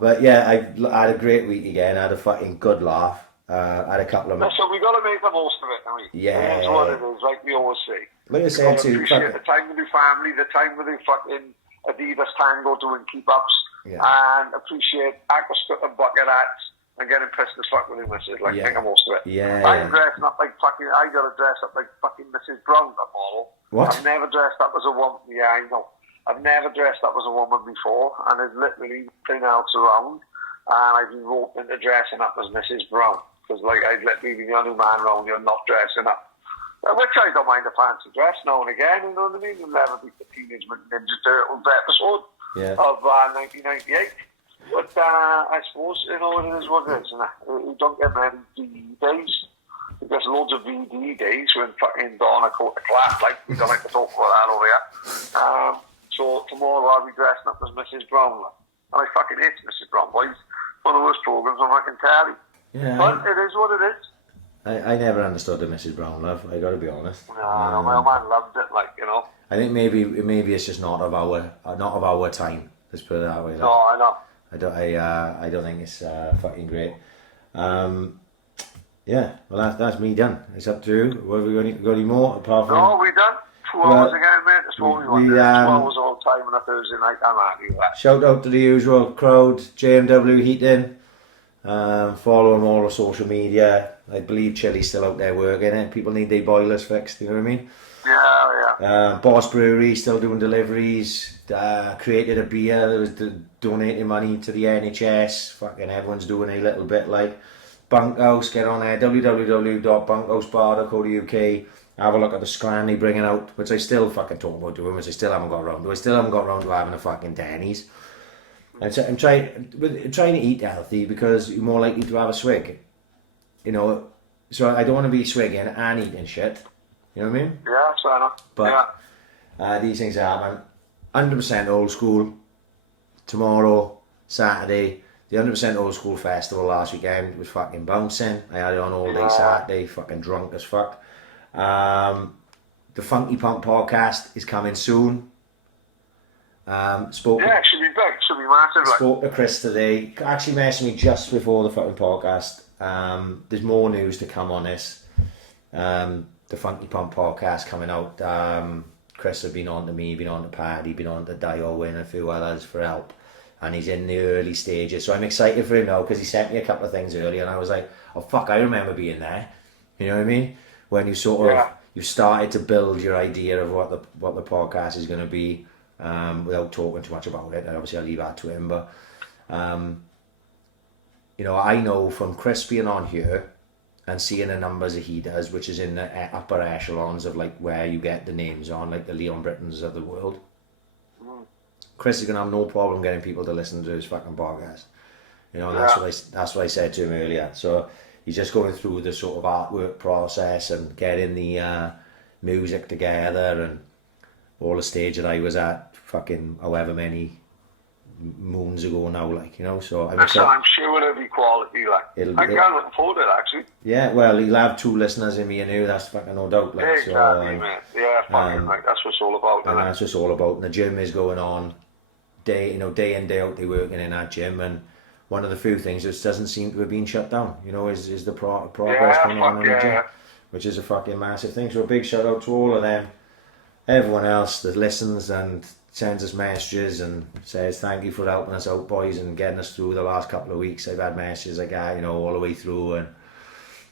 But yeah, I had a great week again. I had a fucking good laugh. I had a couple of. So we got to make the most of it, don't we? Yeah. That's what it is, like we always say. Like I said too, appreciate the time with your family, the time with your fucking Adidas Tango doing keep-ups, and appreciate Aquascut and bucket hats. And getting pissed as fuck with him, I said, make the most of it. Yeah. I'm dressing up like fucking, I gotta dress up like fucking Mrs. Brown, that model. What? I've never dressed up as a woman, yeah, I know. I've never dressed up as a woman before, and there's literally nothing else around, and I've been roped into dressing up as Mrs. Brown, because like, I'd let leaving your new man around, you're not dressing up. Which I don't mind a fancy dress now and again, you know what I mean? You'll never beat the Teenage Mutant Ninja Turtles episode of 1998. But I suppose, you know, it is what it is. You don't get many days to There's loads of VD days when fucking Donna caught the class, like, we don't like to talk about that over here. So tomorrow I'll be dressing up as Mrs. Brown. And I fucking hate Mrs. Brown, boys. One of those programs on fucking telly. Yeah, but it is what it is. I never understood the Mrs. Brown love, I gotta be honest. No, my man loved it, like, you know. I think maybe it's just not of our time. Let's put it that way. Like. No, I know. I don't think it's fucking great. Yeah, well that's me done. It's up to you. What have we got any more apart from? No, we done. 2 hours again, mate. That's what we want. 2 hours all the time on a Thursday night. I'm happy with that. Shout out to the usual crowd, JMW Heating. Follow them all on social media. I believe Chili's still out there working it. People need their boilers fixed, you know what I mean? Yeah. Boss Brewery still doing deliveries. Created a beer that was donating money to the NHS. Fucking everyone's doing a little bit like. Bunkhouse, get on there, www.bunkhouse.bar.co.uk. Have a look at the scran they bringing out, which I still fucking talk about doing, which I still haven't got around to. I still haven't got around to having a fucking Denny's. I'm trying to eat healthy because you're more likely to have a swig. You know, so I don't want to be swigging and eating shit. You know what I mean? Yeah, fair enough. But these things happen. 100% old school. Tomorrow, Saturday. The 100% Old School Festival last weekend was fucking bouncing. I had it on all day Saturday, fucking drunk as fuck. The Funky Pump podcast is coming soon. It should be big, should be massive. Spoke to Chris today. Actually messaged me just before the fucking podcast. There's more news to come on this. The Funky Pump podcast coming out. Chris has been on to me, been on to Paddy, been on to Dio and a few others for help. And he's in the early stages, so I'm excited for him now because he sent me a couple of things earlier, and I was like, "Oh fuck, I remember being there." You know what I mean? When you sort of you started to build your idea of what the podcast is going to be, without talking too much about it. And obviously, I'll leave that to him. But you know, I know from Chris being on here and seeing the numbers that he does, which is in the upper echelons of like where you get the names on, like the Leon Brittons of the world. Chris is going to have no problem getting people to listen to his fucking podcast. You know, and that's what I said to him earlier. So he's just going through the sort of artwork process and getting the music together and all the stage that I was at fucking however many moons ago now, like, you know. So I'm sure it'll be quality, like. I can't look forward to it, actually. Yeah, well, he'll have 2 listeners in me and you, that's fucking no doubt. Like, exactly, so, man. Yeah, fucking, like, that's what it's all about. And that's what it's all about. And the gym is going on. Day in, day out, they're working in that gym, and one of the few things that doesn't seem to have been shut down, you know, is the progress going on in the gym, which is a fucking massive thing. So a big shout out to all of them, everyone else that listens and sends us messages and says thank you for helping us out, boys, and getting us through the last couple of weeks. I've had messages like that, you know, all the way through, and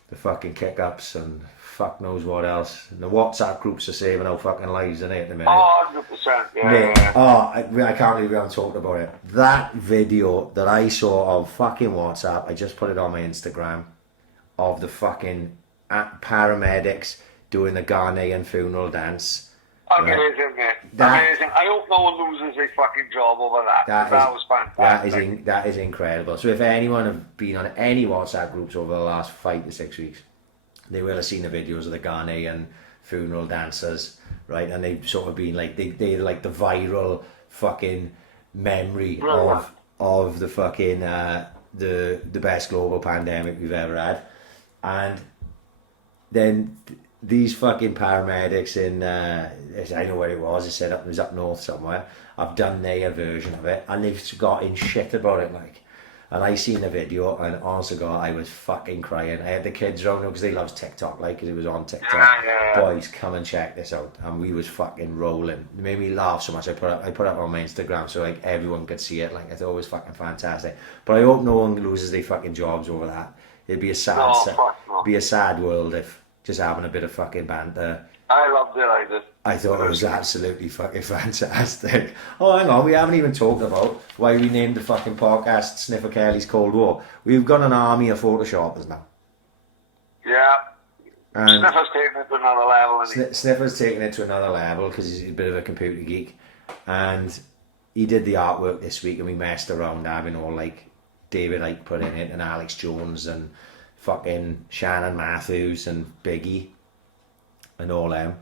the fucking kick-ups and fuck knows what else. And the WhatsApp groups are saving our fucking lives, isn't it, at the minute? Oh, 100%, yeah. Oh, I can't believe we haven't talked about it. That video that I saw of fucking WhatsApp, I just put it on my Instagram, of the fucking paramedics doing the Ghanaian funeral dance. Amazing, mate. Amazing. I hope no one loses their fucking job over that. That was fantastic. That is incredible. So if anyone have been on any WhatsApp groups over the last 5 to 6 weeks, they will have seen the videos of the Ghanaian funeral dancers, right? And they've sort of been like, they're like the viral fucking memory of the fucking, the best global pandemic we've ever had. And then these fucking paramedics in, I know where it was, it was up north somewhere. I've done their version of it, and they've got in shit about it, like. And I seen the video, and honest to God, I was fucking crying. I had the kids around because they love TikTok, like, because it was on TikTok. Yeah. Boys, come and check this out. And we was fucking rolling. It made me laugh so much. I put it on my Instagram so like everyone could see it. Like, I thought it was fucking fantastic. But I hope no one loses their fucking jobs over that. It'd be a sad world if just having a bit of fucking banter. I loved it, I thought it was absolutely fucking fantastic. Oh, hang on, we haven't even talked about why we named the fucking podcast Sniffer Kelly's Cold War. We've got an army of photoshoppers now. Yeah. And Sniffer's taking it to another level, isn't he? Sniffer's taking it to another level because he's a bit of a computer geek. And he did the artwork this week, and we messed around having all like David Icke put in it, and Alex Jones, and fucking Shannon Matthews and Biggie and all them.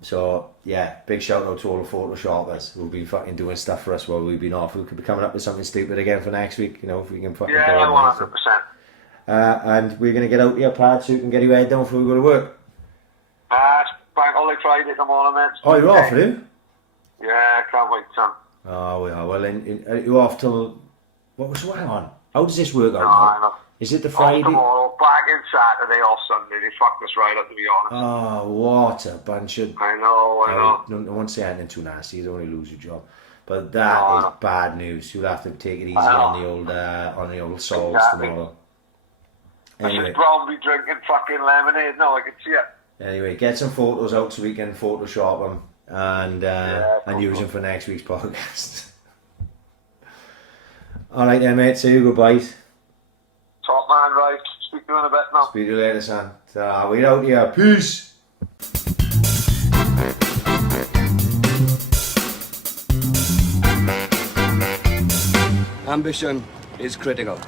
So yeah, big shout out to all the photoshoppers who've been fucking doing stuff for us while we've been off. We could be coming up with something stupid again for next week, you know, if we can fucking Yeah, 100%. and we're gonna get out here, Pad, so you can get your head down before we go to work. It's Bank Holiday Friday in the morning, mate. Oh, you're off, are you? Yeah, can't wait, son. Oh, we are. Well, you're off till hang on. How does this work out No, now? I know. Is it the Off Friday? tomorrow, back in Saturday, off Sunday. They fucked us right up, to be honest. Oh, what a bunch of... I know. I won't say anything too nasty, you don't want to lose your job. But that is bad news. You'll have to take it easy on the old soles tomorrow. Anyway. Anyway, This is Bromley drinking fucking lemonade. No, I can see it. anyway, get some photos out so we can Photoshop them and use them for next week's podcast. Alright then, mate. See you. Goodbye. Top man, right. Speak to you in a bit now. Speak to you later, son. We're out here. Peace. Ambition is critical.